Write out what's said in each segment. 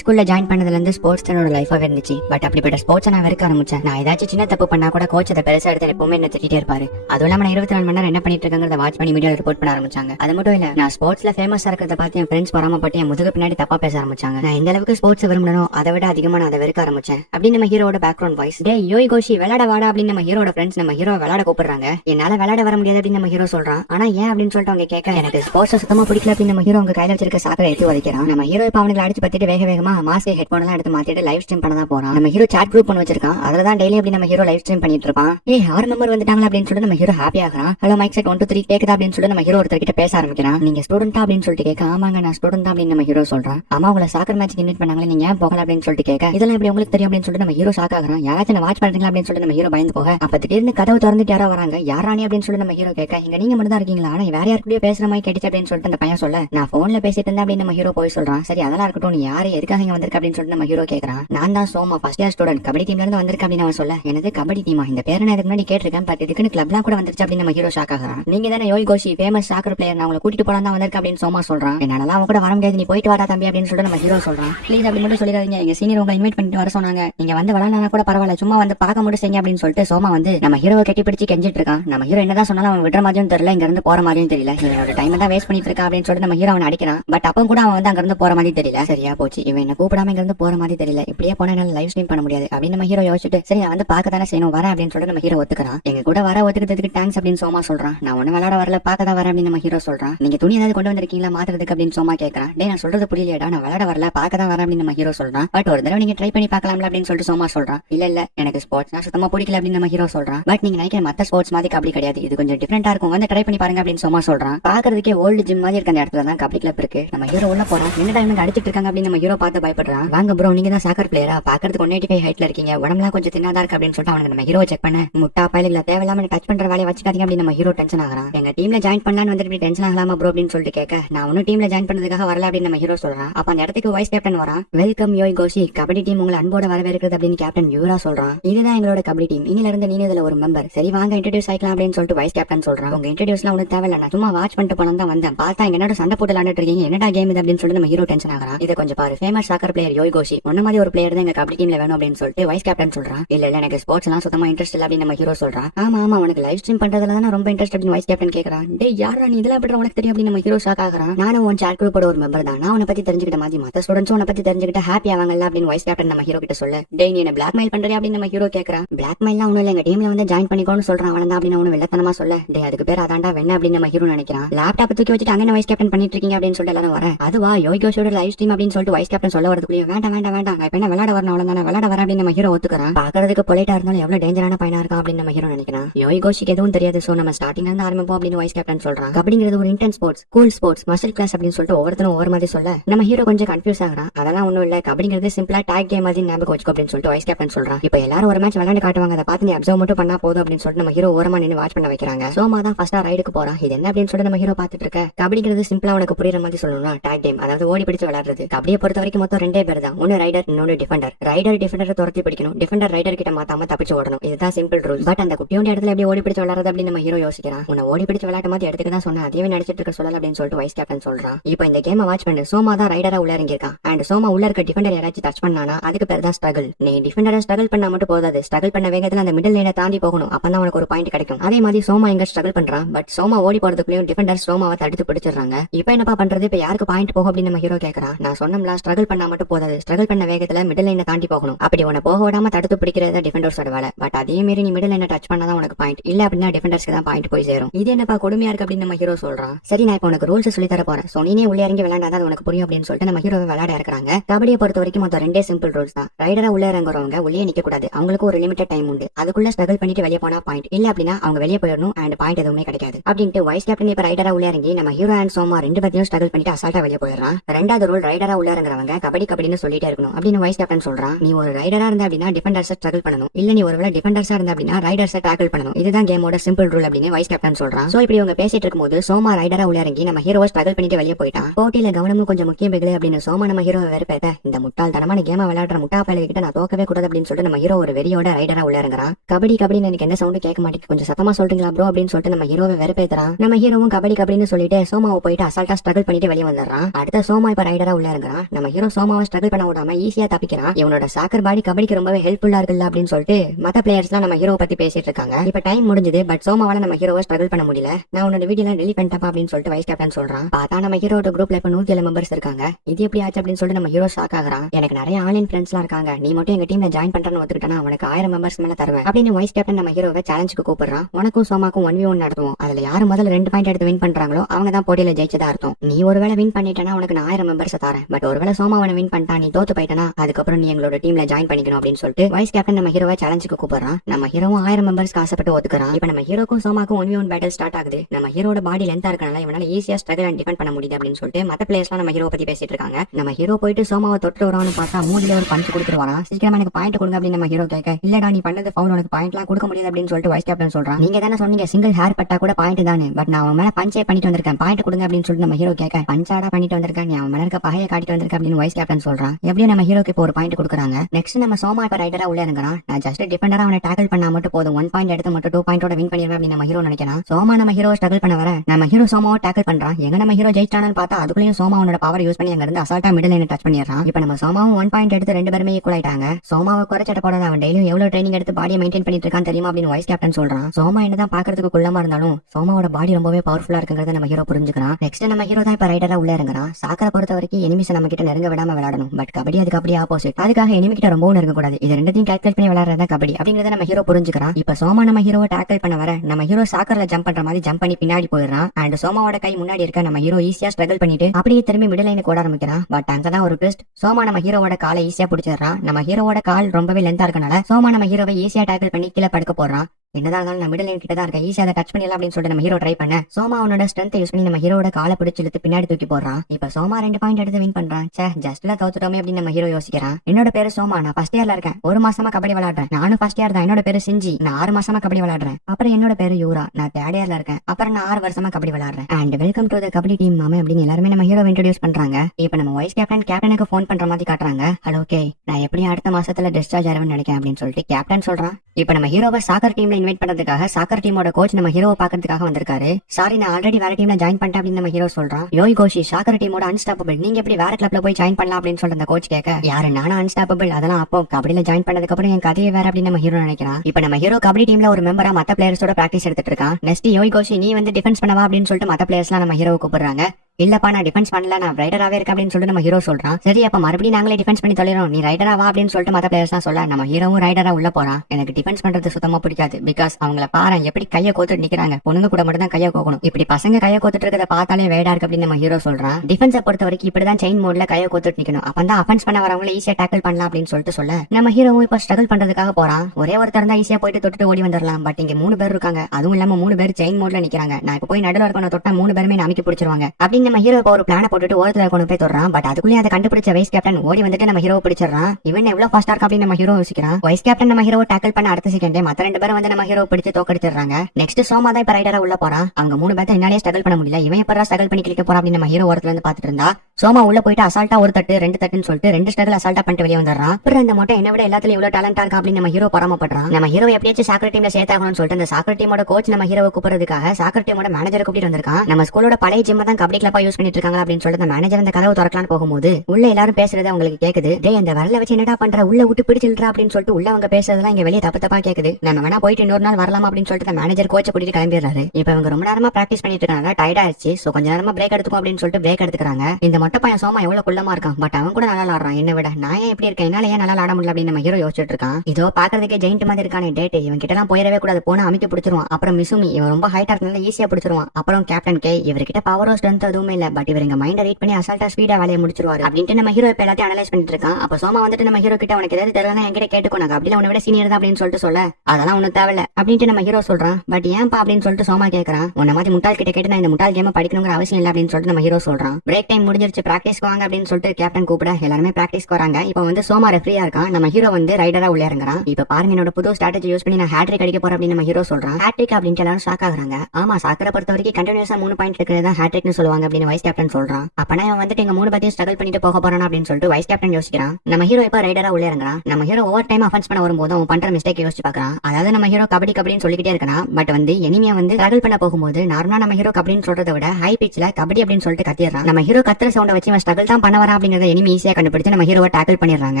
ஸ்கூல்ல ஜாயின் பண்ணதுல இருந்து ஸ்போர்ட்ஸ் என்னோட லைஃபாவே இருந்துச்சு. பட் அப்படிப்பட்ட ஸ்போர்ட்ஸ் நான் வெறுக்க ஆரம்பிச்சேன். நான் ஏதாச்சும் சின்ன தப்பு பண்ணா கூட கோச் அதை பெருசா எடுத்து எப்பவுமே என்ன திட்டிட்டே இருப்பாரு. அதுவும் இல்லாம நான் 24 மணி நேரம் என்ன பண்ணிட்டு இருக்கேங்கிறத வாட்ச் பண்ணி மீடியா ரிப்போர்ட் பண்ண ஆரம்பிச்சாங்க. அது மட்டும் இல்ல, நான் ஸ்போர்ட்ஸ்ல ஃபேமஸா இருக்கிறத பார்த்து என் ஃப்ரெண்ட்ஸ் பொறாமப்பட்டு என் முதுகு பின்னாடி தப்பா பேச ஆரம்பிச்சாங்க. நான் எந்த அளவுக்கு ஸ்போர்ட்ஸ் விரும்பணும் அதை விட அதிகமா நான் அதை வெறுக்க ஆரம்பிச்சேன். அப்படின்னு நம்ம ஹீரோட பேக்ரவுண்ட் வாய்ஸ், டே யோய் கோஷி விளையாட வாடா அப்படின்னு நம்ம ஹீரோட ஃப்ரெண்ட்ஸ் நம்ம ஹீரோ விளையாட கூப்பிடுறாங்க. என்னால விளையாட வர முடியாது அப்படின்னு நம்ம ஹீரோ சொல்றான். ஆனா ஏன் அப்படின்னு சொல்லிட்டு அவங்க கேட்க, எனக்கு ஸ்போர்ட்ஸ் சுத்தமா பிடிக்கல அப்படின்னு நம்ம ஹீரோ அவங்க கையில வச்சிருக்க சாக்கரை எடுத்து உதைக்கிறான். நம்ம ஹீரோ இப்ப அவனுக்கு அடிச்சு பத்திட்டு வேக வேகமா மாஸ்க் ஹெட்போன் எல்லாம் எடுத்து மாத்திட்டு லைவ் ஸ்ட்ரீம் பண்ண தான் போறான். நம்ம ஹீரோ சாட் குரூப் பண்ணி வச்சிருக்கான். அதுல தான் டெய்லி அப்படி நம்ம ஹீரோ லைவ் ஸ்ட்ரீம் பண்ணிட்டு இருப்பான். 6 மெம்பர் வந்துட்டாங்க அப்படின்னு சொல்லிட்டு நம்ம ஹீரோ ஹாப்பி ஆகிறான். ஹலோ மைக் செட் 1 2 3 கேக்குதா அப்படின்னு சொல்லிட்டு நம்ம ஹீரோ ஒருத்தர் கிட்ட பேச ஆரம்பிக்கிறான். நீங்க ஸ்டூடெண்டா அப்படின்னு சொல்லிட்டு கேட்க, ஆமாங்க நான் ஸ்டூடெண்ட் தான் அப்படின்னு நம்ம ஹீரோ சொல்றான். ஆமா உங்களை சாக்கர் மேட்ச்க்கு இன்வைட் பண்ணாங்களே, நீங்க ஏன் போகல அப்படின்னு சொல்லிட்டு கேட்க, இதெல்லாம் எப்படி உங்களுக்கு தெரியும் அப்படின்னு சொல்லிட்டு நம்ம ஹீரோ ஷாக் ஆகிறான். யாராச்சும் வாட்ச் பண்றீங்களா அப்படின்னு சொல்லிட்டு நம்ம ஹீரோ பயந்து போக, அப்ப திடீர்னு கதவு திறந்துட்டு யாரோ வராங்க. யாரானி அப்படின்னு சொல்லிட்டு நம்ம ஹீரோ கேட்க, இங்க நீங்க மட்டும் தான் இருக்கீங்களா, ஆனா வேற யாரு கூடயோ பேசுற மாதிரி கேட்டுச்சு அப்படின்னு சொல்லிட்டு அந்த பையன் சொல்ல, நான் போன்ல பேசிட்டு இருந்தேன் அப்படின்னு நம்ம ஹீரோ போய் சொல்றான். சரி அதெல்லாம் இருக்கட்டும், நீ யாரு எதுக்காக இங்க வந்திருக்க அப்படின்னு சொல்லிட்டு நம்ம ஹீரோ கேட்கறான். நான் தான் சோமா, ஃபர்ஸ்ட் இயர் ஸ்டூடெண்ட், கபடி டீம்ல இருந்து வந்திருக்க அப்படின்னு அவன் சொல்ல, எனது கபடி டீமா, இந்த பேரை நான் இதுக்கு முன்னாடி கேட்டிருக்கேன், பட் இதுக்குன்னு கிளப்லாம் கூட வந்துருச்சு அப்படின்னு நம்ம ஹீரோ ஷாக் ஆகிறான். நீங்க தானே யோய் கோஷி ஃபேமஸ் சாக்கர் பிளேயர், நான் உங்களை கூட்டிட்டு போலாம் தான் வந்திருக்க அப்படின்னு சோமா சொல்றான். என்னால அவன் கூட வர முடியாது, நீ போயிட்டு வாடா தம்பி அப்படின்னு சொல்லிட்டு நம்ம ஹீரோ சொல்றான். ப்ளீஸ் அப்படி மட்டும் சொல்லிடாதீங்க, எங்க சீனியர் உங்களை இன்வைட் பண்ணிட்டு வர சொன்னாங்க, நீங்க வந்து விளையாடனா கூட பரவாயில்ல, சும்மா வந்து பார்க்க மட்டும் செய்யுங்க அப்படின்னு சொல்லிட்டு சோமா வந்து நம்ம ஹீரோவை கட்டி பிடிச்சி கெஞ்சிட்டு இருக்கான். நம்ம ஹீரோ என்னதான் சொன்னாலும் அவன் விடுற மாதிரியும் தெரியல, இங்க இருந்து போற மாதிரியும் தெரியல, இவனோட டைம் தான் வேஸ்ட் பண்ணிட்டு இருக்கா அப்படின்னு சொல்லிட்டு நம்ம ஹீரோ அவன் அடிக்கிறான். பட் அப்போ கூட அவன் வந்து அங்க இருந்து போற மாதிரி தெரியல. சரியா போச்சு, இவன் என்ன கூப்பிடாம இங்க இருந்து போற மாதிரி தெரியல, இப்படியே போனா என்னால லைவ் ஸ்ட்ரீம் பண்ண முடியாது அப்படின்னு நம்ம ஹீரோ யோசிச்சுட்டு, சரி நான் வந்து பார்க்க தானே செய்யணும், வரேன் அப்படின்னு சொல்லிட்டு நம்ம ஹீரோ ஒத்துக்கிறான். எங்க கூட வர ஒத்துக்கிறதுக்கு தேங்க்ஸ் அப்படின்னு சோமா சொல்றான். நான் ஒண்ணு விளையாட வரல, பார்க்க தான் வரேன் அப்படின்னு நம்ம ஹீரோ சொல்றான். நீங்க துணி ஏதாவது கொண்டு வந்திருக்கீங்களா மாத்துறதுக்கு அப்படின்னு சோமா கேட்கறான். டே நான் சொல்றது புரியலையடா, நான் விளையாட வரல, பார்க்க தான் வரேன் அப்படின்னு நம்ம ஹீரோ சொல்றான். பட் ஒரு தடவை நீங்க ட்ரை பண்ணி பார்க்கலாம்ல அப்படின்னு சொல்லிட்டு சோமா சொல்றான். இல்ல எனக்கு ஸ்போர்ட்ஸ் சுத்தமா பிடிக்கல அப்படின்னு நம்ம ஹீரோ சொல்றான். பட் நீங்க நினைக்கிற மத்த ஸ்போர்ட்ஸ் மாதிரி கபடி கிடையாது, இது கொஞ்சம் டிஃபரெண்டா இருக்கும், வந்து ட்ரை பண்ணி பாருங்க அப்படின்னு சோமா சொல்றான். பாக்குறதுக்கே ஓல்டு ஜிம் மாதிரி இருக்க அந்த இடத்துல தான் கபடி கிளப் இருக்கு. நம்ம ஹீரோ உள்ள போறான். என்ன டைம் அடிச்சிட்டு இருக்காங்க அப்படின்னு நம்ம ஹீரோ பார்த்து பயப்படுறான். வாங்க ப்ரோ, நீங்க தான் சாக்கர் பிளேயரா, பாக்குறதுக்கு 185 ஹைட்ல இருக்கீங்க, உடம்புலாம் கொஞ்சம் தின்னாதான் இருக்கு அப்படின்னு சொல்லிட்டு அவனுக்கு நம்ம ஹீரோ செக் பண்ண, முட்டா பயலுல தேவையில்லாம டச் பண்ற வேலையை வச்சுக்காதீங்க அப்படின்னு நம்ம ஹீரோ டென்ஷன் ஆகிறான். எங்க டீம்ல ஜாயின் பண்ணலான்னு வந்துட்டு டென்ஷன் ஆகலாமா ப்ரோ அப்படின்னு சொல்லிட்டு கேட்க, நான் ஒன்னும் டீம்ல ஜாயின் பண்ணதுக்காக வரல அப்படின்னு நம்ம ஹீரோ சொல்றான். அப்ப அந்த இடத்துக்கு வைஸ் கேப்டன் வரான். வெல்கம் யோய் கோஷி, கபடி டீம் உங்களை அன்போட வரவேற்கிறது அப்படின்னு கேப்டன் யூரா சொல்றான். இதுதான் எங்களோட கபடி டீம், இன்னில இருந்து நீங்க இதுல ஒரு மெம்பர், சரி வாங்க இன்ட்ரோடியூஸ் ஆயிக்கலாம் அப்படின்னு சொல்லிட்டு வைஸ் கேப்டன் சொல்றான். உங்க இன்ட்ரோடியூஸ்லாம் ஒன்னும் தேவையில்ல, நான் சும்மா வாட்ச் பண்ணிட்டு போனோம் தான் வந்தேன், பார்த்தா எங்க என்னோட சண்டை போட்டு விளையாண்டுட்டு இருக்கீங்க, என்னடா கேம் இது அப்படின்னு சொல்லிட்டு நம்ம ஹீரோ டென்ஷன் ஆகிறான். இதை கொஞ்சம் பாரு, ஃபேமஸ் சாக்கர் பிளேயர் யோய் கோஷி, ஒன்ன மாதிரி ஒரு பிளேயர் தான் எங்க கபடி டீம்ல வேணும் அப்படின்னு சொல்லிட்டு வைஸ் கேப்டன் சொல்றான். இல்ல எனக்கு ஸ்போர்ட்ஸ் எல்லாம் சுத்தமா இன்ட்ரெஸ்ட் இல்ல அப்படின்னு நம்ம ஹீரோ சொல்றான். ஆமா உனக்கு லைவ் ஸ்ட்ரீம் பண்றதுல தான் ரொம்ப இன்ட்ரெஸ்ட் அப்படின்னு வைஸ் கேப்டன் கேக்குறான். டேய் யாரா நீ, இதெல்லாம் எப்படி உனக்கு தெரியும் அப்படின்னு நம்ம ஹீரோ ஷாக் ஆகிறான். நானும் உன் சாட் குரூப்போட ஒரு மெம்பர் தான், நான் உன்னை பத்தி தெரிஞ்சுக்கிட்ட மாதிரி மத்த ஸ்டூடெண்ட்ஸும் உன்னை பத்தி தெரிஞ்சுக்கிட்ட ஹாப்பி ஆவாங்கல்ல அப்படின்னு வைஸ் கேப்டன் நம்ம ஹீரோ கிட்ட சொல்ல, டேய் நீ என்ன பிளாக்மெயில் பண்றியா அப்படின்னு நம்ம ஹீரோ கேக்குறான். பிளாக்மெயில்லாம் ஒண்ணும் இல்ல, எங்க டீம்ல வந்து ஜாயின் பண்ணிக்கோன்னு சொல்றான் அவன் தான் அப்படின்னு அவனு வெள்ளத்தனமா சொல்ல, டேய் அதுக்கு பேர் அதான்டா வெண்ண அப்படின்னு நம்ம ஹீரோ நினைக்கிறான். லேப்டாப் தூக்கி வச்சுட்டு அங்க வைஸ் கேப்டன் பண்ணிட்டு இருக்கீங்க அப்படின்னு சொல்லிட்டு எல்லாரும் வர, அதுவா யோய் கோஷோட லைவ் ஸ்ட்ரீம் அப்படின்னு சொல்லிட்டு வைஸ் கேப்டன் சொல்ல வரதுக்குள்ளே, வேண்டாம் நான் இப்ப என்ன விளையாட வரணும் அவ்வளவுதானே, விளையாட வர அப்படின்னு நம்ம ஹீரோ ஒத்துக்கிறான். பாக்குறதுக்கு பொலைட்டா இருந்தாலும் எவ்வளவு டேஞ்சரான பையனா இருக்கா அப்படின்னு நம்ம ஹீரோ நினைக்கிறான். யோய் கோஷிக்கு எதுவும் தெரியாது, சோ நம்ம ஸ்டார்டிங்ல இருந்து ஆரம்பிப்போம் அப்படின்னு வைஸ் கேப்டன் சொல்றான். கபடிங்கிறது ஒரு intense sports, cool sports, muscle class அப்படின்னு சொல்லிட்டு ஒவ்வொருத்தரும் ஒவ்வொரு மாதிரி சொல்ல நம்ம ஹீரோ கொஞ்சம் கன்ஃபியூஸ் ஆகிறான். அதெல்லாம் ஒண்ணும் இல்ல, கபடிங்கிறது சிம்பிளா டாக் கேம் மாதிரி ஞாபகம் வச்சுக்கோ அப்படின்னு சொல்லிட்டு வைஸ் கேப்டன் சொல்றான். இப்ப எல்லாரும் ஒரு மேட்ச் விளையாண்டு காட்டுவாங்க, அதை பார்த்து நீ அப்சர்வ் மட்டும் பண்ணா போதும் அப்படின்னு சொல்லிட்டு நம்ம ஹீரோ ஓரமா நின்று வாட்ச் பண்ண வைக்கிறாங்க. சோமா தான் ஃபர்ஸ்டா ரைடுக்கு போறான். இது என்ன அப்படின்னு சொல்லிட்டு நம்ம ஹீரோ பாத்துட்டு இருக்க, கபடிங்கிறது சிம்பிளா உனக்கு புரியுற மாதிரி சொல்லணும்னா டாக் கேம், அதாவது ஓடி பிடிச்சு விளையாடுறது. கபடியை பொறுத்த வரைக்கும் மொத்தம் 2 பேர் தான், ஒன்னு ரைடர் இன்னொன்னு டிஃபெண்டர். ரைடர் டிஃபெண்டரை துரத்தி பிடிக்கணும், டிஃபெண்டர் ரைடர் கிட்ட மாத்தாம தப்பிச்சு ஓடணும், இதுதான் சிம்பிள் ரூல். பட் அந்த குட்டியோட இடத்துல எப்படி ஓடி பிடிச்சு விளையாடுறது அப்படின்னு நம்ம ஹீரோ யோசிக்கிறான். உன்னை ஓடி பிடிச்சு விளையாட்டு மாதிரி எடுத்துக்க தான் சொன்னா, அதே நடிச்சிட்டு இருக்க சொல்லல அப்படின்னு சொல்லிட்டு வைஸ் கேப்டன் சொல்றான். இப்போ இந்த கேமை வாட்ச் பண்ணு, சோமா தான் ரைடரா உள்ள இறங்கிருக்கான். அண்ட் சோமா உள்ள இருக்க டிஃபெண்டர் யாராச்சும் டச் பண்ணானா அதுக்கு பேர் தான் ஸ்ட்ரகிள். நீ டிஃபெண்டரை ஸ்ட்ரகிள் பண்ணா மட்டும் போதாது, ஸ்ட்ரகிள் பண்ண வேகத்துல அந்த மிடில் லைனை தாண்டி போகணும், அப்பதான் உனக்கு ஒரு பாயிண்ட் கிடைக்கும். அதே மாதிரி சோமா எங்க ஸ்ட்ரகிள் பண்றான், பட் சோமா ஓடி போறதுக்குள்ளயும் டிஃபெண்டர் சோமாவை தடுத்து பிடிச்சிடுறாங்க. இப்போ என்னப்பா பண்றது, இப்ப யாருக்கு பாயிண்ட் போகும் அப்படின்னு நம்ம ஹீரோ கேக்குறான். நான் சொன்னோம்ல, ஸ்ட்ரகிள் பண்ணா மட்டும் போதாது, ஸ்ட்ரகிள் பண்ண வேகத்துல மிடில் லைனை தாண்டி போகணும், அப்படி உன போக விடாம தடுத்து பிடிக்கிறது டிஃபெண்டர்ஸோட வேலை. பட் அதே மீறி நீ மிடில் லைனை டச் பண்ணாதான் உனக்கு பாயிண்ட், இல்ல அப்படின்னா டிஃபெண்டர்ஸ்க்கு தான் பாயிண்ட் போய் சேரும். இது என்னப்பா கொடுமையா இருக்கு அப்படின்னு நம்ம ஹீரோ சொல்றான். சரி நான் இப்போ உனக்கு ரூல்ஸ் சொல்லி தர போறேன், சோ நீனே உள்ள இறங்கி விளையாடாதான் உனக்கு புரியும் அப்படின்னு சொல்லிட்டு நம்ம ஹீரோவை விளையாட இருக்கிறாங்க. கபடியை பொறுத்த வரைக்கும் மொத்தம் 2 சிம்பிள் ரூல்ஸ் தான். ரைடரா உள்ள இறங்குறவங்க உள்ளே நிக்க கூடாது, அவங்களுக்கு ஒரு லிமிடெட் டைம் உண்டு, அதுக்குள்ள ஸ்ட்ரகிள் பண்ணிட்டு வெளியே போனா பாயிண்ட், இல்ல அப்படின்னா அவங்க வெளியே போயிடணும் அண்ட் பாயிண்ட் எதுவுமே கிடைக்காது அப்படின்ட்டு வைஸ் கேப்டன் இப்ப ரைடரா உள்ள இறங்கி நம்ம ஹீரோ அண்ட் சோமா 2 பேரையும் ஸ்ட்ரகிள் பண்ணிட்டு அசால்ட்டா வெளியே போயிடறான். 2வது ரூல், ரைடரா உள்ள இறங்குறவங்க கபடி கபடின்னு சொல்லிட்டே இருக்கணும் அப்படின்னு வைஸ் கேப்டன் சொல்றான். நீ ஒரு ரைடரா இருந்தா அப்படின்னா டிஃபெண்டர்ஸ் ஸ்ட்ரகிள் பண்ணணும், இல்ல நீ ஒருவேளை டிஃபெண்டர்ஸா இருந்தா அப்படின்னா ரைடர்ஸ் டாக்கிள் பண்ணணும், இதுதான் கேமோட சிம்பிள் ரூல் அப்படின்னு வைஸ் கேப்டன் சொல்றான். சோ இப்படி இவங்க பேசிட்டு இருக்கும்போது சோமா ரைடரா உள்ள இறங்கி நம்ம ஹீரோவை ஸ்ட்ரகிள் பண்ணிட்டு வெளியே போயிட்டான். போட்டியில கவனமும் கொஞ்சம் முக்கியம் பிகலே அப்படின்னு சோமா நம்ம ஹீரோவை வெறுப்பேத்த, இந்த முட்டாள்தனமான கேமை விளையாடுற முட்டா பயலுகிட்ட நான் தோக்கவே கூடாது அப்படின்னு சொல்லிட்டு நம்ம ஹீரோ ஒரு வெறியோட ரைடரா உள்ள இறங்குறான். கபடி கபடின்னு எனக்கு எந்த சவுண்டு கேட்க மாட்டேங்குது, கொஞ்சம் சத்தமா சொல்றீங்களா ப்ரோ அப்படின்னு சொல்லிட்டு நம்ம ஹீரோவை வெறுப்பேத்துறான். நம்ம ஹீரோவும் கபடி கபடின்னு சொல்லிட்டு சோமாவை போயிட்டு அசால்ட்டா ஸ்ட்ரகிள் பண்ணிட்டு வெளியே வந்துடுறான். அடுத்த சோமா இப்ப ரைடரா உள்ள இறங்குறான். நம்ம ஹீரோ ஹீரோ சோமாவை ஸ்ட்ரகிள் பண்ண விடாம ஈஸியா தப்பிக்கிறான். இவனோட சாக்கர் பாடி கபடிக்கு ரொம்பவே ஹெல்ப்ஃபுல்லா இருக்குல்ல அப்படின்னு சொல்லிட்டு மத்த பிளேயர்ஸ் எல்லாம் நம்ம ஹீரோ பத்தி பேசிட்டு இருக்காங்க. இப்ப டைம் முடிஞ்சது, பட் சோமாவால நம்ம ஹீரோவை ஸ்ட்ரகிள் பண்ண முடியல. நான் உன்னோட வீடியோ டெலிட் பண்ணிட்டப்பா அப்படின்னு சொல்லிட்டு வைஸ் கேப்டன் சொல்றான். பார்த்தா நம்ம ஹீரோட குரூப்ல இப்ப 107 மெம்பர்ஸ் இருக்காங்க. இது எப்படி ஆச்சு அப்படின்னு சொல்லிட்டு நம்ம ஹீரோ ஷாக் ஆகுறான். எனக்கு நிறைய ஆன்லைன் ஃப்ரெண்ட்ஸ் எல்லாம் இருக்காங்க, நீ மட்டும் எங்க டீம்ல ஜாயின் பண்றேன்னு ஒத்துக்கிட்டா உனக்கு 1000 மெம்பர்ஸ் மேல தருவேன் அப்படின்னு வைஸ் கேப்டன் நம்ம ஹீரோவை சேலஞ்சுக்கு கூப்பிடுறான். உனக்கும் சோமாக்கும் 1v1 நடத்துவோம். அதுல யாரு முதல்ல 2 பாயிண்ட் எடுத்து வின் பண்றாங்களோ அவங்க தான் போட்டியில ஜெயிச்சதா அர்த்தம். நீ ஒருவேளை வின் பண்ணிட்டனா உனக்கு நான் 1000 மெம்பர்ஸ் தரேன். பட் ஒருவேளை சோமாவனை வின் பண்ணிட்டா நீ தோத்து போயிட்டனா அதுக்கப்புறம் நீ எங்களோட டீம்ல ஜாயின் பண்ணிக்கணும் அப்படின்னு சொல்லிட்டு வைஸ் கேப்டன் நம்ம ஹீரோவை சேலஞ்சுக்கு கூப்பிடுறான். நம்ம ஹீரோவும் 1000 மெம்பர்ஸ்க்கு ஆசைப்பட்டு ஒத்துக்கிறான். இப்ப நம்ம ஹீரோக்கும் சோமாக்கும் 1v1 பேட்டில் ஸ்டார்ட் ஆகுது. நம்ம ஹீரோட பாடி லென்த்தா இருக்கனால இவனால ஈஸியா ஸ்ட்ரகிள் அண்ட் டிஃபெண்ட் பண்ண முடியுது அப்படின்னு சொல்லிட்டு மத்த பிளேயர்ஸ்லாம் நம்ம ஹீரோ பத்தி பேசிட்டு இருக்காங்க. நம்ம ஹீரோ போயிட்டு சோமாவை தொட்டு வரான்னு பார்த்தா மூஞ்சில ஒரு பஞ்ச் கொடுத்துருவானா. சீக்கிரமா எனக்கு பாயிண்ட் கொடுங்க அப்படின்னு நம்ம ஹீரோ கேட்க, இல்லடா நீ பண்ணது ஃபவுல், உனக்கு பாயிண்ட்லாம் கொடுக்க முடியாது அப்படின்னு சொல்லிட்டு வைஸ் கேப்டன் சொல்றான். நீங்க தானே சொன்னீங்க சிங்கிள் ஹேர் பட்டா கூட பாயிண்ட் தானே, பட் நான் அவன் மேல பஞ்சே பண்ணிட்டு வந்திருக்கேன், பாயிண்ட் கொடுங்க அப்படின்னு சொல்லிட்டு நம்ம ஹீரோ கேட்க, பஞ்சாடா பண்ணிட்டு வந்திருக்கேன், நீ அவன் மேல இருக்க பகையை காட்டிட்டு வந்திருக்கேன் அப்படின்னு வைஸ் கேப்டன் சொல்றான். எப்படியும் நம்ம ஹீரோக்கு இப்போ ஒரு பாயிண்ட் கொடுக்குறாங்க. நெக்ஸ்ட் நம்ம சோமா இப்ப ரைடரா உள்ள இறங்குறான். நான் ஜஸ்ட் டிஃபெண்டரா அவனை டேக்கிள் பண்ணா மட்டும் போதும், 1 பாயிண்ட் எடுத்து மட்டும் 2 பாயிண்டோட வின் பண்ணிடுவேன் அப்படின்னு நம்ம ஹீரோ நினைக்கிறான். சோமா நம்ம ஹீரோ ஸ்ட்ரகிள் பண்ண வர நம்ம ஹீரோ சோமாவை டேக்கிள் பண்றான். எங்க நம்ம ஹீரோ ஜெயிச்சானு பார்த்தா அதுக்குள்ளேயும் சோமா அவனோட பவர் யூஸ் பண்ணி அங்க இருந்து அசால்ட்டா மிடில் லைன் டச் பண்ணிடுறான். இப்ப நம்ம சோமாவும் 1 பாயிண்ட் எடுத்து 2 பேருமே ஈக்குவல் ஆயிட்டாங்க. சோமாவை குறைச்சட்ட போடாத, அவன் டெய்லியும் எவ்வளவு ட்ரைனிங் எடுத்து பாடியை மெயின்டைன் பண்ணிட்டு இருக்கான் தெரியுமா அப்படின்னு வைஸ் கேப்டன் சொல்றான். சோமா என்னதான் பாக்குறதுக்கு குள்ளமா இருந்தாலும் சோமாவோட பாடி ரொம்பவே பவர்ஃபுல்லா இருக்குங்கிறத நம்ம ஹீரோ புரிஞ்சுக்கிறான். நெக்ஸ்ட் நம்ம ஹீரோ தான் இப்ப ரைடரா உள்ள இறங்குறான். சாக்கரை பொறுத்த வரைக்கும் எனிமிஸ் நம்ம கிட்ட நெருங்க விடாம விளையாடணும், பட் கபடி அதுக்கு அப்படியே ஆப்போசிட். அதுக்காக எனிமி கிட்ட ரொம்பவும் நெருங்க கூடாது. இது ரெண்டையும் கால்குலேட் பண்ணி விளையாடுறதா கபடி அப்படிங்கறத நம்ம ஹீரோ புரிஞ்சுக்கிறான். இப்ப சோமா நம்ம ஹீரோவை டேக்கிள் பண்ண வர நம்ம ஹீரோ சாக்கர்ல ஜம்ப் பண்ற மாதிரி ஜம்ப் பண்ணி பின்னாடி போயிடுறான். அண்ட் சோமாவோட கை முன்னாடி இருக்க நம்ம ஹீரோ ஈஸியா ஸ்ட்ரகிள் பண்ணிட்டு அப்படியே திரும்பி மிடில் லைனுக்கு ஓட ஆரம்பிக்கிறான். பட் அங்கதான் ஒரு ட்விஸ்ட். சோமா நம்ம ஹீரோவோட காலை ஈஸியா பிடிச்சிடுறான். நம்ம ஹீரோவோட கால் ரொம்பவே லென்த்தா இருக்கனால சோமா நம்ம ஹீரோவை ஈஸியா டேக்கிள் பண்ணி கீழே படுக்க போடுறான். என்னதான் இருந்தாலும் நம்ம மிடில் லைன் கிட்ட தான் இருக்க, ஈஸியா அதை டச் பண்ணிடலாம் அப்படின்னு சொல்லிட்டு நம்ம ஹீரோ ட்ரை பண்ண சோமா அவனோட ஸ்ட்ரென்த் யூஸ் பண்ணி நம்ம ஹீரோட காலை பிடிச்சி இழுத்து பின்னாடி தூக்கி போடுறான். இப்ப சோமா 2 பாயிண்ட் எடுத்து வின் பண்றான். ஜஸ்ட்ல தோத்துட்டோமே அப்படின்னு நம்ம ஹீரோ யோசிக்கிறான். என்னோட பேரு சோமா, நான் ஃபர்ஸ்ட் இயர்ல இருக்கேன், 1 மாசமா கபடி விளையாடுறேன். நானும் ஃபர்ஸ்ட் இயர் தான். என்னோட பேரு சிஞ்சி, நான் 6 மாசமா கபடி விளையாடுறேன். அப்புறம் என்னோட பேரு யூரா, நான் 3rd இயர்ல இருக்கேன். அப்புறம் நான் 6 வருஷமா கபடி விளையாடுறேன். And welcome to the kabaddi team மாமே அப்படின்னு எல்லாருமே நம்ம ஹீரோ இன்ட்ரோடியூஸ் பண்றாங்க. இப்ப நம்ம வைஸ் கேப்டனுக்கு போன் பண்ற மாதிரி காட்டுறாங்க. ஹலோ கே, நான் எப்படியும் அடுத்த மாசத்துல டிஸ்சார்ஜ் ஆறேன்னு நினைக்கிறேன் அப்படின்னு சொல்லிட்டு கேப்டன் சொல்றான். இப்ப நம்ம ஹீரோவை சாக்கர் டீம்ல இன்வைட் பண்றதுக்காக சாக்கர் டீமோட கோச் நம்ம ஹீரோவை பாக்கிறதுக்காக வந்திருக்காரு. சாரி, நான் ஆல்ரெடி வேற டீம்ல ஜாயின் பண்ணிட்டேன் அப்படின்னு நம்ம ஹீரோ சொல்றான். யோய் கோஷி, சாக்கர் டீமோட அன்ஸ்டாப்பபிள், நீங்க எப்படி வேற கிளப்ல போய் ஜாயின் பண்ணலாம் அப்படின்னு சொல்லிட்டு அந்த கோச் கேட்க, யாரு நானும் அன்ஸ்டாப்பபிள், அதெல்லாம் அப்போ கபடியில ஜாயின் பண்ணதுக்கு அப்புறம் என் கதையை வேற அப்படின்னு நம்ம ஹீரோ நினைக்கிறான். இப்ப நம்ம ஹீரோ கபடி டீம்ல ஒரு மெம்பரா மத்த பிளேயர்ஸோட பிராக்டிஸ் எடுத்துட்டு இருக்கான். நெக்ஸ்ட் யோய் கோஷி, நீ வந்து டிஃபென்ஸ் பண்ணவா அப்படின்னு சொல்லிட்டு மத்த பிளேயர்ஸ் எல்லாம் நம்ம ஹீரோ கூப்பிடுறாங்க. இல்லப்பா நான் டிஃபென்ஸ் பண்ணல, நான் ரைடராவே இருக்கேன் அப்படின்னு சொல்லிட்டு நம்ம ஹீரோ சொல்றான். சரி அப்ப மறுபடியும் நாங்களே டிஃபென்ஸ் பண்ணி தொலைறோம், நீ ரைடரா வா அப்படின்னு சொல்லிட்டு மத்த பிளேயர்ஸ் தான் சொல்ல நம்ம ஹீரோவும் ரைடரா உள்ள போறான். எனக்கு டிஃபென்ஸ் பண்றது சுத்தமா பிடிக்காது, பிகாஸ் அவங்கள பாரு எப்படி கையை கோத்துட்டு நிக்கிறாங்க, பொண்ணுங்க கூட மட்டும் தான் கையை கோக்கணும், இப்படி பசங்க கையை கோத்துட்டு இருக்கிறத பார்த்தாலே வேடா இருக்கு அப்படின்னு நம்ம ஹீரோ சொல்றான். டிஃபென்ஸை பொறுத்த வரைக்கும் இப்படிதான் செயின் மோட்ல கையை கோத்துட்டு நிக்கணும், அப்பதான் அஃபென்ஸ் பண்ண வரவங்களை ஈஸியா டேக்கிள் பண்ணலாம் அப்படின்னு சொல்லிட்டு சொல்ல நம்ம ஹீரோவும் இப்ப ஸ்ட்ரகிள் பண்றதுக்காக போறான். ஒரே ஒருத்தர் தான் ஈஸியா போயிட்டு தொட்டு ஓடி வந்துடலாம், பட் இங்க 3 பேர் இருக்காங்க, அதுவும் இல்லாம 3 பேர் செயின் மோட்ல நிக்கிறாங்க. நான் இப்ப போய் நடுவில் இருக்கணும் தொட்டா 3 பேருமே அமைக்க பிடிச்சிருவாங்க அப்படின்னு நம்ம ஹீரோ ஒரு பிளான போட்டுட்டு ஓரத்துல கொண்டு போய் தொடுறான். பட் அதுக்குள்ளே அதை கண்டுபிடிச்ச வைஸ் கேப்டன் ஓடி வந்துட்டு நம்ம ஹீரோ பிடிச்சிடறான். இவன் எவ்வளவு ஃபாஸ்டா இருக்கு அப்படின்னு நம்ம ஹீரோ யோசிக்கிறான். வைஸ் கேப்டன் நம்ம ஹீரோ டேக்கிள் பண்ண அடுத்த செகண்டே மத்த 2 பேரும் வந்து நம்ம ஹீரோ பிடிச்சு தோக்கடிச்சிடுறாங்க. நெக்ஸ்ட் சோமா தான் இப்ப ரைடரா உள்ள போறான். அவங்க 3 பேர்த்த என்னாலே ஸ்ட்ரகிள் பண்ண முடியல, இவன் எப்பறா ஸ்ட்ரகிள் பண்ணி கிளிக்க போறான் அப்படின்னு நம்ம ஹீரோ ஓரத்துல இருந்து பாத்துட்டு இருந்தா சோமா உள்ள போயிட்டு அசால்ட்டா ஒரு தட்டு 2 தட்டுன்னு சொல்லிட்டு 2 ஸ்ட்ரகிள் அசால்ட்டா பண்ணிட்டு வெளியே வந்துடுறான். அப்புறம் இந்த மட்டும் என்ன விட எல்லாத்துலயும் இவ்வளவு டேலண்டா இருக்கா அப்படின்னு நம்ம ஹீரோ பராமப்படுறான். நம்ம ஹீரோ எப்படியாச்சும் சாக்கர் டீம்ல சேர்த்தாகணும்னு சொல்லிட்டு அந்த சாக்கர் டீமோட கோச் நம்ம ஹீரோவை கூப்பிடுறதுக்காக சாக்கர் டீமோட மேனேஜர் கூப்பிட்டு வந்திருக்கான். நம்ம ஸ்கூலோட பழைய ஜிம் தான் கபடி கிளப்பா யூஸ் பண்ணிட்டு இருக்காங்க அப்படின்னு சொல்லிட்டு அந்த மேனேஜர் அந்த கதவை திறக்கலான்னு போகும்போது உள்ள எல்லாரும் பேசுறது அவங்களுக்கு கேக்குது. டேய் அந்த வரல வச்சு என்னடா பண்ற, உள்ள விட்டு பிடிச்சில்றா அப்படின்னு சொல்லிட்டு உள்ள அவங்க பேசுறதுலாம் இங்க வெளியே தப்பு தப்பா கேக்குது. நம்ம வேணா போயிட்டு இன்னொரு நாள் வரலாம் அப்படின்னு சொல்லிட்டு மேனேஜர் கோச்சை கூட்டிட்டு கிளம்பிடுறாரு. இப்ப இவங்க ரொம்ப நேரமா பிராக்டிஸ் பண்ணிட்டு இருக்காங்க, டயர்ட் ஆயிடுச்சு, சோ கொஞ்ச நேரமா பிரேக் எடுத்துக்கும் அப்படின்னு சொல்லிட்டு பிரேக் எடுத்துக்கிறாங்க. இந்த மொட்டை பையன் சோமா எவ்வளவு குள்ளமா இருக்கான், பட் அவன் கூட நல்லா ஆடுறான், என்ன விட நான் ஏன் எப்படி இருக்கேன், என்னால ஏன் நல்லா ஆட முடியல அப்படின்னு நம்ம ஹீரோ யோசிச்சுட்டு இருக்கான். இதோ பாக்குறதுக்கே ஜெயிண்ட் மாதிரி இருக்கானே டேட், இவன் கிட்ட எல்லாம் போயிடவே கூடாது, போனா அமைக்க பிடிச்சிருவான். அப்புறம் மிசுமி, இவன் ரொம்ப ஹைட்டா இருக்கனால ஈஸியா பிடிச்சிருவான். அப்புறம் கேப்டன் கே, இவர்கிட்ட பவரோ ஸ்ட்ரென்த் எதுவுமே இல்ல, பட் இவர் எங்க மைண்ட ரீட் பண்ணி அசால்ட்டா ஸ்பீடா வேலையை முடிச்சிருவாரு அப்படின்ட்டு நம்ம ஹீரோ இப்ப எல்லாத்தையும் அனலைஸ் பண்ணிட்டு இருக்கான். அப்ப சோமா வந்துட்டு நம்ம ஹீரோ கிட்ட உனக்கு ஏதாவது தெரியலன்னா என்கிட்ட கேட்டுக்கோங்க, அப்படில உன்னை விட சீனியர் தான் அப்படின்னு சொல்லிட்டு சொல்ல அதெல்லாம் உனக்கு தேவையில்ல அப்படின்ட்டு நம்ம ஹீரோ சொல்றான். பட் ஏன்பா அப்படின்னு சொல்லிட்டு சோமா கேட்கறான். உன்ன மாதிரி முட்டாள் கிட்ட கேட்டு நான் இந்த முட்டாள் கேம படிக்கணுங்கிற அவசியம் இல்ல அப்படின்னு சொல்லிட்டு நம்ம ஹீரோ சொல்றான். பிரேக் டைம் முடிஞ்சிருச்சு, பிராக்டிஸ்க்கு வாங்க அப்படின்னு சொல்லிட்டு கேப்டன் கூப்பிட எல்லாருமே பிராக்டிஸ்க்கு வராங்க. இப்ப வந்து சோமா ரெஃப்ரியா இருக்கான், நம்ம ஹீரோ வந்து ரைடரா உள்ள இறங்குறான். இப்ப பாருங்க என்னோட புது ஸ்ட்ராட்டஜி யூஸ் பண்ணி நான் ஹேட்ரிக் அடிக்க போறேன் அப்படின்னு நம்ம ஹீரோ சொல்றான். ஹேட்ரிக் அப்படின்ட்டு எல்லாரும் ஷாக் ஆகுறாங்க. ஆமா, சாக்கரை பொறுத்த வரைக்கும் கண்டினியூஸா 3 பாயிண்ட் இருக்கிறதா ஹேட்ரிக்னு சொல்லுவாங்க அப்படின்னு வைஸ் கேப்டன் சொல்றான். அப்பனா இவன் வந்துட்டு எங்க 3 பேத்தையும் ஸ்ட்ரகிள் பண்ணிட்டு போக போறான் அப்படின்னு சொல்லிட்டு வைஸ் கேப்டன் யோசிக்கிறான். நம்ம ஹீரோ இப்ப ரைடரா உள்ள இறங்குறான். நம்ம ஹீரோ ஓவர் டைம் அஃபென்ஸ் பண்ண வரும்போது அவன் பண்ற மிஸ்டேக் யோசிச்சு பார்க்கறான். அதாவது நம்ம ஹீரோ கபடி கபடின்னு சொல்லிக்கிட்டே இருக்கான். பட் வந்து எனிமியா வந்து ஸ்ட்ரகிள் பண்ண போகும்போது நார்மலா நம்ம ஹீரோ கபடின்னு சொல்றதை விட ஹை பிட்ச்ல கபடி அப்படின்னு சொல்லிட்டு கத்திடுறான். நம்ம ஹீரோ கத்துற சவுண்ட வச்சு இவன் ஸ்ட்ரகிள் தான் பண்ண வரா அப்படிங்கறத எனிமி ஈஸியா கண்டுபிடிச்சு நம்ம ஹீரோவை டேக்கிள் பண்ணிடுறாங்க.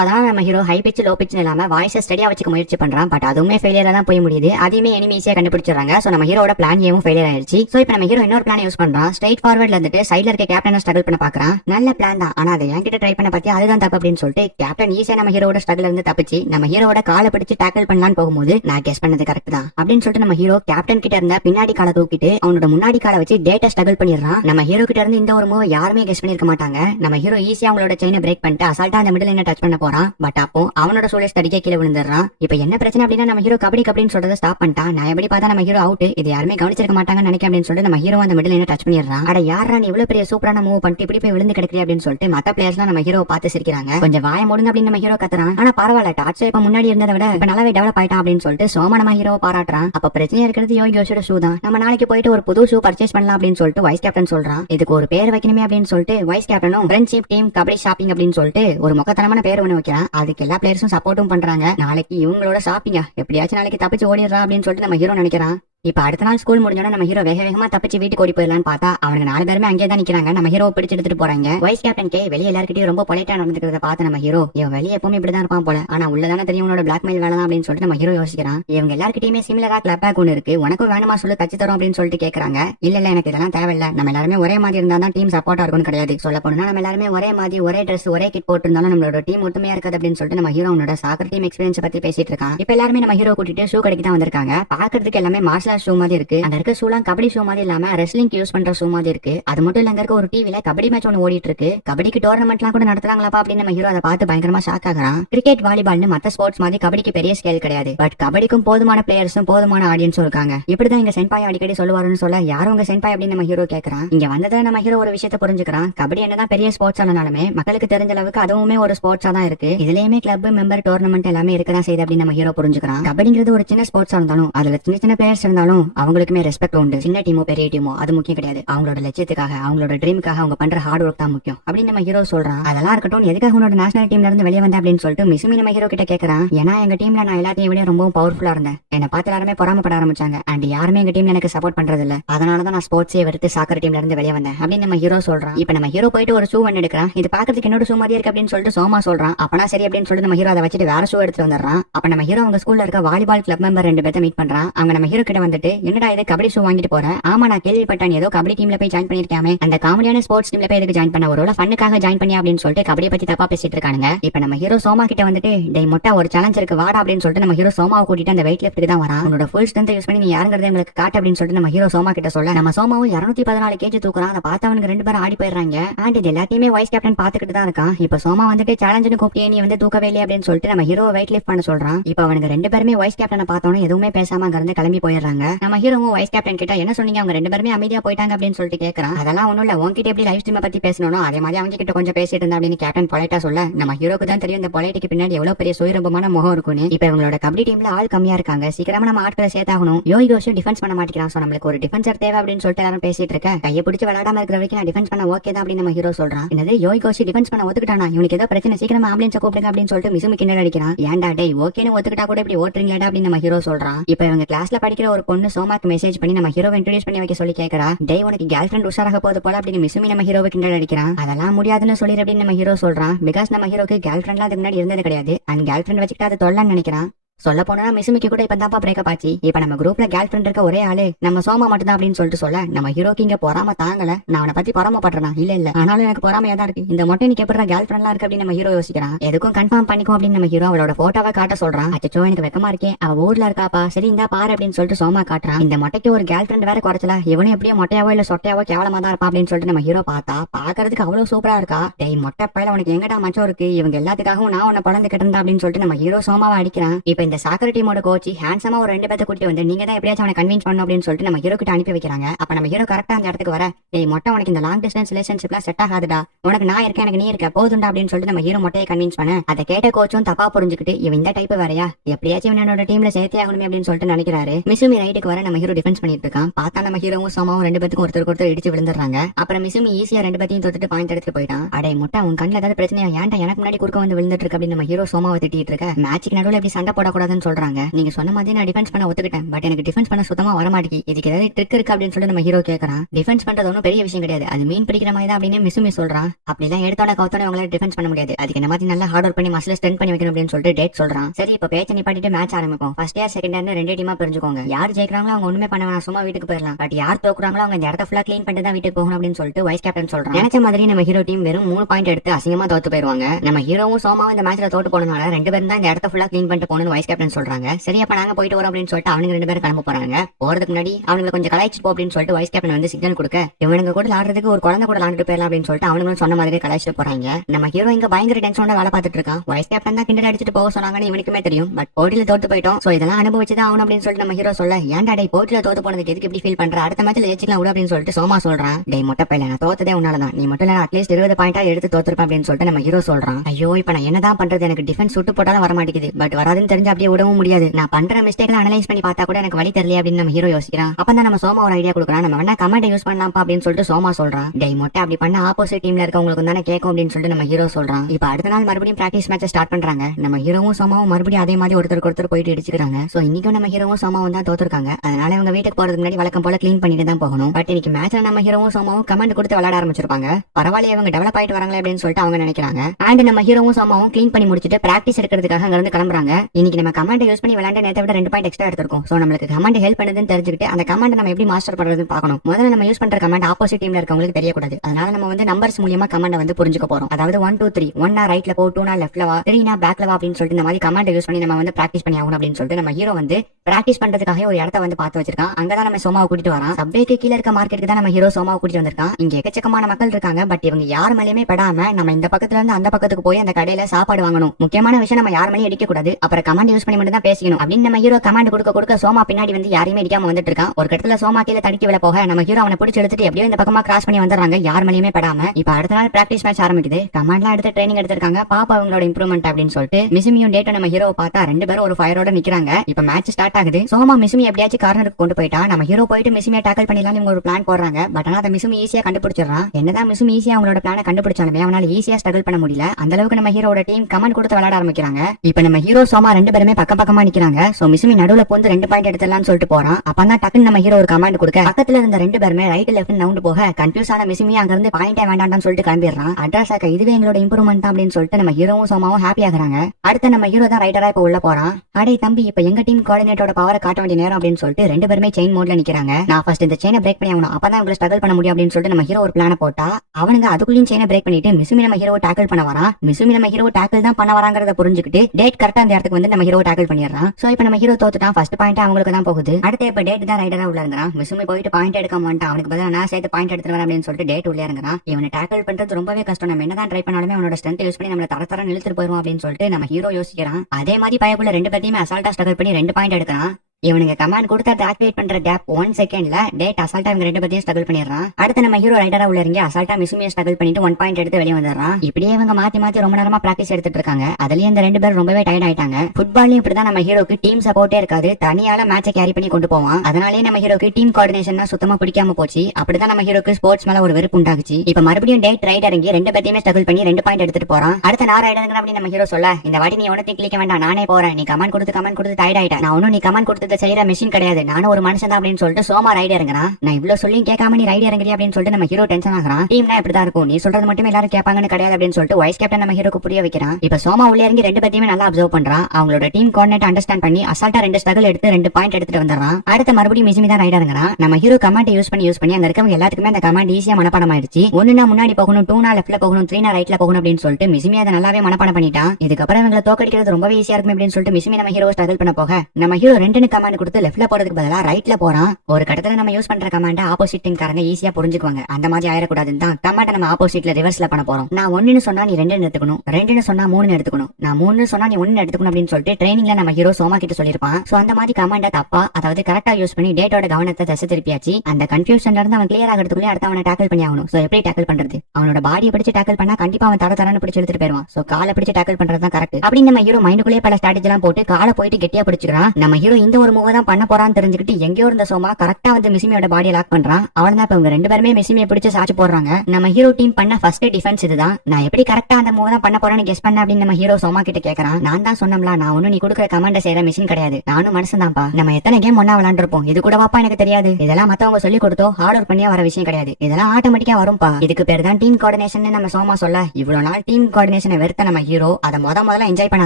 அதனால நம்ம hero high pitch low pitch இல்லாம வாய்ஸ் ஸ்டடியா வச்சுக்க முயற்சி பண்றான். பட் அதுவுமே ஃபெயிலியரா தான் போய் முடியுது. அதையுமே எனிமி ஈஸியா கண்டுபிடிச்சிடுறாங்க. சோ நம்ம ஹீரோட பிளான் ஏவும் ஃபெயிலியர் ஆயிடுச்சு. சோ இப்போ நம்ம ஹீரோ இன்னொரு பிளான் யூஸ் பண்றான். ஸ்ட்ரைட் ஃபார்வர்ட்ல இருந்துட்டு சைடுல இருக்க கேப்டனை ஸ்ட்ரகிள் பண்ண பாக்குறான். நல்ல பிளான் தான், ஆனா அதை என்கிட்ட ட்ரை பண்ண பத்தி அதுதான் தப்பு அப்படின்னு சொல்லிட்டு கேப்டன் ஈஸியா நம்ம ஹீரோட ஸ்ட்ரகிள் இருந்து தப்பிச்சு நம்ம ஹீரோட காலை பிடிச்சு டேக்கிள் பண்ணலான்னு போகும்போது நான் கெஸ் பண்ணது கரெக்ட் தான் அப்படின்னு சொல்லிட்டு நம்ம ஹீரோ கேப்டன் கிட்ட இருந்த பின்னாடி காலை தூக்கிட்டு அவனோட முன்னாடி காலை வச்சு டேட்டா ஸ்ட்ரகிள் பண்ணிடுறான். நம்ம ஹீரோ கிட்ட இருந்து இந்த ஒரு மூவ் யாருமே கெஸ் பண்ணிருக்க மாட்டாங்க. நம்ம ஹீரோ ஈஸியா அவங்களோட செயினை பிரேக் பண்ணிட்டு அசால்ட்டா அந்த மிடில் லைனை டச் பண்ண போறான். பட் அப்போ அவனோட சோல்டர்ஸ் தடிக்க கீழே விழுந்துடுறான். இப்போ என்ன பிரச்சனை அப்படின்னா நம்ம ஹீரோ கபடி கபடின்னு சொல்றதை ஸ்டாப் பண்ணிட்டான். நான் எப்படி பார்த்தா நம்ம ஹீரோ அவுட், இது யாருமே கவனிச்சிருக்க மாட்டாங்கன்னு நினைக்கிறேன் அப்படின்னு சொல்லிட்டு நம்ம ஹீரோ அந்த மிடில் லைனை டச் பண்ணிடுறான். அட யாரா நீ இவ்வளவு பெரிய சூப்பரான மூவ் பண்ணிட்டு இப்படி போய் விழுந்து கிடக்குறீ அப்படின்னு சொல்லிட்டு மத்த பிளேயர்ஸ்லாம் நம்ம ஹீரோ பார்த்து சிரிக்கிறாங்க. கொஞ்சம் வாய மூடுங்க அப்படின்னு நம்ம ஹீரோ கத்துறான். ஆனா பரவாயில்ல, டாட்ஸ் இப்ப முன்னாடி இருந்ததை விட இப்ப நல்லாவே டெவலப் ஆயிட்டான் அப்படின்னு சொல்லிட்டு சோமா நம்ம ஹீரோ பாராட்டுறான். அப்ப பிரச்சனையா இருக்கிறது யோகியோட ஷூ தான். நம்ம நாளைக்கு போயிட்டு ஒரு புது ஷூ பர்ச்சேஸ் பண்ணலாம் அப்படின்னு சொல்லிட்டு வைஸ் கேப்டன் சொல்றான். இதுக்கு ஒரு பேர் வைக்கணுமே அப்படின்னு சொல்லிட்டு வைஸ் கேப்டனும் ஃப்ரெண்ட்ஷிப் டீம் கபடி ஷாப்பிங் அப்படின்னு சொல்லிட்டு ஒரு மொக்கத்தனமான பேர் ஒண்ணு வைக்கிறான். அதுக்கு எல்லா பிளேயர்ஸும் சப்போர்ட்டும் பண்றாங்க. நாளைக்கு இவங்களோட ஷாப்பிங்கா எப்படியாச்சும் நாளைக்கு தப்பிச்சு ஓடிடுறா அப்படின்னு சொல்லிட்டு நம்ம ஹீரோ நினைக்கிறான். இப்ப அடுத்த நாள் ஸ்கூல் முடிஞ்சோட நம்ம ஹீரோ வேக வேகமா தப்பிச்சு வீட்டுக்கு ஓடி போயிடலான்னு பார்த்தா அவனுக்கு 4 பேருமே அங்கேயே தான் நிக்கிறாங்க. நம்ம ஹீரோ பிடிச்சு எடுத்துட்டு போறாங்க. வைஸ் கேப்டன் கே வெளியே எல்லாருக்கிட்டையும் ரொம்ப பொலைட்டா நடந்துக்கிறத பார்த்து நம்ம ஹீரோ இவன் வெளியே எப்பவுமே இப்படிதான் இருப்பான் போல, ஆனா உள்ளதானே தெரியும் உன்னோட பிளாக்மெயில் வேலை தான் அப்படின்னு சொல்லிட்டு நம்ம ஹீரோ யோசிக்கிறான். இவங்க எல்லாருக்கிட்டையுமே சிமிலரா கிளப் பேக் ஒன்று இருக்கு, உனக்கும் வேணுமா சொல்லி தச்சு தரும் அப்படின்னு சொல்லிட்டு கேட்கறாங்க. இல்ல எனக்கு இதெல்லாம் தேவையில்ல, நம்ம எல்லாருமே ஒரே மாதிரி இருந்தா தான் டீம் சப்போர்ட்டா இருக்கும்னு கிடையாது. சொல்ல போனா நம்ம எல்லாருமே ஒரே மாதிரி ஒரே ட்ரெஸ் ஒரே கிட் போட்டு இருந்தாலும் நம்மளோட டீம் ஒத்துமையா இருக்காது அப்படின்னு சொல்லிட்டு நம்ம ஹீரோ அவனோட சாக்கர் டீம் எக்ஸ்பீரியன்ஸ் பத்தி பேசிட்டு இருக்கான். இப்ப எல்லாருமே நம்ம ஹீரோ கூட்டிட்டு ஷூ கடைக்கு தான் வந்திருக்காங்க. பாக்குறதுக்கு எல்லாமே மார்ஷல் ஆர்ட் ஷூ மாதிரி இருக்கு. அங்க இருக்க ஷூலாம் கபடி ஷூ மாதிரி இல்லாம ரெஸ்லிங் யூஸ் பண்ற ஷூ மாதிரி இருக்கு. அது மட்டும் இல்ல அங்க இருக்க ஒரு டிவில கபடி மேட்ச் ஒன்னு ஓடிட்டு இருக்கு. கபடிக்கு டோர்னமெண்ட்லாம் கூட நடத்துறாங்களாப்பா அப்படின்னு நம்ம ஹீரோ அதை பார்த்து பயங்கரமா ஷாக் ஆகுறான். கிரிக்கெட் வாலிபால்னு மத்த ஸ்போர்ட்ஸ் மாதிரி கபடிக்கு பெரிய ஸ்கேல் கிடையாது. பட் கபடிக்கும் போதுமான பிளேயர்ஸும் போதுமான ஆடியன்ஸும் இருக்காங்க. இப்படிதான் இங்க சென்பாய் அடிக்கடி சொல்லுவாருன்னு சொல்ல யாரும் உங்க சென்பாய் அப்படின்னு நம்ம ஹீரோ கேட்கறான். இங்க வந்ததை நம்ம ஹீரோ ஒரு விஷயத்தை புரிஞ்சுக்கிறான். கபடி என்னதான் பெரிய ஸ்போர்ட்ஸ் ஆனாலுமே மக்களுக்கு தெரிஞ்ச அளவுக்கு அதுவுமே ஒரு ஸ்போர்ட்ஸா தான் இருக்கு. இதுலயுமே கிளப் மெம்பர் டோர்னமெண்ட் எல்லாமே இருக்கதான் செய்யுது அப்படின்னு நம்ம ஹீரோ புரிஞ்சுக்கிறான். கபடிங்கிறது ஒரு சின்ன ஸ்போர்ட்ஸா இருந்தாலும் அதுல சின்ன சின்ன பிளேயர்ஸ் இருந்தாலும் அவங்களுக்குமே ரெஸ்பெக்ட் உண்டு. சின்ன டீமோ பெரிய டீமோ அது முக்கியம் கிடையாது. அவங்களோட லட்சியத்துக்காக அவங்களோட ட்ரீமுக்காக அவங்க பண்ற ஹார்ட் ஒர்க் தான் முக்கியம் அப்படின்னு நம்ம ஹீரோ சொல்றான். அதெல்லாம் இருக்கட்டும், எதுக்காக உன்னோட நேஷனல் டீம்ல இருந்து வெளியே வந்த அப்படின்னு சொல்லிட்டு மிசுமி நம்ம ஹீரோ கிட்ட கேட்கறான். ஏன்னா எங்க டீம்ல நான் எல்லாத்தையும் விட ரொம்ப பவர்ஃபுல்லா இருந்தேன். என்ன பார்த்து எல்லாருமே பொறாமப்பட ஆரம்பிச்சாங்க. அண்ட் யாருமே எங்க டீம்ல எனக்கு சப்போர்ட் பண்றது இல்ல. அதனாலதான் நான் ஸ்போர்ட்ஸே எடுத்து சாக்கர் டீம்ல இருந்து வெளியே வந்தேன் அப்படின்னு நம்ம ஹீரோ சொல்றான். இப்ப நம்ம ஹீரோ போயிட்டு ஒரு ஷூ ஒன்னு எடுக்கிறான். இது பாக்கிறதுக்கு என்னோட ஷூ மாதிரியே இருக்கு அப்படின்னு சொல்லிட்டு சோமா சொல்றான். அப்பனா சரி அப்படின்னு சொல்லிட்டு நம்ம ஹீரோ அதை வச்சுட்டு வேற ஷூ எடுத்து வந்துடுறான். அப்ப நம்ம ஹீரோ அவங்க ஸ்கூல்ல இருக்க வாலிபால் கிளப் மெம்பர் 2 பேர்த்த மீட் பண்றான். அவங்க நம்ம ஹீரோ கிட்ட வந்துட்டு என்னடா இது கபடி ஷூ வாங்கிட்டு போறேன். ஆமா நான் கேள்விப்பட்டேன் ஏதோ கபடி டீம்ல போய் ஜாயின் பண்ணிருக்காமே, அந்த காமெடியான ஸ்போர்ட்ஸ் டீம்ல போய் எதுக்கு ஜாயின் பண்ண, ஒரு ஃபன்னுக்காக ஜாயின் பண்ணி அப்படின்னு சொல்லிட்டு கபடியை பத்தி தப்பா பேசிட்டு இருக்கானுங்க. இப்ப நம்ம ஹீரோ சோமா கிட்ட வந்துட்டு டேய் மொட்டா ஒரு சேலஞ்ச் இருக்கு வாடா அப்படின்னு சொல்லிட்டு நம்ம ஹீரோ சோமாவை கூட்டிட்டு அந்த வெயிட் லிஃப்ட்டுக்கு தான் வரான். உன்னோட ஃபுல் ஸ்ட்ரென்த் யூஸ் பண்ணி நீ யாருங்கிறத உங்களுக்கு காட்டு அப்படின்னு சொல்லிட்டு நம்ம ஹீரோ சோமா கிட்ட சொல்ல நம்ம சோமாவும் 214 கேஜி தூக்குறான். அதை பார்த்து அவனுக்கு 2 பேரும் ஆடி போயிடுறாங்க. அண்ட் இது எல்லாத்தையுமே வைஸ் கேப்டன் பாத்துக்கிட்டு தான் இருக்கான். இப்ப சோமா வந்துட்டு சேலஞ்சுன்னு கூப்பிட்டே நீ வந்து தூக்கவே இல்லை அப்படின்னு சொல்லிட்டு நம்ம ஹீரோ வெயிட் லிஃப்ட் பண்ண சொல்றான். இப்ப அவனுக்கு 2 பேருமே வைஸ் கேப்டனை பார்த்தோன்னு எதுவுமே பேசாம அங்க இருந்து கிளம்பி போயிடுறாங்க. நம்ம ஹீரோவும் வைஸ் கேப்டன் கிட்ட என்ன சொன்னீங்க, அவங்க 2 பேருமே அமைதியா போயிட்டாங்க அப்படின்னு சொல்லிட்டு கேட்கறான். அதெல்லாம் ஒண்ணும் இல்ல, உன்கிட்ட எப்படி லைவ் ஸ்ட்ரீம் பத்தி பேசணும் அதே மாதிரி அவங்க கிட்ட கொஞ்சம் பேசிட்டு இருந்தா அப்படின்னு கேப்டன் பொலைட்டா சொல்ல நம்ம ஹீரோக்கு தான் தெரியும் இந்த பொலைட்டுக்கு பின்னாடி எவ்வளவு பெரிய சுயரூபமான முகம் இருக்குன்னு. இப்ப இவங்களோட கபடி டீம்ல ஆள் கம்மியா இருக்காங்க, சீக்கிரமா நம்ம ஆட்களை சேர்த்தாகணும். யோகோஷும் டிஃபென்ஸ் பண்ண மாட்டேங்கிறான். சோ நம்மளுக்கு ஒரு டிஃபென்சர் தேவை அப்படின்னு சொல்லிட்டு எல்லாரும் பேசிட்டு இருக்க கையை பிடிச்சி விளையாடாம இருக்கிற வரைக்கும் நான் டிஃபென்ஸ் பண்ண ஓகே தான் அப்படின்னு நம்ம ஹீரோ சொல்றான். என்னது யோகோஷி டிஃபென்ஸ் பண்ண ஒத்துக்கிட்டானா, இவனுக்கு ஏதோ பிரச்சனை, சீக்கிரமா ஆம்புலன்ஸ் கூப்பிடுங்க அப்படின்னு சொல்லிட்டு மிசுமி கிண்டல் அடிக்கிறான். ஏன்டா டேய் ஓகேன்னு ஒத்துக்கிட்டா கூட இப்படி ஓட்டுறீங்களா அப்படின்னு நம்ம ஹீரோ சொல்றான். இப்ப இவங்க கிளாஸ்ல படிக்கிற ஒரு பொண்ணு சோமாக்கு மெசேஜ் பண்ணி நம்ம ஹீரோ இன்ட்ரோடியூஸ் பண்ணி வைக்க சொல்லி கேட்கறா. டேய் உனக்கு கேர்ள் ஃப்ரெண்ட் உஷாராக போது போல அப்படின்னு மிசுமி நம்ம ஹீரோவை கிண்டல் அடிக்கிறான். அதெல்லாம் முடியாதுன்னு சொல்லி அப்படின்னு நம்ம ஹீரோ சொல்றான். பிகாஸ் நம்ம ஹீரோக்கு கேர்ள் ஃப்ரெண்ட்லாம் அதுக்கு முன்னாடி இருந்தது கிடையாது. அண்ட் கேர்ள் ஃப்ரெண்ட் வச்சுக்கிட்டு அது தொல்லன்னு நினைக்கிறான். சொல்ல போனா மிசுமிக்கு கூட இப்ப தான்ப்பா பிரேக்கப் ஆச்சு. இப்ப நம்ம குரூப்ல கேர்ள் ஃப்ரெண்ட் இருக்க ஒரே ஆளு நம்ம சோமா மட்டும் தான் அப்படின்னு சொல்லிட்டு சொல்ல நம்ம ஹீரோக்கு இங்க பொறாம தாங்கல. நான் அவனை பத்தி பொறாமப்படுறேன் இல்ல ஆனாலும் எனக்கு பொறாமையா தான் இருக்கு. இந்த மொட்டை எனக்கு எப்படி கேர்ள் ஃப்ரெண்ட்லாம் இருக்கு அப்படின்னு நம்ம ஹீரோ யோசிக்கிறான். எதுக்கும் கன்ஃபார்ம் பண்ணிக்கோ அப்படின்னு நம்ம ஹீரோ அவளோட போட்டோவை காட்ட சொல்றான். அச்சோ எனக்கு வெக்கமா இருக்கேன், அவ ஊர்ல இருக்காப்பா, சரி இந்தா பாரு அப்படின்னு சொல்லிட்டு சோமா காட்டுறான். இந்த மொட்டைக்கு ஒரு கேர்ள் ஃப்ரெண்ட் வேற குறைச்சல, இவனும் எப்படியோ மொட்டையாவோ இல்ல சொட்டையாவோ கேவலமா தான் இருப்பா அப்படின்னு சொல்லிட்டு நம்ம ஹீரோ பார்த்தா பாக்குறதுக்கு அவ்வளவு சூப்பரா இருக்கா. டேய் மொட்டை பையில உனக்கு எங்கடா மச்சம் இருக்கு, இவங்க எல்லாத்துக்காகவும் நான் உன்னை பழந்து கிட்டா அப்படின்னு சொல்லிட்டு நம்ம ஹீரோ சோமாவை அடிக்கிறான். இப்ப இந்த இந்த சாக்கர் டீமோட கோச் ஹேண்ட்ஸமா ஒரு 2 பேத்தை கூட்டிட்டு வந்து நீங்க தான் எப்படியாச்சும் அவனை கன்வின்ஸ் பண்ணணும் அப்படின்னு சொல்லிட்டு நம்ம ஹீரோ கிட்ட அனுப்பி வைக்கிறாங்க. அப்ப நம்ம ஹீரோ கரெக்டா அந்த இடத்துக்கு வர, டேய் மொட்டை உனக்கு இந்த லாங் டிஸ்டன்ஸ் ரிலேஷன்ஷிப்லாம் செட் ஆகாதுடா, உனக்கு நான் இருக்கேன் எனக்கு நீ இருக்க போதுண்டா அப்படின்னு சொல்லிட்டு நம்ம ஹீரோ மொட்டையை கன்வின்ஸ் பண்ண, அதை கேட்ட கோச்சும் தப்பா புரிஞ்சுக்கிட்டு இவன் இந்த டைப் வேறையா எப்படியாச்சும் என்னோட டீம்ல சேர்த்தே ஆகணுமே அப்படின்னு சொல்லிட்டு நினைக்கிறாரு. மிசுமி ரைட்டுக்கு வர நம்ம ஹீரோ டிஃபென்ஸ் பண்ணிட்டு இருக்கான். பார்த்தா நம்ம ஹீரோவும் சோமாவும் 2 பேத்துக்கும் ஒருத்தர் இடிச்சு விழுந்துறாங்க. அப்புறம் மிசுமி ஈஸியா 2 பேத்தையும் தொட்டுட்டு பாயிண்ட் எடுத்துட்டு போயிட்டான். அடே முட்டை உன் கண்ணில் ஏதாவது பிரச்சனையா, ஏன்டா எனக்கு முன்னாடி குறுக்க வந்து விழுந்துட்டு இருக்கு அப்படின்னு நம்ம ஹீரோ சோமாவை திட்டிட்டு இருக்க. மேட்சுக்கு நடுவில் எப்படி சண்டை போடக்கூடாதுன்னு சொல்றாங்க. நீங்க சொன்ன மாதிரி நான் டிஃபென்ஸ் பண்ண ஒத்துக்கிட்டேன், பட் எனக்கு டிஃபென்ஸ் பண்ண சுத்தமா வர மாட்டேங்குது, இதுக்கு ஏதாவது ட்ரிக் இருக்கு அப்படின்னு சொல்லிட்டு நம்ம ஹீரோ கேட்கறான். டிஃபென்ஸ் பண்றது ஒன்றும் பெரிய விஷயம் கிடையாது, அது மீன் பிடிக்கிற மாதிரி தான் அப்படின்னு மிசுமி சொல்றான். அப்படிலாம் எடுத்தோட கவுத்தோட அவங்களால டிஃபென்ஸ் பண்ண முடியாது, அதுக்கு என்ன மாதிரி நல்லா ஹார்ட் ஒர்க் பண்ணி மசில ஸ்ட்ரென்த் பண்ணி வைக்கணும் அப்படின்னு சொல்லிட்டு டேட் சொல்றான். சரி இப்ப பேச்சை நிப்பாட்டிட்டு மேட்ச் ஆரம்பிக்கும். ஃபர்ஸ்ட் இயர் செகண்ட் இயர் 2 டீமா பிரிஞ்சுக்கோங்க. யார் ஜெயிக்கிறாங்களோ அவங்க ஒண்ணுமே பண்ண வேணாம், சும்மா வீட்டுக்கு போயிடலாம். பட் யார் தோக்குறாங்களோ அவங்க இந்த இடத்த ஃபுல்லா க்ளீன் பண்ணிட்டு தான் வீட்டுக்கு போகணும் அப்படின்னு சொல்லிட்டு வைஸ் கேப்டன் சொல்றான். நினைச்ச மாதிரி நம்ம ஹீரோ டீம் வெறும் 3 பாயிண்ட் எடுத்து அசிங்கமா தோத்து போயிருவாங்க. நம்ம ஹீரோவும் சோமாவும் இந்த மேட்ச்ல தோத்து போனனால 2 பேரும் தான் இந்த இடத்த ஃபுல்லா க்ளீன் பண்ணிட்டு போகணும்னு வைஸ் கேப்டன் சொல்றாங்க. சரி அப்ப நாங்க போயிட்டு வரோம் அப்படின்னு சொல்லிட்டு அவனுங்க 2 பேரும் கிளம்ப போறாங்க. போறதுக்கு முன்னாடி அவனுங்களை கொஞ்சம் கலாய்ச்சிட்டு போ அப்படின்னு சொல்லிட்டு வைஸ் கேப்டன் வந்து சிக்னல் கொடுக்க, இவனுங்க கூட விளையாடுறதுக்கு ஒரு குழந்தை கூட விளையாண்டு போயிடலாம் அப்படின்னு சொல்லிட்டு அவனுங்களும் சொன்ன மாதிரி கலாய்ச்சிட்டு போறாங்க. நம்ம ஹீரோ இங்க பயங்கர டென்ஷனோட வேலை பார்த்துட்டு இருக்கான். வைஸ் கேப்டன் தான் கிண்டல் அடிச்சுட்டு போக சொன்னாங்கன்னு இவனுக்குமே தெரியும். பட் போட்டியில தோத்து போயிட்டோம், சோ இதெல்லாம் அனுபவிச்சுதான் ஆகணும் அப்படின்னு சொல்லிட்டு நம்ம ஹீரோ சொல்ல, ஏன்டா டேய் போட்டியில தோத்து போனதுக்கு எதுக்கு இப்படி ஃபீல் பண்ற, அடுத்த மேட்ச்ல ஜெயிச்சுக்கலாம் விடு அப்படின்னு சொல்லிட்டு சோமா சொல்றான். டேய் மொட்டை பையல நான் தோத்ததே உன்னாலதான், நீ மட்டும் இல்ல அட்லீஸ்ட் 20 பாயிண்டா எடுத்து தோத்துருப்பேன் அப்படின்னு சொல்லிட்டு நம்ம ஹீரோ சொல்றான். ஐயோ இப்ப நான் என்னதான் பண்றது, எனக்கு டிஃபென்ஸ் சுட்டு போட்டாலும் வர மாட்டேங்குது, பட் வராதுன்னு தெரிஞ்சு அப்படியே விடவும் முடியாது, நான் பண்ற மிஸ்டேக்ல அனலைஸ் பண்ணி பார்த்தா கூட எனக்கு வழி தெரியல அப்படின்னு நம்ம ஹீரோ யோசிக்கிறான். அப்பதான் நம்ம சோமா ஒரு ஐடியா கொடுக்குறான், நம்ம வேணா கமெண்ட் யூஸ் பண்ணலாம்ப்பா அப்படின்னு சொல்லிட்டு சோமா சொல்றான். டேய் மொட்டை அப்படி பண்ண ஆப்போசிட் டீம்ல இருக்கவங்களுக்கு தானே கேட்கும் அப்படின்னு சொல்லிட்டு நம்ம ஹீரோ சொல்றான். இப்ப அடுத்த நாள் மறுபடியும் பிராக்டிஸ் மேட்ச் ஸ்டார்ட் பண்றாங்க. நம்ம ஹீரோவும் சோமாவும் மறுபடியும் அதே மாதிரி ஒருத்தர் போயிட்டு இடிச்சுக்கிறாங்க. சோ இன்னைக்கும் நம்ம ஹீரோவும் சோமாவும் தான் தோத்துருக்காங்க. அதனால இவங்க வீட்டுக்கு போறதுக்கு முன்னாடி வழக்கம் போல க்ளீன் பண்ணிட்டு தான் போகணும். பட் இன்னைக்கு மேட்ச்ல நம்ம ஹீரோவும் சோமாவும் கமெண்ட் கொடுத்து விளையாட ஆரம்பிச்சிருப்பாங்க. பரவாயில்ல இவங்க டெவலப் ஆயிட்டு வராங்களே அப்படின்னு சொல்லிட்டு அவங்க நினைக்கிறாங்க. அண்ட் நம்ம ஹீரோவும் சோமாவும் க்ளீன் பண்ணி முடிச்சிட்டு பிராக்டிஸ் எடுக்கிறதுக்காக அங்க இருந்து கிளம்புறாங்க. இன்னைக்கு நம்ம கமெண்ட் யூஸ் பண்ணி விளையாண்ட நேரத்தை விட 2 பாயிண்ட் எக்ஸ்ட்ரா எடுத்திருக்கோம். சோ நம்மளுக்கு கமெண்ட் ஹெல்ப் பண்ணுதுன்னு தெரிஞ்சுக்கிட்டு அந்த கமெண்ட் நம்ம எப்படி மாஸ்டர் பண்றதுன்னு பார்க்கணும். முதல்ல நம்ம யூஸ் பண்ற கமெண்ட் ஆப்போசிட் டீம்ல இருக்கவங்களுக்கு தெரியக்கூடாது. அதனால நம்ம வந்து நம்பர்ஸ் மூலமா கமெண்ட் வந்து புரிஞ்சுக்க போறோம். அதாவது 1 2 3 1 ரைட்ல போ, 2 லெஃப்ட்ல வா, 3 பேக்ல வா அப்படின்னு சொல்லிட்டு இந்த மாதிரி கமெண்ட் யூஸ் பண்ணி நம்ம வந்து பிராக்டிஸ் பண்ணி ஆகணும் அப்படின்னு சொல்லிட்டு நம்ம ஹீரோ வந்து பிராக்டிஸ் பண்றதுக்காக ஒரு இடத்த வந்து பார்த்து வச்சிருக்கான். அங்கதான் நம்ம சோமாவை கூட்டிட்டு வரான். சப்வேக்கு கீழ இருக்க மார்க்கெட்டுக்கு தான் நம்ம ஹீரோ சோமாவை கூட்டிட்டு வந்திருக்கான். இங்க எக்கச்சக்கமான மக்கள் இருக்காங்க. பட் இவங்க யார் மேலயுமே படாம நம்ம இந்த பக்கத்துல இருந்து அந்த பக்கத்துக்கு போய் அந்த கடையில சாப்பாடு வாங்கணும். முக்கியமான விஷயம் நம்ம யார் மேலேயும் அடிக்க கூடாது, அப்புறம் கமாண்ட் யூஸ் பண்ணி மட்டும் தான் பேசணும் அப்படின்னு நம்ம ஹீரோ கமாண்ட் கொடுக்க சோமா பின்னாடி வந்து யாரையுமே அடிக்காம வந்துட்டு இருக்கான். ஒரு இடத்துல சோமா கீழே தடுக்கி விட போக நம்ம ஹீரோ அவனை பிடிச்சி எடுத்துட்டு எப்படியோ இந்த பக்கமா கிராஸ் பண்ணி வந்துடுறாங்க, யார் மேலேயுமே படாம. இப்ப அடுத்த நாள் பிராக்டிஸ் மேட்ச் ஆரம்பிக்குது. கமாண்ட்லாம் எடுத்து ட்ரைனிங் எடுத்திருக்காங்க, பாப்பா அவங்களோட இம்ப்ரூவ்மெண்ட் அப்படின்னு சொல்லிட்டு மிசுமியும் டேட்டோ நம்ம ஹீரோ பார்த்தா 2 பேரும் ஒரு ஃபயரோட நிக்கிறாங்க. இப்ப மேட்ச் ஸ்டார்ட் ஆகுது. சோமா மிசுமி எப்படியாச்சும் கார்னருக்கு கொண்டு போயிட்டா நம்ம ஹீரோ போயிட்டு மிசுமியை டாக்கல் பண்ணிடலாம் இவங்க ஒரு பிளான் போடுறாங்க. பட் ஆனா அதை மிசுமி ஈஸியா கண்டுபிடிச்சிடறான். என்னதான் மிசுமி ஈஸியா அவங்களோட பிளானை கண்டுபிடிச்சாலுமே அவனால ஈஸியா ஸ்ட்ரகிள் பண்ண முடியல. அந்த அளவுக்கு நம்ம ஹீரோட டீம் கமெண்ட் கொடுத்து விளையாட ஆரம்பிக்கிறாங்க. இப்ப நம்ம ஹீரோ சோமா 2 பேருமே பக்கமா நிக்கிறாங்க. சோ மிசுமி நடுவுல போந்து 2 பாயிண்ட் எடுத்துடலாம்னு சொல்லிட்டு போறான். அப்பதான் டக்குன்னு நம்ம ஹீரோ ஒரு கமாண்ட் கொடுக்க பக்கத்துல இருந்த 2 பேருமே ரைட் லெஃப்ட் நவுண்டு போக கன்ஃபியூஸ் ஆன மிசுமி அங்க இருந்து பாயிண்டே வேண்டாம்னு சொல்லிட்டு கிளம்பிடுறான். அட்ரஸ் ஆக்க இதுவே எங்களோட இம்ப்ரூவ்மெண்ட் அப்படின்னு சொல்லிட்டு நம்ம ஹீரோவும் சோமாவும் ஹாப்பி ஆகுறாங்க. அடுத்து நம்ம ஹீரோ தான் ரைட்டரா இப்ப உள்ள போறான். அடே தம்பி இப்ப எங்க டீம் கோஆர்டினேட்டரோட பவரை காட்ட வேண்டிய நேரம் அப்படின்னு சொல்லிட்டு 2 பேருமே செயின் மோட்ல நிக்கிறாங்க. நான் ஃபர்ஸ்ட் இந்த செயினை பிரேக் பண்ணி ஆகணும், அப்பதான் இவங்களை ஸ்ட்ரகிள் பண்ண முடியும் அப்படின்னு சொல்லிட்டு நம்ம ஹீரோ ஒரு பிளான போட்டா அவனுங்க அதுக்குள்ளேயும் செயினை பிரேக் பண்ணிட்டு மிசுமி நம்ம ஹீரோ டாக்கிள் பண்ண வரான். மிசுமி நம்ம ஹீரோ டாக்கிள் தான் பண்ண வராங்கறத புரிஞ்சுக்கிட்டு டேட் கரெக்டா அந்த இடத்துக்கு வந்து நம்ம ஹீரோ டாக்கிள் பண்ணிடுறான். சோ இப்ப நம்ம ஹீரோ தோத்துட்டான். ஃபர்ஸ்ட் பாயிண்ட் அவங்களுக்கு தான் போகுது. அடுத்து இப்ப டேட் தான் ரைடரா உள்ள இருந்தான். மிசுமி போயிட்டு பாயிண்ட் எடுக்க மாட்டான். அவனுக்கு பதிலா நான் சேர்த்து பாயிண்ட் எடுத்துட்டு வரேன் அப்படின்னு சொல்லிட்டு டேட் உள்ள இறங்குறான். இவனை டாக்கிள் பண்றது ரொம்பவே கஷ்டம். நம்ம என்னதான் ட்ரை பண்ணாலுமே அவனோட ஸ்ட்ரென்த் யூஸ் பண்ணி நம்மள தர இழுத்துட்டு போயிரும் அப்படின்னு சொல்லிட்டு நம்ம ஹீரோ யோசிக்கிறான். அதே மாதிரி பயக்குள்ள 2 பேரையுமே அசால்ட்டா ஸ்ட்ரகிள் பண்ணி 2 பாயிண்ட் எடுக்கிறான். இவனுங்க கமாண்ட் கொடுத்து ஆக்டிவேட் பண்ற கேப் 1 செகண்ட்ல டேட் அசால்ட்டா இவங்க 2 பேரையும் ஸ்ட்ரகிள் பண்ணிடுறான். அடுத்து நம்ம ஹீரோ ரைடரா உள்ள இறங்கி அசால்ட்டா மிசுமியை ஸ்ட்ரகிள் பண்ணிட்டு 1 பாயிண்ட் எடுத்து வெளியே வந்துடுறான். இப்படியே இவங்க மாத்தி ரொம்ப நேரமா பிராக்டிஸ் எடுத்துட்டு இருக்காங்க. அதுலயே இந்த 2 பேர் ரொம்பவே டயர்ட் ஆயிட்டாங்க. ஃபுட்பால்லயும் இப்படிதான் நம்ம ஹீரோக்கு டீம் சப்போர்ட்டே இருக்காது, தனியால மேட்சை கேரி பண்ணி கொண்டு போவான். அதனாலேயே நம்ம ஹீரோக்கு டீம் கோஆர்டினேஷன் சுத்தமா பிடிக்காம போச்சு. அப்படிதான் நம்ம ஹீரோக்கு ஸ்போர்ட்ஸ் மேல ஒரு வெறுப்பு உண்டாகுச்சு. இப்ப மறுபடியும் டேட் ரைட் இறங்கி 2 பேரையுமே ஸ்ட்ரகிள் பண்ணி 2 பாயிண்ட் எடுத்துட்டு போறான். அடுத்த நான் ரைட் இறங்குறேன் அப்படின்னு நம்ம ஹீரோ சொல்ல, இந்த வாட்டி நீ ஒன்னும் கிளிக்க வேண்டாம், நானே போறேன், நீ கமாண்ட் கொடுத்து டயர்ட் ஆயிட்டேன், நான் ஒன்னும் நீ கமாண்ட் கொடுத்து செய்யற மிஷின் கிடையாது, நானும் ஒரு மனுஷன் தான் அப்படின்னு சொல்லிட்டு சோமா ரைட் இறங்குறான். நான் இவ்வளவு சொல்லியும் கேட்காம நீ ரைட் இறங்குறியா அப்படின்னு சொல்லிட்டு நம்ம ஹீரோ டென்ஷன் ஆகுறான். டீம்னா இப்படிதான் இருக்கும், நீ சொல்றது மட்டும் எல்லாரும் கேட்பாங்கன்னு கிடையாது அப்படின்னு சொல்லிட்டு வைஸ் கேப்டன் நம்ம ஹீரோக்கு புரிய வைக்கிறான். இப்ப சோமா உள்ள இறங்கி 2 பேரையுமே நல்லா அப்சர்வ் பண்றான். அவங்களோட டீம் கோஆர்டினேட் அண்டர்ஸ்டாண்ட் பண்ணி அசால்ட்டா 2 ஸ்ட்ரகிள் எடுத்து 2 பாயிண்ட் எடுத்துட்டு வந்துடுறான். அடுத்த மறுபடியும் மிசுமி தான் ரைட் இறங்குறான். நம்ம ஹீரோ கமாண்ட் யூஸ் பண்ணி அங்க இருக்கவங்க எல்லாத்துக்குமே அந்த கமாண்ட் ஈஸியா மனப்பாடம் ஆயிடுச்சு. 1 முன்னாடி போகணும், 2 லெஃப்ட்ல போகணும், 3 ரைட்ல போகணும் அப்படின்னு சொல்லிட்டு மிசுமி அதை நல்லாவே மனப்பாடம் பண்ணிட்டான். இதுக்கப்புறம் இவங்களை தோக்கடிக்கிறது ரொம்பவே ஈஸியா இருக்கும் அப்படின்னு சொல்லிட்டு மிசுமி நம்ம ஹீரோ ஸ்ட்ரகிள் பண்ண போக நம்ம ஹீரோ 2 கமாண்ட் கொடுத்து லெஃப்ட்ல போறதுக்கு பதிலா ரைட்ல போறான். ஒரு கட்டத்துல நம்ம யூஸ் பண்ற கமாண்ட் ஆப்போசிட் டீம் காரங்க ஈஸியா புரிஞ்சுக்குவாங்க. அந்த மாதிரி ஆயிடக்கூடாதுன்னு தான் கமாண்ட் நம்ம ஆப்போசிட்ல ரிவர்ஸ்ல பண்ண போறோம். நான் 1ன்னு சொன்னா நீ 2ன்னு எடுத்துக்கணும், 2ன்னு சொன்னா 3ன்னு எடுத்துக்கணும், நான் 3ன்னு சொன்னா நீ 1ன்னு எடுத்துக்கணும் அப்படின்னு சொல்லிட்டு ட்ரைனிங்ல நம்ம ஹீரோ சோமா கிட்ட சொல்லிருப்பான். சோ அந்த மாதிரி கமாண்ட தப்பா, அதாவது கரெக்டா யூஸ் பண்ணி டேட்டோட கவனத்தை திசை திருப்பியாச்சு. அந்த கன்ஃபியூஷன்ல இருந்து அவன் கிளியர் ஆகிறதுக்குள்ளே அடுத்து அவனை டேக்கிள் பண்ணி ஆகணும். சோ எப்படி டேக்கிள் பண்றது? அவனோட பாடியை பிடிச்சு டேக்கிள் பண்ணா கண்டிப்பா அவன் தரன்னு பிடிச்சு எடுத்துட்டு போயிருவான். சோ காலை பிடிச்சு டேக்கிள் பண்றது தான் கரெக்ட் அப்படின்னு நம்ம ஹீரோ மைண்டுக்குள்ளே பல ஸ்ட்ராட்டஜி எல்லாம் போட்டு காலை போயிட்டு கெட்டியா பிடிச்சுக்கிறான். நம்ம ஹீரோ இந்த ஒரு மூவ் தான் பண்ண போறான்னு தெரிஞ்சுக்கிட்டு எங்கேயோ இருந்த சோமா கரெக்டா வந்து மிசிமியோட பாடியை லாக் பண்றான். அவன் தான் இப்ப இவங்க 2 பேருமே மிசிமியை பிடிச்சு சாச்சு போடுறாங்க. நம்ம ஹீரோ டீம் பண்ண ஃபர்ஸ்ட் டிஃபென்ஸ் இதுதான். நான் எப்படி கரெக்டா அந்த மூவ் தான் பண்ண போறேன்னு கெஸ் பண்ண அப்படின்னு நம்ம ஹீரோ சோமா கிட்ட கேக்குறான். நான் தான் சொன்னோம்ல, நான் ஒன்னும் நீ கொடுக்குற கமாண்ட செய்யற மிஷின் கிடையாது, நானும் மனுஷன் தான்ப்பா. நம்ம எத்தனை கேம் ஒன்னா விளையாண்டுருப்போம், இது கூட வாப்பா எனக்கு தெரியாது. இதெல்லாம் மத்தவங்க சொல்லி கொடுத்தோ ஹார்ட் ஒர்க் பண்ணியா வர விஷயம் கிடையாது, இதெல்லாம் ஆட்டோமேட்டிக்கா வரும்பா. இதுக்கு பேர் தான் டீம் கோஆர்டினேஷன் நம்ம சோமா சொல்ல. இவ்வளவு நாள் டீம் கோஆர்டினேஷனை வெறுத்த நம்ம ஹீரோ அதை முதல்ல என்ஜாய் பண்ண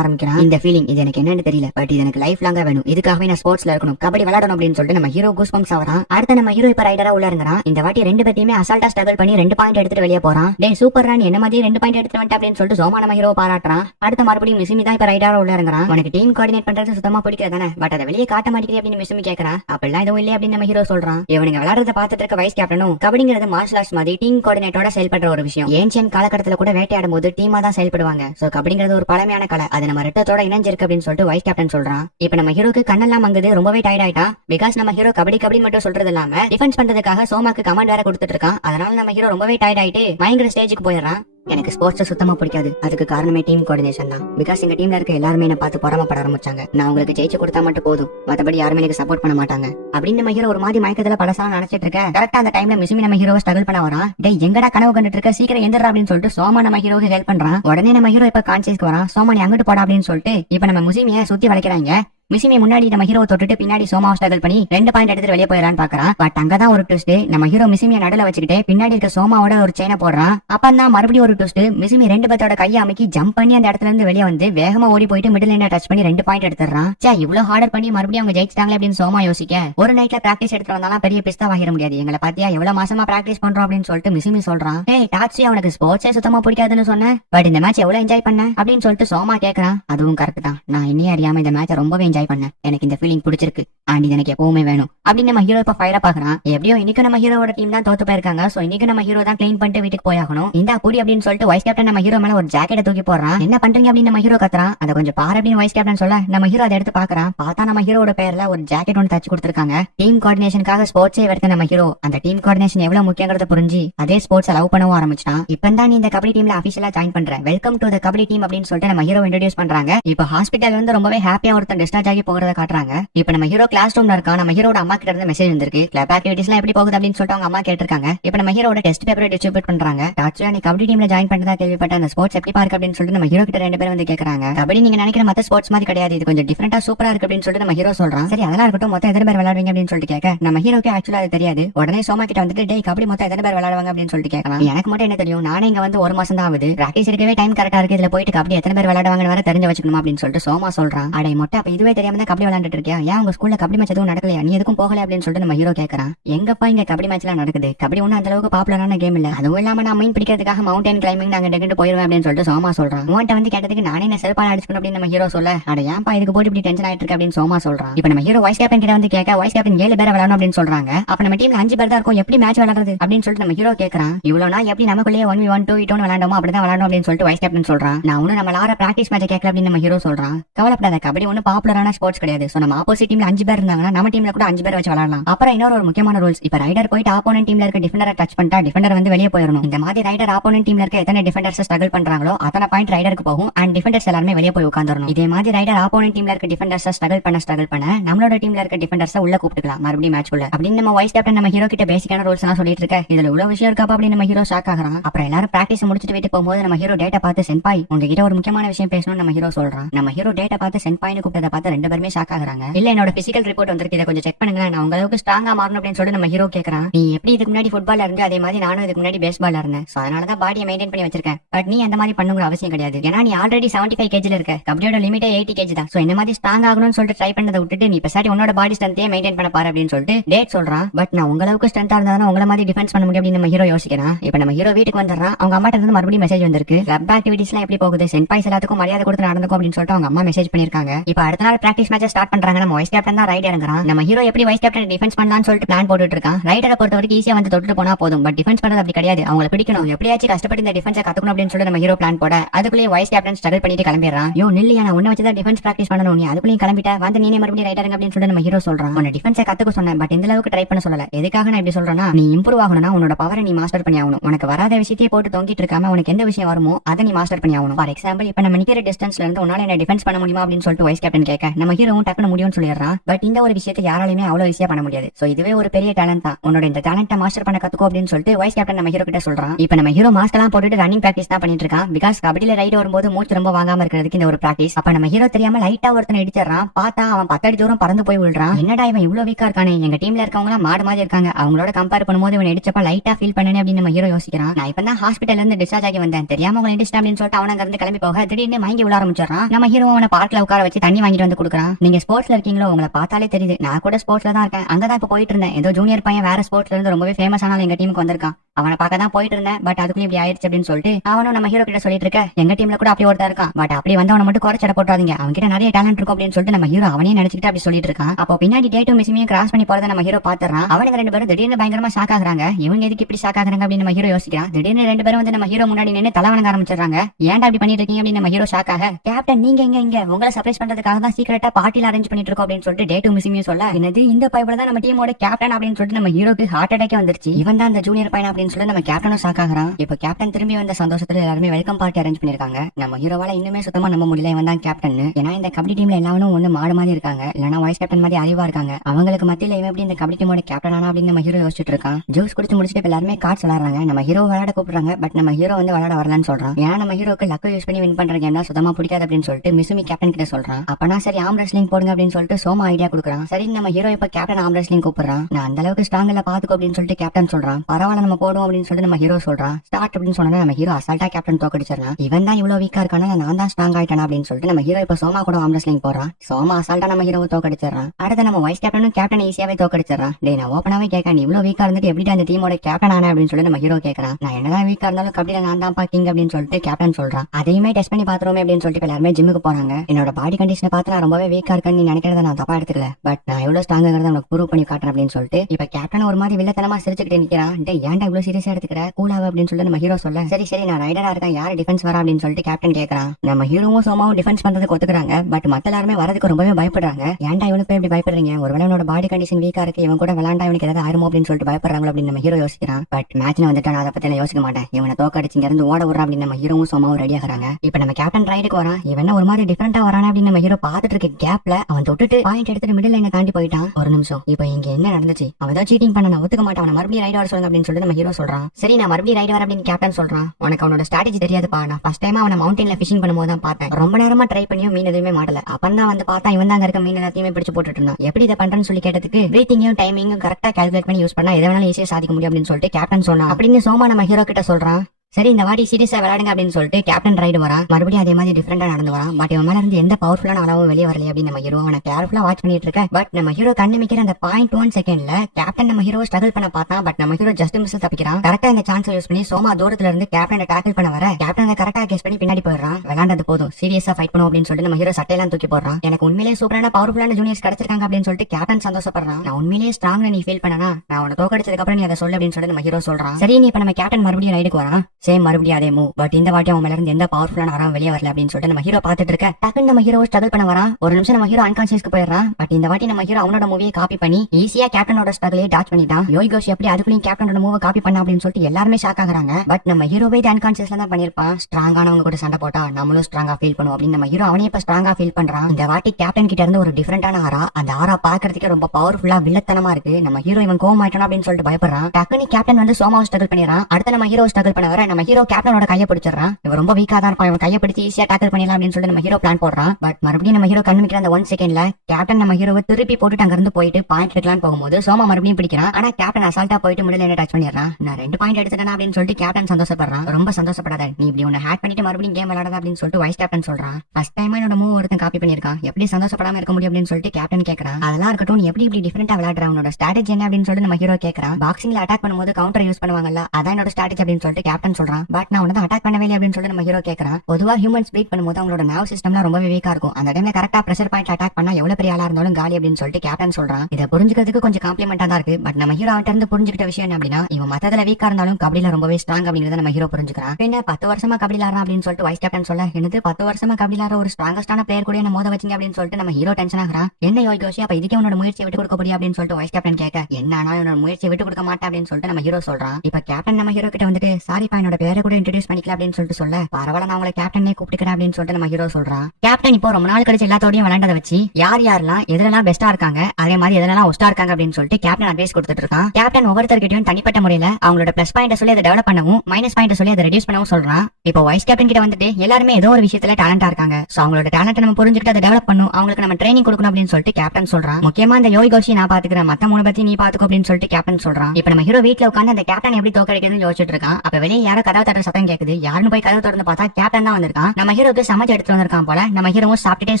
ஆரம்பிக்கிறான். இந்த ஃபீலிங் இது எனக்கு என்னன்னு தெரியல, பட் இது எனக்கு லைஃப் லாங்கா வேணும். இதுக்காகவே நான் ஸ்போர்ட்ஸ்ல இருக்கணும், கபடி விளையாடணும் அப்படின்னு சொல்லிட்டு நம்ம ஹீரோ கூஸ் பம்ப்ஸ் ஆவறான். அடுத்து நம்ம ஹீரோ இப்ப ரைடரா உள்ள இருந்தான். இந்த வாட்டி 2 பேத்தையுமே அசால்ட்டா ஸ்ட்ரகிள் பண்ணி 2 பாயிண்ட் எடுத்துட்டு வெளியே போறான். டேய் சூப்பர் ரான், என்ன மாதிரி 2 பாயிண்ட் எடுத்து வந்துட்ட அப்படின்னு சொல்லிட்டு சோமா நம்ம ஹீரோ பாராட்டுறான். அடுத்த மறுபடியும் மிசிமி தான் இப்ப ரைடரா உள்ள இருந்தான். உனக்கு டீம் கோஆர்டினேட் பண்றது சுத்தமா பிடிக்காதானே, பட் அதை வெளியே காட்ட மாட்டேங்குது அப்படின்னு மிசிமி கேக்குறான். அப்பெல்லாம் எதுவும் இல்லையே அப்படின்னு நம்ம ஹீரோ சொல்றான். இவனுங்க விளையாடுறத பார்த்துட்டு இருக்க வைஸ் கேப்டனும் கபடிங்கிறது மார்ஷல் ஆர்ட்ஸ் மாதிரி டீம் கோஆர்டினேட்டோட செயல்படுற ஒரு விஷயம். ஏன்ஷியன் காலகட்டத்துல கூட வேட்டையாடும் போது டீமா தான் செயல்படுவாங்க. சோ கபடிங்கிறது ஒரு பழமையான கலை, அது நம்ம ரெட்டத்தோட இணைஞ்சிருக்கு அப்படின்னு சொல்லிட்டு வைஸ் கேப்டன் சொல்றான். இப்ப நம்ம ஹீரோக்கு கண்ணெல்லாம் மங்குது, ரொம்பவே டயர்ட் ஆயிட்டா. பிகாஸ் நம்ம ஹீரோ கபடி கபடி மட்டும் சொல்றது இல்லாம டிஃபென்ஸ் பண்றதுக்காக சோமாக்கு கமாண்ட் வேற கொடுத்துட்டு இருக்கான். அதனால நம்ம ஹீரோ ரொம்பவே டயர்ட் ஆயிட்டு பயங்கர ஸ்டேஜுக்கு போயிடுறான். எனக்கு ஸ்போர்ட்ஸ் சுத்தமா பிடிக்காது, அதுக்கு காரணமே டீம் கோஆர்டினேஷன் தான். பிகாஸ் எங்க டீம்ல இருக்க எல்லாருமே என்ன பார்த்து பொறாமப்பட ஆரம்பிச்சாங்க. நான் உங்களுக்கு ஜெயிச்சு கொடுத்தா மட்டும் போதும், மத்தபடி யாருமே எனக்கு சப்போர்ட் பண்ண மாட்டாங்க அப்படின்னு நம்ம ஹீரோ ஒரு மாதிரி மயக்கத்துல பலசால நினைச்சிட்டு இருக்க. கரெக்டா அந்த டைம்ல மிசிமி நம்ம ஹீரோ ஸ்ட்ரகிள் பண்ண வரான். டேய் எங்கடா கனவு கண்டுட்டு இருக்க, சீக்கிரம் எந்திரா அப்படின்னு சொல்லிட்டு சோமா நம்ம ஹீரோக்கு ஹெல்ப் பண்றான். உடனே நம்ம ஹீரோ இப்ப கான்சியஸ்க்கு வரான். சோமா நீ அங்கிட்டு போடா அப்படின்னு சொல்லிட்டு இப்ப நம்ம மிசிமியை சுத்தி வளைக்கிறாங்க. மிசிமி முன்னாடி நம்ம ஹீரோ தொட்டுட்டு பின்னாடி சோமா ஸ்ட்ரகிள் பண்ணி 2 பாயிண்ட் எடுத்துட்டு வெளியே போயிடறான்னு பாக்குறான். பட் அங்கதான் ஒரு ட்விஸ்ட். நம்ம ஹீரோ மிசிமியை நடுல வச்சுக்கிட்டு பின்னாடி இருக்க சோமாவோட ஒரு செயினை போடுறான். அப்பதான் மறுபடியும் ஒரு ட்விஸ்ட். மிசிமி 2 பேத்தோட கையை அமைக்கி ஜம்ப் பண்ணி அந்த இடத்துல இருந்து வெளியே வந்து வேகமா ஓடி போயிட்டு மிடில் லைனை டச் பண்ணி 2 பாயிண்ட் எடுத்துறான். சே இவ்வளவு ஹார்டர் பண்ணி மறுபடியும் அவங்க ஜெயிச்சிட்டாங்களே அப்படின்னு சோமா யோசிக்க, ஒரு நைட்ல பிராக்டிஸ் எடுத்துட்டு வந்தாலும் பெரிய பிஸ்தா வாங்கிட முடியாது, எங்களை பாத்தியா எவ்வளவு மாசமா பிராக்டிஸ் பண்றோம் அப்படின்னு சொல்லிட்டு மிசிமி சொல்றான். ஏய் டாக்ஸி அவனுக்கு ஸ்போர்ட்ஸே சுத்தமா பிடிக்காதுன்னு சொன்னேன், பட் இந்த மேட்ச் எவ்வளவு என்ஜாய் பண்ண அப்படின்னு சொல்லிட்டு சோமா கேக்குறான். அதுவும் கரெக்ட் தான், நான் இன்னே அறியாம இந்த மேட்சை ரொம்பவே என்ஜாய் பண்ணேன், எனக்கு இந்த ஃபீலிங் பிடிச்சிருக்கு அண்ட் இது எனக்கு எப்பவுமே வேணும் அப்படின்னு நம்ம ஹீரோ இப்ப ஃபயரா பாக்குறான். எப்படியோ இன்னைக்கு நம்ம ஹீரோட டீம் தான் தோத்து போயிருக்காங்க. சோ இன்னைக்கு நம்ம ஹீரோ தான் கிளீன் பண்ணிட்டு வீட்டுக்கு போயாகணும். இந்த கூடி அப்படின்னு சொல்லிட்டு வைஸ் கேப்டன் நம்ம ஹீரோ மேல ஒரு ஜாக்கெட்டை தூக்கி போடுறான். என்ன பண்றீங்க அப்படின்னு நம்ம ஹீரோ கத்துறான். அதை கொஞ்சம் பாரு அப்படின்னு வைஸ் கேப்டன் சொல்ல நம்ம ஹீரோ அதை எடுத்து பாக்குறான். பார்த்தா நம்ம ஹீரோட பேர்ல ஒரு ஜாக்கெட் ஒன்று தச்சு கொடுத்துருக்காங்க. டீம் கோஆர்டினேஷனுக்காக ஸ்போர்ட்ஸே எடுத்த நம்ம ஹீரோ அந்த டீம் கோஆர்டினேஷன் எவ்வளவு முக்கியங்கிறத புரிஞ்சு அதே ஸ்போர்ட்ஸ் லவ் பண்ணவும் ஆரம்பிச்சான். இப்போ தான் நீ இந்த கபடி டீம்ல அபிஷியலா ஜாயின் பண்ற, welcome to the kabaddi team அப்படின்னு சொல்லிட்டு நம்ம ஹீரோ இன்ட்ரோடியூஸ் பண்றாங்க. இப்போ ஹாஸ்பிட்டல் வந்து ரொம்பவே ஹாப்பியா ஒருத்தன் டிஸ்சார்ஜ் ஆகி போகிறத காட்டுறாங்க. இப்போ நம்ம ஹீரோ கிளாஸ் ரூம்ல இருக்கான். நம்ம ஹீரோட அம்மா கிட்ட இருந்து மெசேஜ் வந்திருக்கு. கிளப் ஆக்டிவிட்டிஸ்லாம் எப்படி போகுது அப்படின்னு சொல்லிட்டு அவங்க அம்மா கேட்டிருக்காங்க. இப்போ நம்ம ஹீரோட டெஸ்ட் பேப்பரை டிஸ்ட்ரிபியூட் பண்றாங்க. டாக்டர் நீ கபடி டீம்ல ஜாயின் பண்ணதா கேள்விப்பட்ட, அந்த ஸ்போர்ட்ஸ் எப்படி பாருக்கு அப்படின்னு சொல்லிட்டு நம்ம ஹீரோ கிட்ட 2 பேரும் வந்து கேக்குறாங்க. கபடி நீங்க நினைக்கிற மத்த ஸ்போர்ட்ஸ் மாதிரி கிடையாது, இது கொஞ்சம் டிஃபரெண்டா சூப்பரா இருக்கு அப்படின்னு சொல்லிட்டு நம்ம ஹீரோ சொல்றான். சரி அதெல்லாம் இருக்கட்டும், மொத்தம் எத்தனை பேர் விளையாடுவீங்க அப்படின்னு சொல்லிட்டு கேட்க நம்ம ஹீரோக்கு ஆக்சுவலா அது தெரியாது. உடனே சோமா கிட்ட வந்துட்டு டேய் கபடி மொத்தம் எத்தனை பேர் விளையாடுவாங்க அப்படின்னு சொல்லிட்டு கேட்கலாம். எனக்கு மட்டும் என்ன தெரியும், நானே இங்க வந்து 1 மாசம் தான் ஆகுது, பிராக்டிஸ் இருக்கவே டைம் கரெக்டா இருக்கு, இதுல போயிட்டு கபடி எத்தனை பேர் விளையாடுவாங்கன்னு வேற தெரிஞ்சு வச்சுக்கணும் அப்படின்னு சொல்லிட்டு சோமா சொல்றான். அடே மொட்டை அப்ப இதுவே தெரியாம தான் கபடி விளையாண்டுட்டு இருக்கியா, ஏன் உங்க ஸ்கூல்ல கபடி மேட்ச் எதுவும் நடக்கலையா, நீ எதுக்கும் போகல அப்படின்னு சொல்லிட்டு நம்ம ஹீரோ கேக்குறான். எங்கப்பா இங்க கபடி மேட்ச் எல்லாம் நடக்குது, கபடி ஒன்னும் அந்த அளவுக்கு பாப்புலரான கேம் இல்ல, அதுவும் இல்லாம நான் மீன் பிடிக்கிறதுக்காக மவுண்டன் கிளைம்பிங் நாங்க டெக்கிட்டு போயிருவேன் அப்படின்னு சொல்லிட்டு சோமா சொல்றான். உன்கிட்ட வந்து கேட்டதுக்கு நானே என்ன செல்பான அடிச்சுக்கணும் அப்படின்னு நம்ம ஹீரோ சொல்ல, அட ஏன்பா இதுக்கு போட்டு இப்படி டென்ஷன் ஆயிட்டு இருக்கு அப்படின்னு சோமா சொல்றான். இப்போ நம்ம ஹீரோ வைஸ் கேப்டன் கிட்ட வந்து கேட்க வைஸ் கேப்டன் 7 பேர் விளையாடணும் அப்படின்னு சொல்றாங்க. அப்ப நம்ம டீம்ல 5 பேர் தான் இருக்கும், எப்படி மேட்ச் விளையாடுறது அப்படின்னு சொல்லிட்டு நம்ம ஹீரோ கேக்குறான். இவ்வளவு நாள் எப்படி நமக்குள்ளேயே 1v1 2v1 விளையாண்டோமோ அப்படிதான் விளையாடணும் அப்படின்னு சொல்லிட்டு வைஸ் கேப்டன் சொல்றான். நான் ஒன்னும் நம்ம லார பிராக்டிஸ் மேட்ச் கேட்கல அப்படின்னு நம்ம ஹீரோ சொல்றான். கவலைப்படாத, கபடி ஒன்னும் பாப்புலரான ஸ்போர்ட்ஸ் கிடையாது. சோ நம்ம ஆப்போசிட் டீம்ல 5 பேர் இருந்தாங்கன்னா நம்ம டீம்ல கூட 5 பேர் வச்சு விளையாடலாம். அப்புறம் இன்னொரு முக்கியமான ரூல்ஸ், இப்ப ரைடர் போயிட்டு ஆப்போனன்ட் டீம்ல இருக்க டிஃபெண்டரை டச் பண்ணிட்டா டிஃபெண்டர் வந்து வெளியே போயிடணும். இந்த மாதிரி ரைடர் ஆப்போனன்ட் டீம்ல இருக்க எத்தனை டிஃபெண்டர்ஸ் ஸ்ட்ரகிள் பண்றாங்களோ அத்தனை பாயிண்ட் ரைடருக்கு போகும் அண்ட் டிஃபெண்டர்ஸ் எல்லாரும் வெளியே போய் உட்கார்ந்துறணும். இதே மாதிரி ரைடர் ஆப்போனன்ட் டீம்ல இருக்க டிஃபெண்டர்ஸ் ஸ்ட்ரகிள் பண்ண நம்மளோட டீம்ல இருக்க டிஃபெண்டர்ஸ் உள்ள கூப்பிட்டுக்கலாம் மறுபடியும் மேட்ச் உள்ள அப்படின்னு நம்ம வைஸ் கேப்டன் நம்ம ஹீரோ கிட்ட பேசிக்கான ரூல்ஸ் எல்லாம் சொல்லிட்டு இருக்க. இதுல உள்ள விஷயம் இருக்கா அப்படின்னு நம்ம ஹீரோ ஷாக் ஆகுறான். அப்புறம் எல்லாரும் பிராக்டிஸ் முடிச்சிட்டு வீட்டுக்கு போகும்போது நம்ம ஹீரோ டேட்டா பார்த்து சென்பாய் உங்ககிட்ட ஒரு முக்கியமான விஷயம் பேசணும்னு நம்ம ஹீரோ சொல்றான். நம்ம ஹீரோ டேட்டா பார்த்து சென்பாய்னு கூப்பிட்டதை பார்த்து 2 பேருமே ஷாக் ஆகுறாங்க. இல்ல என்னோட பிசிக்கல் ரிப்போர்ட் வந்திருக்கு, இதை கொஞ்சம் செக் பண்ணுங்க, நான் உங்க அளவுக்கு ஸ்ட்ராங்கா மாறணும் அப்படின்னு சொல்லிட்டு நம்ம ஹீரோ கேக்குறான். நீ எப்படி இதுக்கு முன்னாடி ஃபுட்பால்ல இருந்து அதே மாதிரி நானும் இதுக்கு முன்னாடி பேஸ்பால்ல இருந்தேன், சோ அதனாலதான் பாடியை மெயின்டைன் பண்ணி வச்சிருக்கேன். பட் நீ அந்த மாதிரி பண்ணுங்கிற அவசியம் கிடையாது, ஏன்னா நீ ஆல்ரெடி 75 kg இருக்க, கபடியோட லிமிட்டே 80 kg தான். சோ இந்த மாதிரி ஸ்ட்ராங் ஆகணும்னு சொல்லிட்டு ட்ரை பண்ணதை விட்டுட்டு நீ பெசாட்டி உன்னோட பாடி ஸ்ட்ரென்த்தையே மெயின்டைன் பண்ண பாரு அப்படின்னு சொல்லிட்டு டேட் சொல்றான். பட் நான் உங்க அளவுக்கு ஸ்ட்ரென்த்தா இருந்தாலும் உங்கள மாதிரி டிஃபென்ஸ் பண்ண முடியும் அப்படின்னு நம்ம ஹீரோ யோசிக்கிறான். இப்போ நம்ம ஹீரோ வீட்டுக்கு வந்துடுறான். அவங்க அம்மாட்ட இருந்து மறுபடியும் மெசேஜ் வந்திருக்கு. கிளப் ஆக்டிவிட்டிஸ்லாம் எப்படி போகுது, சென்பாய்ஸ் எல்லாத்துக்கும் மரியாதை கொடுத்து நடந்துக்கும் அப்படின்னு சொல்லிட்டு அவங்க அம்மா மெசேஜ் பண்ணிருக்காங்க. இப்போ அடுத்த நாள் பிராக்டிஸ் மேட்ச் ஸ்டார்ட் பண்றாங்க. நம்ம வைஸ் கேப்டன் தான் ரைட் இறங்குறான். நம்ம ஹீரோ எப்படி வைஸ் கேப்டன் டிஃபென்ஸ் பண்ணலாம்னு சொல்லிட்டு பிளான் போட்டுட்டு இருக்கான். ரைடரை பொறுத்த வரைக்கும் ஈஸியா வந்து தொட்டுட்டு போனா போதும், பட் டிஃபென்ஸ் பண்றது அப்படி கிடையாது. அவங்களை பிடிக்கணும், எப்படியாச்சும் கஷ்டப்பட்டு இந்த டிஃபென்ஸை கத்துக்கணும் அப்படின்னு சொல்லிட்டு நம்ம ஹீரோ பிளான் போட அதுக்குள்ளேயே வைஸ் கேப்டன் ஸ்ட்ரகிள் பண்ணிட்டு கிளம்பிடுறான். யோ நில்லையா, நான் உன்ன வச்சுதான் டிஃபென்ஸ் பிராக்டிஸ் பண்ணணும், நீ அதுக்குள்ளேயும் கிளம்பிட்ட வந்து நீனே மறுபடியும் ரைட் இறங்க அப்படின்னு சொல்லிட்டு நம்ம ஹீரோ சொல்றான். உன்னை டிஃபென்ஸை கத்துக்க சொன்னேன், பட் இந்த அளவுக்கு ட்ரை பண்ண சொல்லல. எதுக்காக நான் இப்படி சொல்றேன்னா, நீ இம்ப்ரூவ் ஆகணும்னா உன்னோட பவரை நீ மாஸ்டர் பண்ணி ஆகணும். உனக்கு வராத விஷயத்தையே போட்டு தொங்கிட்டு இருக்காம உனக்கு எந்த விஷயம் வருமோ அதை நீ மாஸ்டர் பண்ணி ஆகணும். ஃபார் எக்ஸாம்பிள், இப்ப நம்ம நிக்கிற டிஸ்டன்ஸ்ல இருந்து உன்னால என்ன டிஃபென்ஸ் பண்ண முடியுமா அப்படின்னு சொல்லிட்டு வைஸ் கேப்டன் கேட்க நம்ம ஹீரோவும் டக்குனு முடியும்னு சொல்லிடுறான். பட் இந்த ஒரு விஷயத்தை யாராலுமே அவ்வளவு ஈஸியா பண்ண முடியாது. சோ இதுவே ஒரு பெரிய டேலண்ட் தான். உன்னோட இந்த டேலண்ட்டை மாஸ்டர் பண்ண கத்துக்கோ அப்படின்னு சொல்லிட்டு வைஸ் கேப்டன் நம்ம ஹீரோ கிட்ட சொல்றான். இப்ப நம்ம ஹீரோ மாஸ்க் எல்லாம் போட்டுட்டு ரன்னிங் பிராக்டிஸ் தான் பண்ணிட்டு இருக்கான். பிகாஸ் கபடியில ரைட் வரும்போது மூச்சு ரொம்ப வாங்காம இருக்கிறதுக்கு இந்த ஒரு பிராக்டிஸ். அப்ப நம்ம ஹீரோ தெரியாம லைட்டா ஒருத்தனை இடிச்சிடறான். பார்த்தா அவன் 10 அடி தூரம் பறந்து போய் விழுறான். என்னடா இவன் இவ்வளவு வீக்கா இருக்கானே, எங்க டீம்ல இருக்கவங்க மாடு மாதிரி இருக்காங்க, அவங்களோட கம்பேர் பண்ணும்போது இவன் இடிச்சப்ப லைட்டா ஃபீல் பண்ணனே அப்படின்னு நம்ம ஹீரோ யோசிக்கிறான். நான் இப்ப தான் ஹாஸ்பிட்டல்ல இருந்து டிஸ்சார்ஜ் ஆகி வந்தேன், தெரியாம உங்களை இடிச்சிட்டேன் அப்படின்னு சொல்லிட்டு அவன் அங்க இருந்து கிளம்பி போக திடீர்னு மயங்கி விழ ஆரம்பிச்சிடறான். நம்ம ஹீரோ அவனை பார்க்ல உட்கார வச்சு தண்ணி வாங்கிட்டு வந்து கொடுக்குறான். நீங்க ஸ்போர்ட்ஸ்ல இருக்கீங்களோ, உங்களை பார்த்தாலே தெரியுது. நான் கூட ஸ்போர்ட்ஸ்ல தான் இருக்கேன், அங்கதான் இப்ப போயிட்டு இருந்தேன். ஏதோ ஜூனியர் பையன் வேற ஸ்போர்ட்ஸ்ல இருந்து ரொம்பவே ஃபேமஸ் ஆனாலும் எங்க டீமுக்கு வந்திருக்கான். அவனை பார்க்க தான் போயிட்டு இருந்தேன், பட் அதுக்குள்ள இப்படி ஆயிடுச்சு அப்படின்னு சொல்லிட்டு அவனும் நம்ம ஹீரோ கிட்ட சொல்லிட்டு இருக்க, எங்க டீம்ல கூட அப்படி ஒருத்தர் இருக்கான், பட் அப்படி வந்து அவனை மட்டும் குறைச்சட போட்டாதீங்க, அவன் கிட்ட நிறைய டேலண்ட் இருக்கும் அப்படின்னு சொல்லிட்டு நம்ம ஹீரோ அவனே நினைச்சிட்டு அப்படி சொல்லிட்டு இருக்கான். அப்போ பின்னாடி டேட்டும் மிஸ்ஸையும் கிராஸ் பண்ணி போறத நம்ம ஹீரோ பாத்துறான். அவனுங்க ரெண்டு பேரும் திடீர்னு பயங்கரமா ஷாக் ஆகுறாங்க. இவங்க எதுக்கு இப்படி ஷாக் ஆகுறாங்க அப்படின்னு நம்ம ஹீரோ யோசிக்கிறான். திடீர்னு ரெண்டு பேரும் வந்து நம்ம ஹீரோ முன்னாடி நின்று தலைவணங்க ஆரம்பிச்சிடறாங்க. ஏன்டா அப்படி பண்ணிட்டு இருக்கீங்க அப்படின்னு நம்ம ஹீரோ ஷாக் ஆக, கேப்டன் நீங்க இங்க உங்களை சர்ப்ரைஸ் பண்றதுக்காக தான் சீக்கிரட்டா பார்ட்டில அரேஞ்ச் பண்ணிட்டு இருக்கோம் அப்படின்னு சொல்லிட்டு டேட்டும் மிஸ்ஸையும் சொல்ல, என்னது இந்த பையன் தான் நம்ம டீமோட கேப்டன் அப்படின்னு சொல்லிட்டு நம்ம ஹீரோக்கு ஹார்ட் அட்டாக்கே வந்துருச்சு. இவன் தான் அந்த ஜூனியர் பையன் அப்படின்னு சொல்லிட்டு நம்ம கேப்டனும் ஷாக் ஆகுறான். இப்போ கேப்டன் திரும்பி வந்த சந்தோஷத்துல எல்லாருமே வெல்கம் பார்ட்டி அரேஞ்ச் பண்ணிருக்காங்க. நம்ம ஹீரோவால இன்னுமே சுத்தமா நம்ப முடியல இவன் தான் கேப்டன். ஏன்னா இந்த கபடி டீம்ல எல்லாரும் ஒண்ணு மாடு மாதிரி இருக்காங்க, இல்லனா வைஸ் கேப்டன் மாதிரி அறிவா இருக்காங்க. அவங்களுக்கு மத்தியில இவன் எப்படி இந்த கபடி டீமோட கேப்டன் ஆனா அப்படின்னு நம்ம ஹீரோ யோசிச்சுட்டு இருக்கான். ஜூஸ் குடிச்சு முடிச்சுட்டு எல்லாருமே கார்ட்ஸ் விளையாடுறாங்க. நம்ம ஹீரோ விளையாட கூப்பிடுறாங்க, பட் நம்ம ஹீரோ வந்து விளையாட வரலன்னு சொல்றான். ஏன்னா நம்ம ஹீரோக்கு லக் யூஸ் பண்ணி வின் பண்ற கேம் தான் சுத்தமா பிடிக்காது அப்படின்னு சொல்லிட்டு மிசுமி கேப்டன் கிட்ட சொல்றான். அப்பனா சரி ஆம் ரெஸ்லிங் போடுங்க அப்படின்னு சொல்லிட்டு சோமா ஐடியா கொடுக்குறான். சரி நம்ம ஹீரோ இப்ப கேப்டன் ஆம் ரெஸ்லிங் கூப்பிடுறான். நான் அந்த அளவுக்கு ஸ்ட்ராங் இல்ல பாத்துக்கோ அப்படின்னு சொல்லிட்டு கேப்டன் சொல்றான். பரவாயில்ல நம்ம போடுவோம் அப்படின்னு சொல்லிட்டு நம்ம ஹீரோ சொல்றான். ஸ்டார்ட் அப்படின்னு சொன்னா நம்ம ஹீரோ அசால்ட்டா கேப்டன் தோக்கடிச்சிடறான். இவன் தான் இவ்வளவு வீக்கா இருக்கானா, நான் தான் ஸ்ட்ராங் ஆயிட்டானா அப்படின்னு சொல்லிட்டு நம்ம ஹீரோ இப்ப சோமா கூட ஆம் ரெஸ்லிங் போடுறான். சோமா அசால்ட்டா நம்ம ஹீரோவை தோக்கடிச்சிடறான். அடுத்து நம்ம வைஸ் கேப்டனும் கேப்டன் ஈஸியாவே தோக்கடிச்சிடறான். டேய் நான் ஓப்பனாவே கேட்க, நீ இவ்வளவு வீக்கா இருந்துட்டு எப்படி அந்த டீமோட கேப்டன் ஆன அப்படின்னு சொல்லி நம்ம ஹீரோ கேட்கறான். நான் என்னதான் வீக்கா இருந்தாலும் கபடியில நான் தான் பாக்கிங் அப்படின்னு சொல்லிட்டு கேப்டன் சொல்றான். அதையுமே டெஸ்ட் பண்ணி பாத்துறோமே அப்படின்னு சொல்லிட்டு எல்லாருமே ஜிம்முக்கு போறாங்க. என்னோட பாடி கண்டிஷனை பார்த்து நான் ரொம்பவே வீக்கா இருக்கேன்னு நீ நினைக்கிறத நான் தப்பா எடுத்துக்கல, பட் நான் எவ்வளவு ஸ்ட்ராங்கா உனக்கு ப்ரூவ் பண்ணி காட்டுறேன் அப்படின்னு சொல்லிட்டு இப்ப கேப்டன் ஒரு மாதிரி வில்லத்தனமா சிரிச்சுக்கிட்டு நிக்கிறான். டேய் ஏன்டா இவ்வளவு சீரியஸா எடுத்துக்கிற, கூலாவ அப்படின்னு சொல்லிட்டு நம்ம ஹீரோ சொல்ல, சரி சரி நான் ரைடரா இருக்கேன், யாரு டிஃபென்ஸ் வரா அப்படின்னு சொல்லிட்டு கேப்டன் கேட்கறான். நம்ம ஹீரோவும் சோமாவும் டிஃபென்ஸ் பண்றதுக்கு ஒத்துக்குறாங்க, பட் மத்த எல்லாருமே வரதுக்கு ரொம்பவே பயப்படுறாங்க. ஏன்டா இவனுக்கு போய் இப்படி பயப்படுறீங்க, ஒருவேளை அவனோட பாடி கண்டிஷன் வீக்கா இருக்கு, இவன் கூட விளையாண்டா இவனுக்கு ஏதாவது ஆயிருமோ அப்படின்னு சொல்லிட்டு பயப்படுறாங்க அப்படின்னு நம்ம ஹீரோ யோசிக்கிறான். பட் மேட்ச்ல வந்துட்டு நான் அதை பத்தி யோசிக்க மாட்டேன், இவனை தோக்கடிச்சு இங்க இருந்து ஓட விடுறா அப்படின்னு நம்ம ஹீரோவும் சோமாவும் ரெடி ஆகுறாங்க. இப்ப நம்ம கேப்டன் ரைடுக்கு வரான். இவன் ஒரு மாதிரி டிஃபரெண்டா வரானே அப்படின்னு நம்ம ஹீரோ பாத்துட்டு இருக்க கேப்ல அவன் தொட்டுட்டு பாயிண்ட் எடுத்துட்டு மிடில் லைனை தாண்டி போயிட்டான். ஒரு நிமிஷம், இப்போ இங்க என்ன நடந்துச்சு, அவன் தான் சீட்டிங் பண்ண, நான் ஒத்துக்க மாட்டேன், அவனை மறுபடியும் ரைடு வர சொல்லுங்க அப்படின்னு சொல்லிட்டு நம்ம ஹீரோ சொல்றான். சரி நான் மறுபடியும் ரைடு வர அப்படின்னு கேப்டன் சொல்றான். உனக்கு அவனோட ஸ்ட்ராட்டஜி தெரியாதுப்பா, நான் ஃபர்ஸ்ட் டைம் அவனை மவுண்டன்ல ஃபிஷிங் பண்ணும்போது தான் பார்த்தேன். ரொம்ப நேரமா ட்ரை பண்ணியும் மீன் எதுவுமே மாட்டல. அப்பதான் தான் வந்து பார்த்தா இவன் தான் அங்க இருக்க மீன் எல்லாத்தையுமே பிடிச்சு போட்டுட்டு இருந்தான். எப்படி இதை பண்றேன்னு சொல்லி கேட்டதுக்கு பிரீத்திங்கும் டைமிங்கும் கரெக்டா கால்குலேட் பண்ணி யூஸ் பண்ணா எதை வேணாலும் ஈஸியா சாதிக்க முடியும் அப்படின்னு சொல்லிட்டு கேப்டன் சொன்னா அப்படின்னு சோமா நம்ம ஹீரோ கிட்ட சொல்றான். சரி இந்த வாட்டி சீரியஸா விளையாடுங்க அப்படின்னு சொல்லிட்டு கேப்டன் ரைடு வரா. மறுபடியும் அதே மாதிரி டிஃபரெண்டா நடந்து வரான். பட் இவன் மேல இருந்து எந்த பவர்ஃபுல்லான அளவும் வெளியே வரல அப்படின்னு நம்ம ஹீரோ அவனை கேர்ஃபுல்லா வாட்ச் பண்ணிட்டு இருக்க. பட் நம்ம ஹீரோ கண்ணு மிக்கிற அந்த 0.1 செகண்ட்ல கேப்டன் நம்ம ஹீரோ ஸ்ட்ரகிள் பண்ண பார்த்தான். பட் நம்ம ஹீரோ ஜஸ்ட் மிஸ் தப்பிக்கிறான். கரெக்டா இந்த சான்ஸ் யூஸ் பண்ணி சோமா தூரத்துல இருந்து கேப்டனை டாக்கிள் பண்ண வர கேப்டன் கரெக்டா கேஸ் பண்ணி பின்னாடி போயிடுறான். விளையாண்டது போதும், சீரியஸா ஃபைட் பண்ணும் அப்படின்னு சொல்லிட்டு நம்ம ஹீரோ சட்டையெல்லாம் தூக்கி போடுறான். எனக்கு உண்மையிலேயே சூப்பரான பவர்ஃபுல்லான ஜூனியர்ஸ் கிடைச்சிருக்காங்க அப்படின்னு சொல்லிட்டு கேப்டன் சந்தோஷப்படுறான். நான் உண்மையிலேயே ஸ்ட்ராங் நீ ஃபீல் பண்ணனா, நான் அவனை தோக்கடிச்சதுக்கு அப்புறம் நீ அதை சொல்லு அப்படின்னு சொல்லிட்டு நம்ம ஹீரோ சொல்றான். சரி நீ இப்ப நம்ம கேப்டன் மறுபடியும் ரைடுக்கு வரான். சேம் மறுபடியும் அதே மூவ், பட் இந்த வாட்டி அவன் மேல இருந்து எந்த பவர்ஃபுல்லான அறம் வெளியே வரல அப்படின்னு சொல்லிட்டு நம்ம ஹீரோ பாத்துட்டு இருக்க. டக்குன்னு நம்ம ஹீரோ ஸ்ட்ரகிள் பண்ண வரான். ஒரு நிமிஷம் நம்ம ஹீரோ அன்கான்சியஸ்க்கு போயிடுறான். பட் இந்த வாட்டி நம்ம ஹீரோ அவனோட மூவியை காப்பி பண்ணி ஈஸியா கேப்டனோட ஸ்ட்ரகிளையே டாச் பண்ணிட்டான். யோகி கோஷ் எப்படி அதுக்குள்ளேயும் கேப்டனோட மூவை காப்பி பண்ணா அப்படின்னு சொல்லிட்டு எல்லாருமே ஷாக் ஆகுறாங்க. பட் நம்ம ஹீரோவே இது அன்கான்சியஸ்ல தான் பண்ணிருப்பான். ஸ்ட்ராங்கானவங்க கூட சண்டை போட்டா நம்மளும் ஸ்ட்ராங்கா ஃபீல் பண்ணுவோம் அப்படின்னு நம்ம ஹீரோ அவனே இப்ப ஸ்ட்ராங்கா ஃபீல் பண்றான். இந்த வாட்டி கேப்டன் கிட்ட இருந்து ஒரு டிஃபரெண்டான ஆரா, அந்த ஆரா பாக்குறதுக்கே ரொம்ப பவர்ஃபுல்லா வில்லத்தனமா இருக்கு. நம்ம ஹீரோ இவன் கோவம் ஆயிட்டான் அப்படின்னு சொல்லிட்டு பயப்படுறான். டக்குனு கேப்டன் வந்து சோமாவை ஸ்ட்ரகிள் பண்ணிடுறான். அடுத்து நம்ம ஹீரோ ஸ்ட்ரகிள் பண்ண வர நம்ம ஹீரோ கேப்டனோட கையை பிடிச்சிடறான். ரொம்ப வீக்கா தான் இருப்பான், இவன் கையை பிடிச்சி ஈஸியா டாக்கிள் பண்ணிடலாம் அப்படின்னு சொல்லிட்டு நம்ம ஹீரோ பிளான் போடுறான். பட் மறுபடியும் நம்ம ஹீரோ கண்ணுமிக்கிற அந்த 1 செகண்ட்ல கேப்டன் நம்ம ஹீரோவை திருப்பி போட்டுட்டு அங்க இருந்து போயிட்டு பாயிண்ட் எடுக்கலான்னு போகும்போது சோமா மறுபடியும் பிடிக்கிறான். ஆனா கேப்டன் அசால்ட்டா போயிட்டு முடியல என்ன டச் பண்ணிடுறான். நான் 2 பாயிண்ட் எடுத்துட்டேன் அப்படின்னு சொல்லிட்டு கேப்டன் சந்தோஷப்படுறான். ரொம்ப சந்தோஷப்படாத, நீ இப்படி உன்னை ஹேக் பண்ணிட்டு மறுபடியும் கேம் விளையாடாத அப்படின்னு சொல்லிட்டு வைஸ் கேப்டன் சொல்றான். ஃபர்ஸ்ட் டைம் என்னோட மூவ் ஒருத்தன் காப்பி பண்ணிருக்கான், எப்படி சந்தோஷப்படாம இருக்க முடியும் அப்படின்னு சொல்லிட்டு கேப்டன் கேட்கறான். அதெல்லாம் இருக்கட்டும், நீ எப்படி இப்படி டிஃபரெண்டா விளையாடுற, உன்னோட ஸ்ட்ராட்டஜி என்ன அப்படின்னு சொல்லிட்டு நம்ம ஹீரோ கேட்கறான். பாக்ஸிங்ல அட்டாக் பண்ணும்போது கவுண்டர் யூஸ் பண்ணுவாங்கல்ல, அதான் என்னோட ஸ்ட்ராட்டஜி அப்படின்னு சொல்லிட்டு கேப்டன் கேப்டன் சொல்றான். பட் நான் உன்னை அட்டாக் பண்ணவே இல்லை அப்படின்னு சொல்லிட்டு நம்ம ஹீரோ கேட்கறான். பொதுவா ஹியூமன்ஸ் பிரீத் பண்ணும்போது அவங்களோட நர்வ் சிஸ்டம்லாம் ரொம்ப வீக்கா இருக்கும். அந்த டைம்ல கரெக்டா பிரஷர் பாயிண்ட் அட்டாக் பண்ணா எவ்வளவு பெரிய ஆளா இருந்தாலும் காலி அப்படின்னு சொல்லிட்டு கேப்டன் சொல்றான். இதை புரிஞ்சுக்கிறதுக்கு கொஞ்சம் காம்ப்ளிமெண்டா தான் இருக்கு. பட் நம்ம ஹீரோ அவன்கிட்ட இருந்து புரிஞ்சுக்கிட்ட விஷயம் என்ன அப்படின்னா, இவன் மத்ததுல வீக்கா இருந்தாலும் கபடியில ரொம்பவே ஸ்ட்ராங் அப்படிங்கறத நம்ம ஹீரோ புரிஞ்சுக்கிறான். என்ன 10 வருஷமா கபடி ஆடுறான் அப்படின்னு சொல்லிட்டு வைஸ் கேப்டன் சொல்ல, என்னது 10 வருஷமா கபடி ஆடுற ஒரு ஸ்ட்ராங்கஸ்டான பிளேயர் கூட என்ன மோத வச்சிங்க அப்படின்னு சொல்லிட்டு நம்ம ஹீரோ டென்ஷன் ஆகுறான். என்ன யோகி, அப்ப இதுக்கே உன்னோட முயற்சியை விட்டு கொடுக்க போறியா அப்படின்னு சொல்லிட்டு வைஸ் கேப்டன் கேட்க, என்ன ஆனாலும் உன்னோட முயற்சியை விட்டு கொடுக்க மாட்டேன் அப்படின்னு சொல்லிட்டு நம்ம ஹீரோ சொல்றான். இப்ப கேப்டன் நம்ம ஹீரோ கிட்ட வந்துட்டு, சாரிப்பா என்னோட பேரை கூட இன்ட்ரோடியூஸ் பண்ணிக்கல அப்படின்னு சொல்லிட்டு சொல்ல, பரவாயில்ல நான் உங்களை கேப்டனே கூப்பிட்டுக்கிறேன் அப்படின்னு சொல்லிட்டு நம்ம ஹீரோ சொல்றான். கேப்டன் இப்போ ரொம்ப நாள் கழிச்சு எல்லாத்தோடையும் விளையாண்டதை வச்சு யார் யாரெல்லாம் எதுலாம் பெஸ்டா இருக்காங்க, அதே மாதிரி எதெல்லாம் ஒஸ்டா இருக்காங்க அப்படின்னு சொல்லிட்டு கேப்டன் அட்வைஸ் கொடுத்துட்டு இருக்கான். கேப்டன் ஒவ்வொருத்தர்கிட்டயும் தனிப்பட்ட முறையில அவங்களோட பிளஸ் பாயிண்ட் சொல்லி அதை டெவலப் பண்ணவும், மைனஸ் பாயிண்ட் சொல்லி அதை ரெடியூஸ் பண்ணவும் சொல்றான். இப்போ வைஸ் கேப்டன் கிட்ட வந்துட்டு எல்லாருமே ஏதோ ஒரு விஷயத்துல டேலண்டா இருக்காங்க. சோ அவங்களோட டேலண்ட் நம்ம புரிஞ்சுக்கிட்டு அதை டெவலப் பண்ணும், அவங்களுக்கு நம்ம ட்ரைனிங் கொடுக்கணும் அப்படின்னு சொல்லிட்டு கேப்டன் சொல்றான். முக்கியமா இந்த யோகி நான் பாத்துக்கிறேன், மத்த 3 பத்தி நீ பாத்துக்கோ அப்படின்னு சொல்லிட்டு கேப்டன் சொல்றான். இப்ப நம்ம ஹீரோ வீட்ல உட்கார்ந்து அந்த கேப்டன் எப்படி தோக்கடிக்கிறதுன்னு யோசிச்சுட்டு இருக்கான். அப்ப வெளியே யாரோ கதவு தட்டுற சத்தம் கேக்குது. யாருன்னு போய் கதவு திறந்து பார்த்தா கேப்டன் தான் வந்திருக்கான். நம்ம ஹீரோக்கு சமைச்சு எடுத்து வந்திருக்கான் போல. நம்ம ஹீரோவும் சாப்பிட்டுட்டே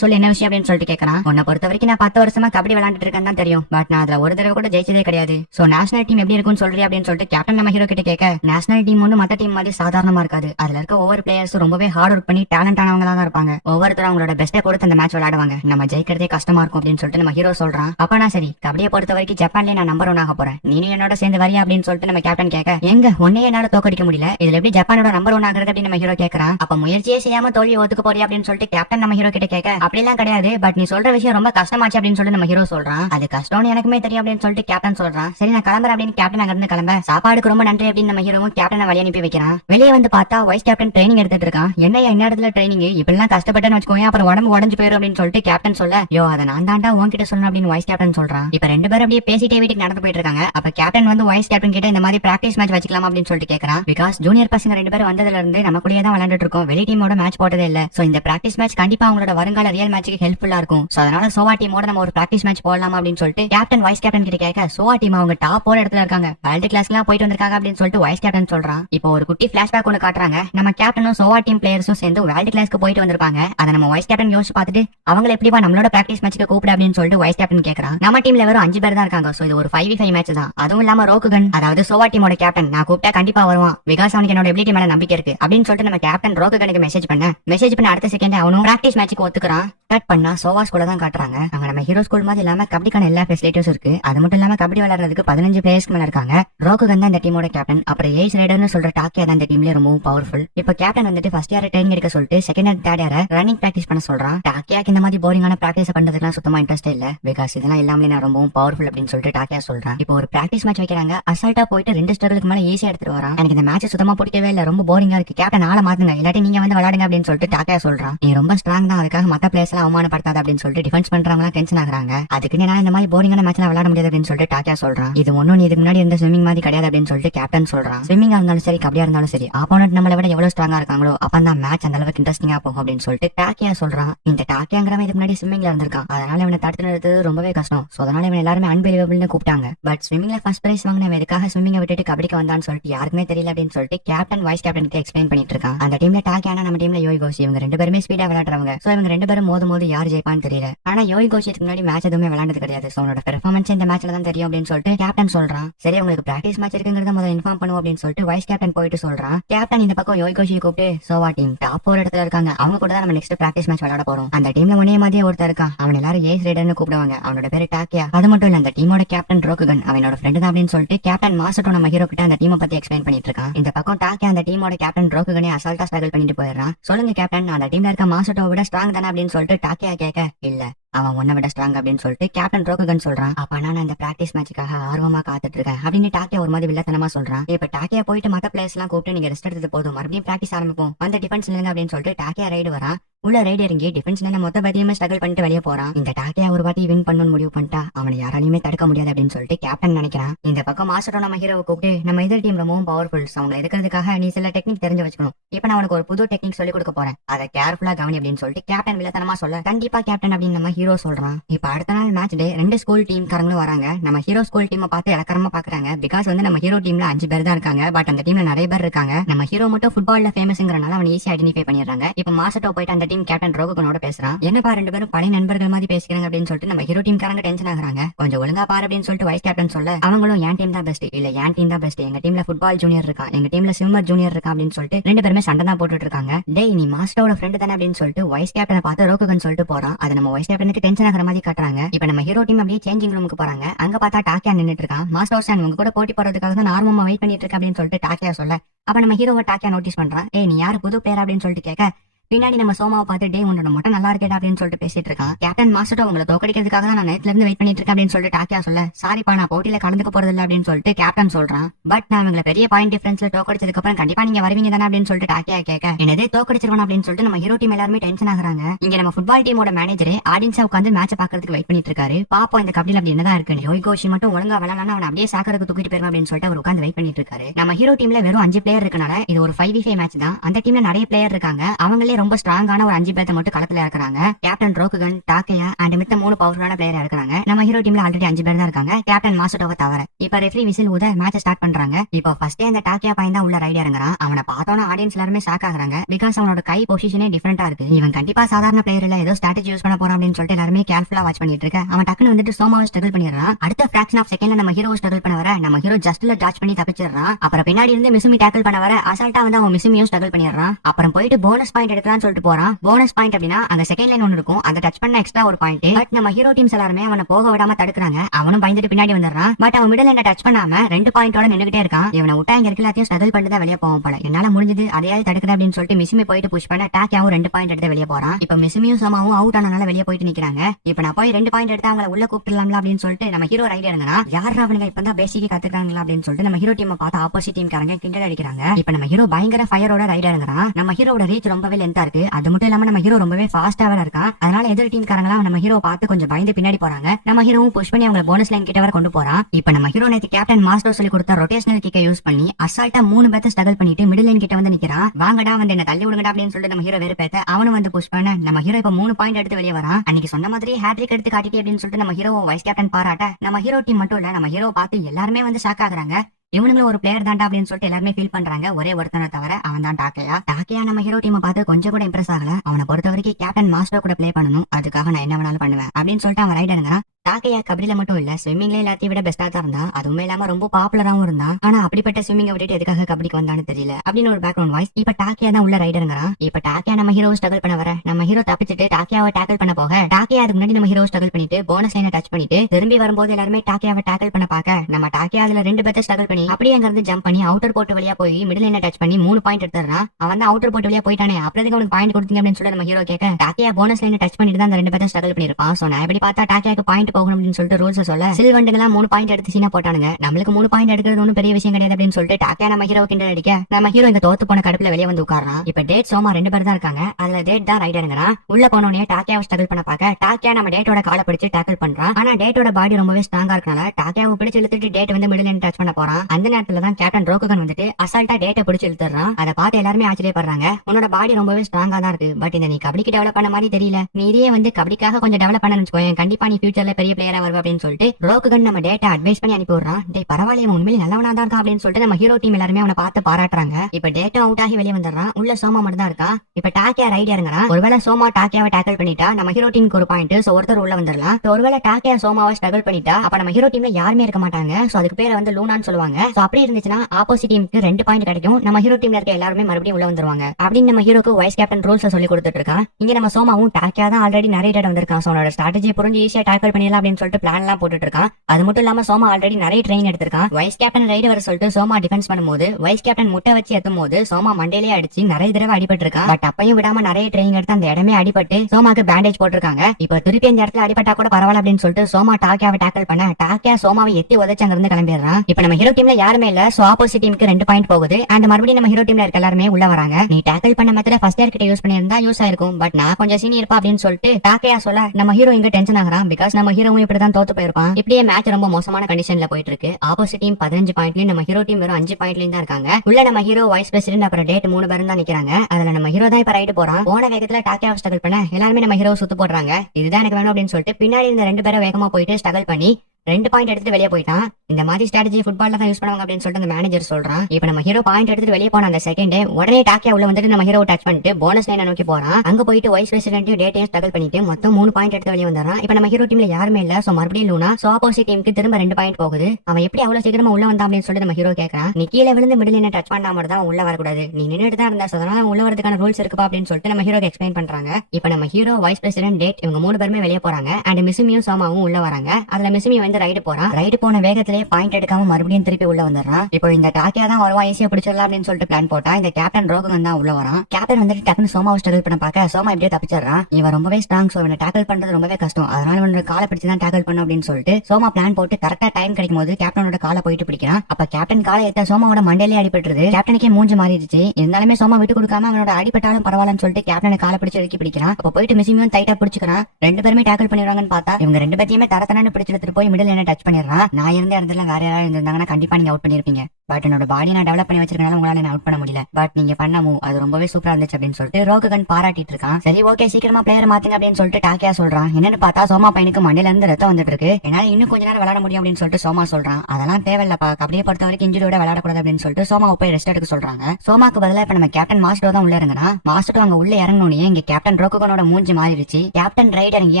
சொல்லி என்ன விஷயம் அப்படின்னு சொல்லிட்டு கேட்கறான். உன்னை பொறுத்த வரைக்கும் நான் 10 வருஷமா கபடி விளையாண்டுட்டு இருக்கேன்னு தான் தெரியும். பட் நான் அதுல ஒரு தடவை கூட ஜெயிச்சதே கிடையாது. சோ நேஷனல் டீம் எப்படி இருக்கும்னு சொல்றியா அப்படின்னு சொல்லிட்டு கேப்டன் நம்ம ஹீரோ கிட்ட கேட்க, நேஷனல் டீம் ஒன்று மத்த டீம் மாதிரி சாதாரணமா இருக்காது. அதுல இருக்க ஒவ்வொரு பிளேயர்ஸும் ரொம்பவே ஹார்ட் ஒர்க் பண்ணி டேலண்ட் ஆனவங்களா தான் இருப்பாங்க. ஒவ்வொருத்தரும் அவங்களோட பெஸ்ட்டை கொடுத்து அந்த மேட்ச் விளையாடுவாங்க. நம்ம ஜெயிக்கிறதே கஷ்டமா இருக்கும் அப்படின்னு சொல்லிட்டு நம்ம ஹீரோ சொல்றான். அப்பனா சரி, கபடியை பொறுத்த வரைக்கும் ஜப்பான்லயே நான் நம்பர் 1 ஆக போறேன், நீனும் என்னோட சேர்ந்து வரியா அப்படின்னு சொல்லிட்டு நம்ம கேப்டன் கேட்க, எங்க உன்னையே என்னால தோக்கடிக்க முடியல, இதுல எப்படி ஜப்பானோட நம்பர் 1 ஆகுறது அப்படின்னு நம்ம ஹீரோ கேட்கறான். அப்ப முயற்சியே செய்யாம தோல்வியை ஒத்துக்க போறியா அப்படின்னு சொல்லிட்டு கேப்டன் நம்ம ஹீரோ கிட்ட கேட்க, அப்படிலாம் கிடையாது, பட் நீ சொல்ற விஷயம் ரொம்ப கஷ்டமாச்சு அப்படின்னு சொல்லிட்டு நம்ம ஹீரோ சொல்றான். அது கஷ்டம்னு எனக்குமே தெரியும் அப்படின்னு சொல்லிட்டு கேப்டன் சொல்றான். சரி நான் கிளம்புறேன் அப்படின்னு கேப்டன் அங்க இருந்து கிளம்ப, சாப்பாடுக்கு ரொம்ப நன்றி அப்படின்னு நம்ம ஹீரோவும் கேப்டனை வழி அனுப்பி வைக்கிறான். வெளியே வந்து பார்த்தா வைஸ் கேப்டன் ட்ரைனிங் எடுத்துட்டு இருக்கான். என்ன இடத்துல ட்ரைனிங் இப்படிலாம் கஷ்டப்பட்டேன்னு வச்சுக்கோங்க, அப்புறம் உடம்பு உடஞ்சு போயிடும் அப்படின்னு சொல்லிட்டு கேப்டன் சொல்ல, யோ அதை நான் தாண்டா உன்கிட்ட சொல்லணும் அப்படின்னு வைஸ் கேப்டன் சொல்றான். இப்ப 2 பேரும் அப்படியே பேசிட்டே வீட்டுக்கு நடந்து போயிட்டு இருக்காங்க. அப்ப கேப்டன் வந்து வைஸ் கேப்டன் கிட்ட இந்த மாதிரி பிராக்டிஸ் மேட்ச் வச்சுக்கலாம் அப்படின்னு சொல்லிட்டு கேட்கறான். பிகாஸ் ஜூனியர் பசங்க 2 பேரும் வந்ததுல இருந்து நமக்குள்ளேயே தான் விளையாண்டுட்டு இருக்கோம், வெளி டீமோட மேட்ச் போட்டதே இல்ல. சோ இந்த பிராக்டிஸ் மேட்ச் கண்டிப்பா அவங்களோட வருங்கால ரியல் மேட்சுக்கு ஹெல்ப்ஃபுல்லா இருக்கும். சோ அதனால சோவா டீமோட நம்ம ஒரு பிராக்டிஸ் மேட்ச் போடலாமா அப்படின்னு சொல்லிட்டு கேப்டன் வைஸ் கேப்டன் கிட்ட கேட்க, சோவா டீம் அவங்க டாப் ஒரு இடத்துல இருக்காங்க, வேர்ல்டு கிளாஸ்க்குலாம் போயிட்டு வந்திருக்காங்க அப்படின்னு சொல்லிட்டு வைஸ் கேப்டன் சொல்றான். இப்போ ஒரு குட்டி பிளாஷ்பேக் ஒன்று காட்டுறாங்க. நம்ம கேப்டனும் சோவா டீம் பிளேயர்ஸும் சேர்ந்து வேர்ல்டு கிளாஸ்க்கு போயிட்டு வந்திருப்பாங்க. அதை நம்ம வைஸ் கேப்டன் யோசிச்சு பார்த்துட்டு அவங்களை எப்படிப்பா நம்மளோட பிராக்டிஸ் மேட்ச்க்கு கூப்பிடு அப்படின்னு சொல்லிட்டு வைஸ் கேப்டன் கேட்கறான். நம்ம டீம்ல வெறும் 5 பேர் தான் இருக்காங்க. சோ இது ஒரு 5v5 மேட்ச் தான். அதுவும் இல்லாம ரோகுகன், அதாவது சோவா டீமோட கேப்டன், நான் கூப்பிட்டா கண்டிப்பா வருவான், பிகாஸ் அவனுக்கு என்னோட எபிலிட்டி மேல நம்பிக்கை இருக்கு அப்படின்னு சொல்லிட்டு நம்ம கேப்டன் ரோகுகனுக்கு மெசேஜ் பண்ண அடுத்த செகண்ட் அவனும் பிராக்டிஸ் மேட்ச்க்கு ஒத்துக்கிறான். கட் பண்ணா சோவா ஸ்கூல தான் காட்டுறாங்க. அங்க நம்ம ஹீரோ ஸ்கூல் மாதிரி இல்லாம கபடிக்கான எல்லா ஃபெசிலிட்டிஸ் இருக்கு. அது மட்டும் இல்லாம கபடி விளையாடுறதுக்கு 15 பிளேயர்ஸ்க்கு மேல இருக்காங்க. ரோகுகன் தான் இந்த டீமோட கேப்டன். அப்புறம் ஏஸ் ரைடர்னு சொல்ற டாக்கியா தான் இந்த டீம்ல ரொம்பவும் பவர்ஃபுல். இப்ப கேப்டன் வந்துட்டு ஃபர்ஸ்ட் இயர் ட்ரைனிங் எடுக்க சொல்லிட்டு second year third year running practice பண்ண சொல்றான். டாக்கியாக்கு இந்த மாதிரி போரிங்கான பிராக்டிஸ் பண்றதுக்குலாம் சுத்தமா இன்ட்ரெஸ்ட் இல்ல, பிகாஸ் இதெல்லாம் எல்லாமே நான் ரொம்பவும் பவர்ஃபுல் அப்படின்னு சொல்லிட்டு டாக்கியா சொல்றான். இப்போ ஒரு பிராக்டிஸ் மேட்ச் வைக்கிறாங்க. அசால்ட்டா போயிட்டு 2 ஸ்டர்களுக்கு மேல ஈஸியா எடுத்துட்டு வரான். எனக்கு இந்த மேட்ச் சுத்தமா பிடிக்கவே இல்ல, ரொம்ப போரிங்கா இருக்கு, கேப்டன் ஆள மாத்துங்க, இல்லாட்டி நீங்க வந்து விளையாடுங்க அப்படின்னு சொல்லிட்டு டாக்கியா சொல்றான். நீ ரொம்ப ஸ்ட்ராங் தான், அதுக்காக மத்த பிளேயர்ஸ் எல்லாம் அவமானப்படுத்தாத அப்படின்னு சொல்லிட்டு டிஃபென்ஸ் பண்றவங்க டென்ஷன் ஆகுறாங்க. அதுக்கு நான் இந்த மாதிரி போரிங்கான மேட்ச்ல விளையாட முடியாது அப்படின்னு சொல்லிட்டு டாக்கியா சொல்றான். இது ஒன்னும் நீ இதுக்கு முன்னாடி இருந்த ஸ்விமிங் மாதிரி கிடையாது அப்படின்னு சொல்லிட்டு கேப்டன் சொல்றான். ஸ்விமிங்கா இருந்தாலும் சரி கபடியா இருந்தாலும் சரி, ஆப்போனன்ட் நம்மளை விட எவ்வளவு ஸ்ட்ராங்கா இருக்காங்களோ அப்பதான் மேட்ச் அந்த அளவுக்கு இன்ட்ரெஸ்டிங்கா போகும் அப்படின்னு சொல்லிட்டு டாக்கியா சொல்றான். இந்த டாக்கியாங்கிறவன் இதுக்கு முன்னாடி ஸ்விமிங்ல இருந்திருக்கான், அதனால இவனை தடுத்து நிறுத்தது ரொம்பவே கஷ்டம். சோ அதனால இவன் எல்லாருமே அன்பிலீவபிள்னு கூப்பிட்டாங்க. பட் ஸ்விமிங்ல ஃபர்ஸ்ட் பிரைஸ் வாங்கினவன் எதுக்காக ஸ்விமிங்கை விட்டுட்டு கபடிக்கு வந்தான்னு சொல்லிட்டு யாருக்குமே தெரியல அப்படின்னு சொல்லிட்டு கேப்டன் வைஸ் கேப்டன் கிட்ட எக்ஸ்பிளைன் பண்ணிட்டு இருக்கான். அந்த டீம்ல டாக்கியானா நம்ம டீம்ல யோகி கோஷி, இவங்க 2 பேருமே ஸ்பீடா விளையாடுறவங்க. சோ இவங்க 2 பேரும் மோது யார் ஜெயிப்பான்னு தெரியல. ஆனா யோகி கோஷி முன்னாடி மேட்ச் எதுவுமே விளையாண்டது கிடையாது. சோ அவனோட பெர்ஃபார்மன்ஸ் இந்த மேட்ச்ல தான் தெரியும் அப்படின்னு சொல்லிட்டு கேப்டன் சொல்றான். சரி உங்களுக்கு பிராக்டிஸ் மேட்ச் இருக்குங்கிறத முதல்ல இன்ஃபார்ம் பண்ணுவோம் அப்படின்னு சொல்லிட்டு வைஸ் கேப்டன் போயிட்டு சொல்றான். கேப்டன் இந்த பக்கம் யோகி கோஷியை கூப்பிட்டு, சோவா டீம் டாப் ஒரு இடத்துல இருக்காங்க, அவங்க கூட தான் நம்ம நெக்ஸ்ட் பிராக்டிஸ் மேட்ச் விளையாட போறோம். அந்த டீம்ல ஒன்னே மாதிரியே ஒருத்தர் இருக்கான், அவன் எல்லாரும் ஏஸ் ரைடர்னு கூப்பிடுவாங்க, அவனோட பேரு டாக்கியா. அது மட்டும் இல்ல அந்த டீமோட கேப்டன் ரோகுகன் அவனோட ஃப்ரெண்ட் தான் அப்படின்னு சொல்லிட்டு கேப்டன் மாசட்டோ நம்ம ஹீரோ கிட்ட அந்த டீமை பத்தி எக்ஸ்பிளைன் பண்ணிட்டு இருக்கான். இந்த பக்கம் டாக்கியா அந்த டீமோட கேப்டன் ரோகுகனே அசால்ட்டா ஸ்ட்ரகிள் பண்ணிட்டு போயிடுறான். சொல்லுங்க கேப்டன், அந்த டீம்ல இருக்க மாசட்டோ விட ஸ்ட்ராங் தானே அப்படின்னு சொல்லிட்டு டாக்கியா கேட்க, இல்ல அவன் ஒன்ன விட ஸ்ட்ராங் அப்படின்னு சொல்லிட்டு கேப்டன் ரோகுகன் சொல்றான். அப்ப நான் அந்த பிராக்டிஸ் மேட்சுக்காக ஆர்வமா காத்துட்டு இருக்கேன் அப்படின்னு டாக்கியா ஒரு மாதிரி வில்லத்தனமா சொல்றான். இப்ப டாக்கியா போயிட்டு மத்த பிளேயர்ஸ் எல்லாம் கூப்பிட்டு நீங்க ரெஸ்ட் எடுத்தது போதும், மறுபடியும் பிராக்டிஸ் ஆரம்பிப்போம், வந்து டிஃபென்ஸ் நிலுங்க அப்படின்னு சொல்லிட்டு டாக்கியா ரைடு வரான். உள்ள ரைடு இறங்கி டிஃபென்ஸ்ல மொத்த பத்தியுமே ஸ்ட்ரகிள் பண்ணிட்டு வெளியே போறான். இந்த டாக்கியா ஒரு வாட்டி வின் பண்ணணும்னு முடிவு பண்ணிட்டா அவனை யாராலையுமே தடுக்க முடியாது அப்படின்னு சொல்லிட்டு கேப்டன் நினைக்கிறான். இந்த பக்கம் மாஸ்டரோ நம்ம ஹீரோவை கூப்பிட்டு, நம்ம எதிர் டீம் ரொம்பவும் பவர்ஃபுல், அவங்க இருக்கிறதுக்காக நீ சில டெக்னிக் தெரிஞ்சு வச்சுக்கணும், இப்ப நான் உனக்கு ஒரு புது டெக்னிக் சொல்லி கொடுக்க போறேன், அதை கேர்ஃபுல்லா கவனி அப்படின்னு சொல்லிட்டு கேப்டன் வில்லத்தனமா சொல்ல, கண்டிப்பா கேப்டன் அப்படின்னு நம்ம ஹீரோ ஹீரோ சொல்றான். இப்ப அடுத்த நாள் மேட்ச் டே 2 ஸ்கூல் டீம் காரங்களும் வராங்க. நம்ம ஹீரோ ஸ்கூல் டீமை பார்த்து இலக்கரமா பாக்குறாங்க. பிகாஸ் வந்து நம்ம ஹீரோ டீம்ல 5 பேர் தான் இருக்காங்க. பட் அந்த டீம்ல நிறைய பேர் இருக்காங்க. நம்ம ஹீரோ மட்டும் ஃபுட்பால்ல ஃபேமஸ்ங்கறனால அவன் ஈஸியா ஐடென்டிஃபை பண்ணிடுறாங்க. இப்ப மாசட்டோ போயிட்டு அந்த டீம் கேப்டன் ரோகுகனோட பேசுறான். என்னப்பா 2 பேரும் பழைய நண்பர்கள் மாதிரி பேசிக்கிறாங்க அப்படின்னு சொல்லிட்டு நம்ம ஹீரோ டீம் காரங்க டென்ஷன் ஆகுறாங்க. கொஞ்சம் ஒழுங்கா பாரு அப்படின்னு சொல்லிட்டு வைஸ் கேப்டன் சொல்ல அவங்களும் என் டீம் தான் பெஸ்ட், இல்ல என் டீம் தான் பெஸ்ட், எங்க டீம்ல ஃபுட்பால் ஜூனியர் இருக்கான், எங்க டீம்ல ஸ்விம்மர் ஜூனியர் இருக்கான் அப்படின்னு சொல்லிட்டு 2 பேருமே சண்டை தான் போட்டுட்டு இருக்காங்க. டேய் நீ மாஸ்டரோட ஃப்ரெண்ட் தானே அப்படின்னு சொல்லிட்டு வைஸ் கேப்டனை பார்த்து ரோகுகன் சொல்லிட்டு போறான். அது நம்ம வைஸ் கேப்டனுக்கு டென்ஷன் ஆகிற மாதிரி காட்டுறாங்க. இப்ப நம்ம ஹீரோ டீம் அப்படியே சேஞ்சிங் ரூமுக்கு போறாங்க. அங்க பார்த்தா டாக்கியா நின்னுட்டு இருக்கான். மாஸ்டர் சான் உங்க கூட போட்டி போறதுக்காக தான் நார்மலா வெயிட் பண்ணிட்டு இருக்க அப்படின்னு சொல்லிட்டு டாக்கியா சொல்ல அப்ப நம்ம ஹீரோவை டாக்கியா நோட்டீஸ் பண்றான். ஏய் நீ யாரு புது பிளேயர் அப்படின்னு சொல்லிட்டு கேட்க பின்னாடி நம்ம சோமாவை பார்த்து டே உன்னோட மட்டும் நல்லா இருக்கேடா அப்படின்னு சொல்லிட்டு பேசிட்டு இருக்கான். கேப்டன் மாஸ்டர் உங்களை தோக்கடிக்கிறதுக்காக தான் நான் நேத்துல இருந்து வெயிட் பண்ணிட்டு இருக்கேன் அப்படின்னு சொல்லிட்டு டாக்கியா சொல்ல சாரிப்பா நான் போட்டியில கலந்துக்க போறது இல்ல அப்படின்னு சொல்லிட்டு கேப்டன் சொல்றான். பட் நான் இவங்களை பெரிய பாயிண்ட் டிஃபரன்ஸ்ல தோக்கடிச்சதுக்கு அப்புறம் கண்டிப்பா நீங்க வருவீங்க தானே அப்படின்னு சொல்லிட்டு டாக்கியா கேட்க என்னதே தோக்கடிச்சிருவான் அப்படின்னு சொல்லிட்டு நம்ம ஹீரோ டீம் எல்லாருமே டென்ஷன் ஆகுறாங்க. இங்க நம்ம ஃபுட்பால் டீமோட மேனேஜரே ஆடியன்ஸா உட்காந்து மேட்ச் பாக்குறதுக்கு வெயிட் பண்ணிட்டு இருக்காரு. பாப்போம் இந்த கபடியில அப்படி என்னதான் இருக்கு. யோகோஷி மட்டும் ஒழுங்கா விளையாடலாம் அவன் அப்படியே சாக்கறதுக்கு தூக்கிட்டு போயிருவான் அப்படின்னு சொல்லிட்டு அவர் உட்காந்து வெயிட் பண்ணிட்டு இருக்காரு. நம்ம ஹீரோ டீம்ல வெறும் 5 பிளேயர் இருக்கனால இது ஒரு 5v5 மேட்ச் தான். அந்த டீம்ல நிறைய பிளேயர் இருக்காங்க. அவங்களே ரொம்ப ஸ்ட்ராங்கான ஒரு 5 பேர்த்த மட்டும் களத்துல இருக்கிறாங்க. கேப்டன் ரோகுகன், டாக்கையா அண்ட் மித்த 3 பவர்ஃபுல்லான பிளேயர் இருக்காங்க. நம்ம ஹீரோ டீம்ல ஆல்ரெடி 5 பேர் தான் இருக்காங்க, கேப்டன் மாஸ்டரோவை தவிர. இப்ப ரெஃப்ரி விசில் ஊத மேட்ச் ஸ்டார்ட் பண்றாங்க. இப்போ ஃபர்ஸ்டே அந்த டாக்கையா பையன் தான் உள்ள ரைட் இறங்குறான். அவனை பார்த்தோன்னா ஆடியன்ஸ் எல்லாருமே ஷாக் ஆகுறாங்க. பிகாஸ் அவனோட கை பொசிஷனே டிஃபரெண்டா இருக்கு. இவன் கண்டிப்பா சாதாரண பிளேயர் இல்ல, ஏதோ ஸ்ட்ராட்டஜி யூஸ் பண்ண போறான் அப்படின்னு சொல்லிட்டு எல்லாருமே கேர்ஃபுல்லா வாட்ச் பண்ணிட்டு இருக்க அவன் டக்குன்னு வந்துட்டு சோமாவை ஸ்ட்ரகிள் பண்ணிடுறான். அடுத்த ஃபிராக்ஷன் ஆஃப் செகண்ட்ல நம்ம ஹீரோ ஸ்ட்ரகிள் பண்ண வர நம்ம ஹீரோ ஜஸ்ட்ல டாச் பண்ணி தப்பிச்சிடுறான். அப்புறம் பின்னாடி இருந்து மிசுமி டேக்கிள் பண்ண வர அசால்ட்டா வந்து அவன் மிசுமியும் ஸ்ட்ரகிள் பண்ணிடுறான். அப்புறம் போயிட்டு போனஸ் பாயிண்ட் எடுக்கலாம்னு சொல்லிட்டு போறான். போனஸ் பாயிண்ட் அப்படின்னா அந்த செகண்ட் லைன் ஒன்னு இருக்கும், அந்த டச் பண்ண எக்ஸ்ட்ரா ஒரு பாயிண்ட். பட் நம்ம ஹீரோ டீம்ஸ் எல்லாருமே அவனை போக விடாம தடுக்கிறாங்க. அவனும் பயந்துட்டு பின்னாடி வந்துடுறான். பட் அவன் மிடில் லைனை டச் பண்ணாம 2 பாயிண்டோட நின்னுகிட்டே இருக்கான். இவனை விட்டா இங்க இருக்க எல்லாத்தையும் ஸ்ட்ரகிள் பண்ணிட்டு தான் வெளியே போவோம் போல. என்னால முடிஞ்சது அதையாவது தடுக்கிறேன் அப்படின்னு சொல்லிட்டு மிசுமி போயிட்டு புஷ் பண்ண டாக்கியாவும் 2 பாயிண்ட் எடுத்து வெளியே போறான். இப்ப மிசுமியும் சோமாவும் அவுட் ஆனனால வெளியே போயிட்டு நிக்கிறாங்க. இப்ப நான் போய் 2 பாயிண்ட் எடுத்து அவங்களை உள்ள கூப்பிடலாம்ல அப்படின்னு சொல்லிட்டு நம்ம ஹீரோ ரைட் இறங்குனா யாரா அவனுங்க இப்பதான் பேசிக்கி கத்துக்கிறாங்களா அப்படின்னு சொல்லிட்டு நம்ம ஹீரோ டீமை பார்த்து ஆப்போசிட் டீம் காரங்க கிண்டல் அடிக்கிறாங்க. இப்ப நம்ம ஹீரோ பயங்கர ஃபயரோட ரைட் இறங்குறான். நம்ம ஹீரோட ரீச் ரொம்பவே லென்த்தா இருக்கு. அது மட்டும் இல்லாம நம்ம ஹீரோ ரொம்பவே ஃபாஸ்டா இருக்கான். அதனால எதிர் டீம் காரங்களா நம்ம ஹீரோ பார்த்து கொஞ்சம் பயந்து பின்னாடி போறாங்க. நம்ம ஹீரோவும் புஷ் பண்ணி அவங்க போனஸ் லைன் கிட்ட வர கொண்டு போறான். இப்ப நம்ம ஹீரோ நேத்து கேப்டன் மாஸ்டர் சொல்லி கொடுத்த ரொட்டேஷனல் கிக்கை யூஸ் பண்ணி அசால்ட்டா 3 பேர்த்த ஸ்ட்ரகிள் பண்ணிட்டு மிடில் லைன் கிட்ட வந்து நிக்கிறான். வாங்கடா வந்து என்ன தள்ளி விடுங்கடா அப்படின்னு சொல்லிட்டு நம்ம ஹீரோ வெறுப்பேத்த அவனும் வந்து புஷ் பண்ண நம்ம ஹீரோ இப்ப 3 பாயிண்ட் எடுத்து வெளியே வரான். அன்னைக்கு சொன்ன மாதிரி ஹேட்ரிக் எடுத்து காட்டிட்டே அப்படின்னு சொல்லிட்டு நம்ம ஹீரோ வைஸ் கேப்டன் பாராட்ட நம்ம ஹீரோ டீம் மட்டும் இல்ல நம்ம ஹீரோ பார்த்து எல்லாருமே வந்து ஷாக் ஆகுறாங்க. இவனுங்களும் ஒரு பிளேயர் தான்டா அப்படின்னு சொல்லிட்டு எல்லாருமே ஃபீல் பண்றாங்க. ஒரே ஒருத்தனை தவிர அவன் தான் டாக்கையா நம்ம ஹீரோ டீமை பார்த்து கொஞ்சம் கூட இம்ப்ரெஸ் ஆகல. அவனை பொறுத்த வரைக்கும் கேப்டன் மாஸ்டர் கூட பிளே பண்ணணும், அதுக்காக நான் என்ன வேணாலும் பண்ணுவேன் அப்படின்னு சொல்லிட்டு அவன் ரைட் இறங்குறான். டாக்கையா கபடியில மட்டும் இல்ல ஸ்விம்மிங்ல எல்லாத்தையும் விட பெஸ்டா தான் இருந்தான். அதுவுமே இல்லாம ரொம்ப பாப்புலராவும் இருந்தான். ஆனா அப்படிப்பட்ட ஸ்விம்மிங்கை விட்டுட்டு எதுக்காக கபடிக்கு வந்தான்னு தெரியல அப்படின்னு ஒரு பேக்ரவுண்ட் வாய்ஸ். இப்ப டாக்கையா தான் உள்ள ரைட் இறங்குறான். இப்ப டாக்கையா நம்ம ஹீரோ ஸ்ட்ரகிள் பண்ண வர நம்ம ஹீரோ தப்பிச்சுட்டு டாக்கையாவை டேக்கிள் பண்ண போக டாக்கையா அதுக்கு முன்னாடி நம்ம ஹீரோ ஸ்ட்ரகிள் பண்ணிட்டு போனஸ் லைனை டச் பண்ணிட்டு திரும்பி வரும்போது எல்லாருமே டாக்கையாவை டேக்கிள் பண்ண பாக்க நம்ம டாக்கையா அதுல 2 பேர்த்த ஸ்ட்ரகிள் பண்ணி அப்படியே அங்க இருந்து ஜம்ப் பண்ணி அவுட்டர் போட்டு வழியா போய் மிடில் லைனை டச் பண்ணி 3 பாயிண்ட் எடுத்துறான். அவன் தான் அவுட்டர் போட்டு வழியா போயிட்டானே, அப்புறம் அவனுக்கு பாயிண்ட் கொடுத்தீங்க அப்படின்னு சொல்லி நம்ம ஹீரோ கேட்க டாக்கையா போனஸ் லைனை டச் பண்ணிட்டு தான் அந்த 2 பேர்த்த ஸ்ட்ரகிள் பண்ணிருப்பான். சோ நான் எப்படி பார்த்தா டாக்கையாக்கு பாயிண்ட் போகணும் அப்படின்னு சொல்லிட்டு ரூல்ஸ் சொல்ல சில்வண்டுங்களா 3 பாயிண்ட் எடுத்து சீனா போட்டானுங்க. நம்மளுக்கு 3 பாயிண்ட் எடுக்கிறது ஒன்றும் பெரிய விஷயம் கிடையாது அப்படின்னு சொல்லிட்டு டாக்கையா நம்ம ஹீரோ கிண்டல் அடிக்க நம்ம ஹீரோ இந்த தோத்து போன கடுப்புல வெளியே வந்து உட்காரான். இப்ப டேட் சோமா 2 பேர் தான் இருக்காங்க. அதுல டேட் தான் ரைட் இறங்குறான். உள்ள போனோடனே டாக்கையாவை ஸ்ட்ரகிள் பண்ண பாக்க டாக்கையா நம்ம டேட்டோட காலை பிடிச்சு டேக்கிள் பண்றான். ஆனா டேட்டோட பாடி ரொம்பவே ஸ்ட்ராங்கா இருக்கனால டாக்கையாவை பிடிச்சு இழுத்துட்டு டேட் வந்து மிடில் லைன் டச் பண்ண போறான். அந்த நேரத்துல தான் கேப்டன் ரோகுகன் வந்துட்டு அசால்ட்டா டேட்டை பிடிச்சு இழுத்துறான். அதை பார்த்து எல்லாருமே ஆச்சரியப்படுறாங்க. உன்னோட பாடி ரொம்பவே ஸ்ட்ராங்கா தான் இருக்கு, பட் இந்த நீ கபடிக்கு டெவலப் பண்ண மாதிரி தெரியல. நீ இதே வந்து கபடிக்காக கொஞ்சம் டெவலப் பண்ண வச்சுக்கோங்க, கண்டிப்பா நீ ஃபியூச்சர்ல பெரிய பிளேயரா வருவ அப்படின்னு சொல்லிட்டு ரோகுகன் நம்ம டேட்டா அட்வைஸ் பண்ணி அனுப்பி விடுறான். டே பரவாயில்ல உண்மையிலே நல்லவனா தான் இருக்கா அப்படின்னு சொல்லிட்டு நம்ம ஹீரோ டீம் எல்லாருமே அவனை பார்த்து பாராட்டுறாங்க. இப்ப டேட்டா அவுட் ஆகி வெளியே வந்துடுறான். உள்ள சோமா மட்டும் தான் இருக்கா. இப்ப டாக்கையா ரைட் இறங்குறான். ஒருவேளை சோமா டாக்கையாவை டேக்கிள் பண்ணிட்டா நம்ம ஹீரோ டீமுக்கு ஒரு பாயிண்ட், சோ ஒருத்தர் உள்ள வந்துடலாம். ஒருவேளை டாக்கையா சோமாவை ஸ்ட்ரகிள் பண்ணிட்டா அப்ப நம்ம ஹீரோ டீம்ல யாருமே இருக்க மாட்டாங்க. சோ அதுக்கு பேரை வந்து லூனான்னு சொல்லுவாங்க. சோ அப்படி இருந்துச்சுன்னா ஆப்போசிட் டீமுக்கு 2 பாயிண்ட் கிடைக்கும். நம்ம ஹீரோ டீம்ல இருக்க எல்லாருமே மறுபடியும் உள்ள வந்துருவாங்க அப்படின்னு நம்ம ஹீரோக்கு வைஸ் கேப்டன் ரூல்ஸ் சொல்லி கொடுத்துட்டு இருக்கான். இங்க நம்ம சோமாவும் டாக்கையா தான் ஆல்ரெடி நிறைய வந்திருக்கான். சோ அவனோட ஸ்ட்ராட்டஜி புரிஞ்சு ஈஸியா டேக்கிள் பண்ணிடலாம் அப்படின்னு சொல்லிட்டு பிளான் எல்லாம் போட்டுட்டு இருக்கான். அது மட்டும் இல்லாம சோமா ஆல்ரெடி நிறைய ட்ரெயின் எடுத்திருக்கான். வைஸ் கேப்டன் ரைடு வர சொல்லிட்டு சோமா டிஃபென்ஸ் பண்ணும்போது வைஸ் கேப்டன் முட்டை வச்சு எத்தும் போது சோமா மண்டையிலே அடிச்சு நிறைய தடவை அடிபட்டு இருக்கான். பட் அப்பையும் விடாம நிறைய ட்ரெயின் எடுத்து அந்த இடமே அடிபட்டு சோமாக்கு பேண்டேஜ் போட்டிருக்காங்க. இப்ப திருப்பி அந்த இடத்துல அடிபட்டா கூட பரவாயில்ல அப்படின்னு சொல்லிட்டு சோமா டாக்கியாவை டேக்கிள் பண்ண டாக்கியா சோமாவை எத்தி உதச்சு அங்க இருந்து கிளம்பிடுறான். இப்ப நம்ம ஹீரோ டீம்ல யாருமே இல்ல. சோ ஆப்போசிட் டீமுக்கு 2 பாயிண்ட் போகுது. அண்ட் மறுபடியும் நம்ம ஹீரோ டீம்ல இருக்க எல்லாருமே உள்ள வராங்க. நீ டேக்கிள் பண்ண மெத்தட ஃபர்ஸ்ட் இயர் கிட்ட யூஸ் பண்ணியிருந்தா யூஸ் ஆயிருக்கும், பட் நான் கொஞ்சம் சீனியர் அப்படின்னு சொல்லிட்டு டாக்கியா சொல்ல நம்ம ஹீரோ இங்க டென்ஷன் ஆகுறான். பிகாஸ் நம்ம ஹீரோவும் இப்படிதான் தோத்து போயிருப்பான். இப்படியே மேட்ச் ரொம்ப மோசமான கண்டிஷன்ல போயிட்டு இருக்கு. ஆப்போசிட் டீம் 15 பாயிண்ட்லயும் நம்ம ஹீரோ டீம் வெறும் 5 பாயிண்ட்லயும் தான் இருக்காங்க. உள்ள நம்ம ஹீரோ வைஸ் பிரசிடென்ட் அப்புறம் டேட் 3 பேரும் தான் நிக்கிறாங்க. அதுல நம்ம ஹீரோ தான் இப்ப ரைடு போறான். போன வேகத்துல டாக்கியாவை ஸ்ட்ரகிள் பண்ண எல்லாருமே நம்ம ஹீரோ சுத்து போடுறாங்க. இதுதான் எனக்கு வேணும் அப்படின்னு சொல்லிட்டு பின்னாடி இந்த 2 பேரும் வேகமா போயிட்டு ஸ்ட்ரகிள் பண்ணி 2 பாயிண்ட் எடுத்துட்டு வெளியே போயிட்டான். இந்த மாதிரி ஸ்ட்ராட்டஜி ஃபுட்பால்ல தான் யூஸ் பண்ணுவாங்க அப்படின்னு சொல்லிட்டு அந்த மேனேஜர் சொல்றான். இப்போ நம்ம ஹீரோ பாயிண்ட் எடுத்துட்டு வெளியே போன அந்த செகண்ட் உடனே டாக்கியா உள்ள வந்துட்டு நம்ம ஹீரோ டச் பண்ணிட்டு போனஸ் லைனை நோக்கி போறான். அங்க போயிட்டு வைஸ் பிரசிடென்ட்டையும் டேட்டையும் ஸ்ட்ரகிள் பண்ணிட்டு மொத்தம் 3 பாயிண்ட் எடுத்து வெளியே வந்தாரான். இப்போ நம்ம ஹீரோ டீம்ல யாருமே இல்ல. சோ மறுபடியும் லூனா. சோ ஆப்போசிட் டீமுக்கு திரும்ப 2 பாயிண்ட் போகுது. அவன் எப்படி அவ்வளவு சீக்கிரமா உள்ள வந்தான் அப்படின்னு சொல்லிட்டு நம்ம ஹீரோ கேட்கறான். நீ கீழே விழுந்து மிடில் லைனை டச் பண்ணா மட்டும் தான் உள்ள வரக்கூடாது. நீ நின்னுட்டு தான் இருந்தா அதனால உள்ள வரதுக்கான ரூல்ஸ் இருக்குப்பா அப்படின்னு சொல்லிட்டு நம்ம ஹீரோக்கு எக்ஸ்பிளைன் பண்றாங்க. இப்போ நம்ம ஹீரோ வைஸ் பிரசிடென்ட் டேட் இவங்க 3 பேருமே வெளியே போறாங்க. அண்ட் மிசுமியும் சோமாவும் உள்ள வராங்க. அதுல மிசுமி வந்து ரைடு போறான். ரைடு போன வேகத்திலே பாயிண்ட் எடுக்காம மறுபடியும் திருப்பி உள்ள வந்துடுறான். இப்போ இந்த டாக்கியா தான் வருவா, ஈஸியா பிடிச்சிடலாம் அப்படின்னு சொல்லிட்டு பிளான் போட்டா இந்த கேப்டன் ரோகன் தான் உள்ள வரான். கேப்டன் வந்துட்டு டக்குனு சோமாவை ஸ்ட்ரகிள் பண்ண பார்க்க சோமா இப்படியே தப்பிச்சிடறான். இவன் ரொம்பவே ஸ்ட்ராங். சோ இவனை டேக்கிள் பண்றது ரொம்பவே கஷ்டம். அதனால இவனோட காலை பிடிச்சு தான் டேக்கிள் பண்ணும் அப்படின்னு சொல்லிட்டு சோமா பிளான் போட்டு கரெக்டா டைம் கிடைக்கும் போது கேப்டனோட காலை போயிட்டு பிடிக்கிறான். அப்ப கேப்டன் காலை ஏத்த சோமாவோட மண்டையிலே அடிபட்டுருது. கேப்டனுக்கே மூஞ்சி மாறிடுச்சு. இருந்தாலுமே சோமா விட்டு கொடுக்காம அவனோட அடிபட்டாலும் பரவாயில்லன்னு சொல்லிட்டு கேப்டனை காலை பிடிச்சு இறக்கி பிடிக்கிறான். அப்ப போயிட்டு மிசிமியும் டைட்டா பிடிச்சிக்கிறான். 2 பேருமே டேக்கிள் பண்ணிடுவாங்கன்னு பார்த்தா இவங்க 2 பேத்தையுமே தரத்தனன்னு பிடிச்சு எடுத்துட்டு போய் மிடில் என்ன டச் பண்ணிடுறான். நான் இருந்த இடத்துல வேற யாராவது இருந்தாங்கன்னா கண்டிப்பா நீங்க அவுட் பண்ணிருப்பீங்க. பட் என்னோட பாடி நான் டெவலப் பண்ணி வச்சிருக்கனால உங்களால என்ன அவுட் பண்ண முடியல. பட் நீங்க பண்ண மூவ் அது ரொம்பவே சூப்பரா இருந்துச்சு அப்படின்னு சொல்லிட்டு ரோகன் பாராட்டிட்டு இருக்கான். சரி ஓகே சீக்கிரமா பிளேயர் மாத்துங்க அப்படின்னு சொல்லிட்டு டாக்கியா சொல்றான். என்னன்னு பார்த்தா சோமா பையனுக்கு மண்டையில இருந்து ரத்தம் வந்துட்டு இருக்கு. என்னால இன்னும் கொஞ்ச நேரம் விளையாட முடியும் அப்படின்னு சொல்லிட்டு சோமா சொல்றான். அதெல்லாம் தேவையில்லப்பா, அப்படியே பொறுத்த வரைக்கும் இன்ஜுரியோட விளையாடக்கூடாது அப்படின்னு சொல்லிட்டு சோமா போய் ரெஸ்ட் எடுக்க சொல்றாங்க. சோமாக்கு பதிலா இப்ப நம்ம கேப்டன் மாஸ்டோ தான் உள்ள இறங்குனா. மாஸ்டோ அங்க உள்ள இறங்கணும்னே இங்க கேப்டன் ரோகனோட மூஞ்சி மாறிடுச்சு. கேப்டன் ரைட் இறங்கி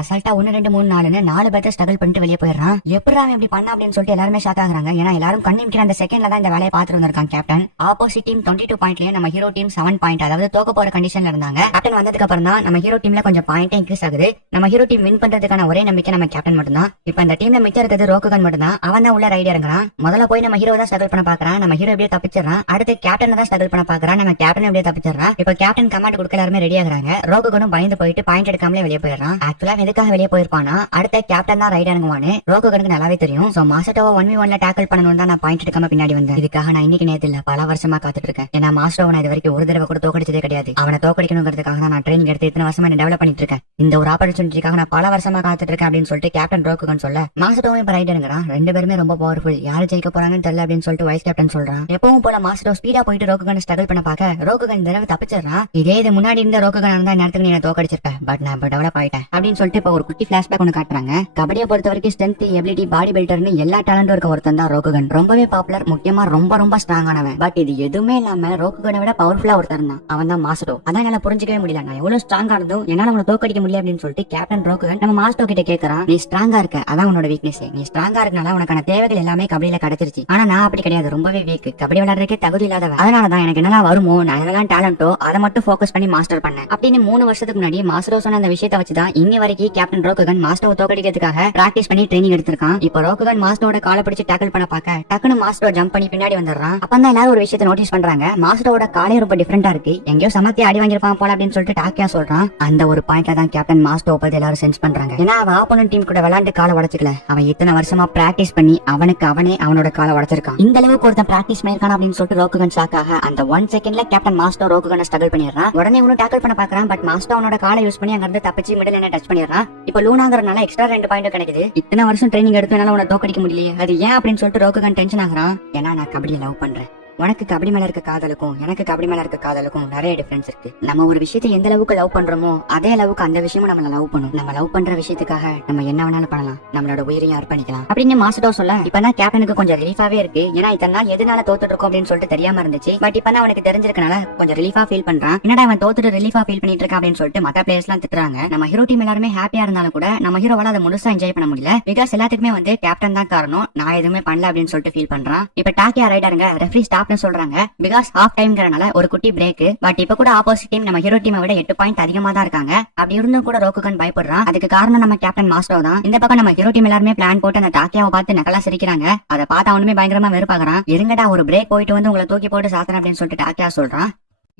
அசால்ட்டா 1 2 3 4 பேர்த்த ஸ்ட்ரகிள் பண்ணிட்டு வெளியே போயிடுறான். எப்படி அவன் இப்படி பண்ணா அப்படின்னு சொல்லிட்டு எல்லாருமே ஷாக் ஆகுறாங்க. ஏன்னா எல்லாரும் கண்ணிமிக்கிற அந்த செகண்ட்ல தான் இந்த வேலையை பார்த்துட்டு வந்திருக்காங்க கேப்டன். ஆப்போசிட் டீம் 22 பாயிண்ட்லயே நம்ம ஹீரோ டீம் 7 பாயிண்ட், அதாவது தோக்க போற கண்டிஷன்ல இருந்தாங்க. கேப்டன் வந்ததுக்கு அப்புறம் தான் நம்ம ஹீரோ டீம்ல கொஞ்சம் பாயிண்ட் இன்க்ரீஸ் ஆகுது. நம்ம ஹீரோ டீம் வின் பண்றதுக்கான ஒரே நம்பிக்கை நம்ம கேப்டன் மட்டும் தான். இப்ப இந்த டீம்ல மிச்சம் இருக்கிறது ரோகன் மட்டும் தான். அவன் தான் உள்ள ரைடு இறங்குறான். முதல்ல போய் நம்ம ஹீரோ தான் ஸ்ட்ரகிள் பண்ண பாக்குறான். நம்ம ஹீரோ எப்படியே தப்பிச்சிடறான். அடுத்து கேப்டன் தான் ஸ்ட்ரகிள் பண்ண பாக்குறான். நம்ம கேப்டன் எப்படியே தப்பிச்சிடறான். இப்ப கேப்டன் கமாண்ட் கொடுக்க எல்லாருமே ரெடி ஆகுறாங்க. ரோகனும் பயந்து போயிட்டு பாயிண்ட் எடுக்காமலே வெளியே போயிடறான். ஆக்சுவலா எதுக்காக வெளியே போயிருப்பானா அடுத்த கேப்டன் தான் ரைடு இறங்குவானு ரோகனுக்கு நல்லாவே தெரியும். சோ மாஸ்டோவை 1v1ல டேக்கிள் பண்ணணும் தான் நான் பாயிண்ட் எடுக்காம பின்னாடி வந்தேன். இதுக்காக நான் இன்னைக்கு நேத்து இல்ல பல வருஷமா காத்துட்டு இருக்கேன். ஏன்னா மாஸ்டர் இது வரைக்கும் ஒரு தடவை கூட தோக்கடிச்சதே கிடையாது. அவனை தோக்கடிக்கணுங்கிறதுக்காக தான் நான் ட்ரைனிங் எடுத்து இத்தனை வருஷமா டெவலப் பண்ணிட்டு இருக்கேன். இந்த ஒரு ஆப்பர்ச்சுனிட்டிக்காக நான் பல வருஷமா காத்துட்டு இருக்கேன் அப்படின்னு சொல்லிட்டு கேப்டன் ரோகன் சொல்ல மாஸ்டரும் இப்ப ரைட் எடுங்கிறான். 2 பேருமே ரொம்ப பவர்ஃபுல். யாரு ஜெயிக்க போறாங்கன்னு தெரியல அப்படின்னு சொல்லிட்டு வைஸ் கேப்டன் சொல்றான். எப்பவும் போல மாஸ்டர் ஸ்பீடா போயிட்டு ரோகன் ஸ்ட்ரகிள் பண்ண பாக்க ரோகன் இந்த தடவை தப்பிச்சிடறான். இதே இது முன்னாடி இருந்த ரோகன் இருந்தா நேரத்துக்கு நீ தோக்கடிச்சிருப்பேன். பட் நான் இப்ப டெவலப் ஆயிட்டேன் அப்படின்னு சொல்லிட்டு இப்ப ஒரு குட்டி பிளாஷ்பேக் ஒன்று காட்டுறாங்க. கபடியை பொறுத்த வரைக்கும் ஸ்ட்ரென்த், எபிலிட்டி, பாடி பில்டர்னு எல்லா டேலண்டும் இருக்க ஒருத்தன் தான் ரோகன். ரொம்பவே பாப்புலர், முக்கியமா ரொம்ப ஸ்ட்ராங்கானவன். பட் இது எதுவுமே இல்லாம ரோகனை விட பவர்ஃபுல்லா ஒருத்தர் தான். அவன் தான் மாஸ்டோ. அதான் என்னால புரிஞ்சிக்கவே முடியல. நான் எவ்வளவு ஸ்ட்ராங்கா இருந்தும் என்னால உங்களை தோக்கடிக்க முடியல அப்படின்னு சொல்லிட்டு கேப்டன் ரோகன் நம்ம மாஸ்டோ கிட்ட கேட்கறான். நீ ஸ்ட்ராங்கா இருக்க, அதான் உன்னோட வீக்னஸ். நீ ஸ்ட்ராங்கா இருக்கனால உனக்கான தேவைகள் எல்லாமே கபடியில கிடைச்சிருச்சு. ஆனா நான் அப்படி கிடையாது, ரொம்பவே வீக். கபடி விளையாடுறதுக்கே தகுதி இல்லாதவன். அதனாலதான் எனக்கு என்னெல்லாம் வருமோ, நான் என்னெல்லாம் டேலண்டோ அதை மட்டும் போக்கஸ் பண்ணி மாஸ்டர் பண்ணேன் அப்படின்னு 3 வருஷத்துக்கு முன்னாடி மாஸ்டோ சொன்ன அந்த விஷயத்தை வச்சுதான் இன்னி வரைக்கும் கேப்டன் ரோகன் மாஸ்டோவை தோக்கடிக்கிறதுக்காக பிராக்டிஸ் பண்ணி ட்ரைனிங் எடுத்திருக்கான். இப்போ ரோகன் மாஸ்டரோட காலை பிடிச்சு டேக்கிள் பண்ண பாக்க டக்குனு மாஸ்டோ ஜம்ப் பண்ணி பின்னாடி வந்துடுறான். அப்பதான் எல்லாரும் ஒரு விஷயத்தை நோட்டீஸ் பண்றாங்க. மாஸ்டரோட காலே ரொம்ப டிஃபரெண்டா இருக்கு. எங்கேயோ சமத்தி அடி வாங்கிருப்பான் போல அப்படின்னு சொல்லிட்டு டாக்கியா சொல்றான். அந்த ஒரு பாயிண்ட்ல தான் கேப்டன் மாஸ்டோ பத்தி எல்லாரும் சென்ஸ் பண்றாங்க. ஏன்னா அவன் ஆப்போனன்ட் டீம் கூட விளையாண்டு காலை உடைச்சுக்கல. அவன் இத்தனை வருஷமா பிராக்டிஸ் பண்ணி அவனே அவனோட காலை உடைச்சிருக்கான். இந்த அளவுக்கு ஒருத்தன் பிராக்டிஸ் பண்ணிருக்கான் அப்படின்னு சொல்லிட்டு ரோகன் ஷாக்காக அந்த 1 செகண்ட்ல கேப்டன் மாஸ்டோ ரோகனை ஸ்ட்ரகிள் பண்ணிடுறான். உடனே இவனும் டேக்கிள் பண்ண பாக்குறான். பட் மாஸ்டோ அவனோட காலை யூஸ் பண்ணி அங்க இருந்து தப்பிச்சு மிடில் என்ன டச் பண்ணிடுறான். இப்ப லூனாங்கறனால எக்ஸ்ட்ரா 2 பாயிண்ட் கிடைக்குது. இத்தனை வருஷம் ட்ரைனிங் எடுத்தனால உன தோக்கடிக்க முடியலையே, அது ஏன் அப்படின்னு சொல்லிட்டு ரோகன் டென்ஷன் ஆகுறான். ஏன்னா நான் கபடியை லவ் பண்றேன். உனக்கு கபடி மேல இருக்க காதலுக்கும் எனக்கு கபடி மேல இருக்க காதலுக்கும் நிறைய டிஃபரன்ஸ் இருக்கு. நம்ம ஒரு விஷயத்தை எந்த அளவுக்கு லவ் பண்றோமோ அதே அளவுக்கு அந்த விஷயமும் நம்மள லவ் பண்ணும். நம்ம லவ் பண்ற விஷயத்துக்காக நம்ம என்ன வேணாலும் பண்ணலாம், நம்மளோட உயிரையும் அர்ப்பணிக்கலாம் அப்படின்னு மாஸ்டர் சொல்ல இப்பதான் கேப்டனுக்கு கொஞ்சம் ரிலீஃபாவே இருக்கு. ஏன்னா இத்தனை நாள் எதனால தோத்துட்டு இருக்கோம் அப்படின்னு சொல்லிட்டு தெரியாம இருந்துச்சு. பட் இப்பதான் அவனுக்கு தெரிஞ்சிருக்கனால கொஞ்சம் ரிலீஃபா ஃபீல் பண்றான். என்னடா அவன் தோத்துட்டு ரிலீஃபா ஃபீல் பண்ணிட்டு இருக்கான் அப்படின்னு சொல்லிட்டு மத்த பிளேயர்ஸ் எல்லாம் திட்டுறாங்க. நம்ம ஹீரோ டீம் எல்லாருமே ஹாப்பியா இருந்தாலும் கூட நம்ம ஹீரோவால அதை முழுசா என்ஜாய் பண்ண முடியல. பிகாஸ் எல்லாத்துக்குமே வந்து கேப்டன் தான் காரணம், நான் எதுவுமே பண்ணல அப்படின்னு சொல்லிட்டு ஃபீல் பண்றான். இப்ப டாக்கியா ரைடருங்க ரெஃப்ரி ஸ்டாப்னு சொல்றாங்க. பிகாஸ் ஹாஃப் டைம்ங்கறனால ஒரு குட்டி பிரேக். பட் இப்ப கூட ஆப்போசிட் டீம் நம்ம ஹீரோ டீமை விட 8 பாயிண்ட் அதிகமா தான் இருக்காங்க. அப்படி இருந்தும் கூட ரோகன் பயப்படுறான். அதுக்கு காரணம் நம்ம கேப்டன் மாஸ்டோ தான். இந்த பக்கம் நம்ம ஹீரோ டீம் எல்லாருமே பிளான் போட்டு அந்த டாக்கியாவை பார்த்து நக்கலா சிரிக்கிறாங்க. அதை பார்த்து அவனுமே பயங்கரமா வெறுப்பாகிறான். இருங்கடா ஒரு பிரேக் போயிட்டு வந்து உங்களை தூக்கி போட்டு சாத்தன அப்படின்னு சொல்லிட்டு டாக்கியா சொல்றான்.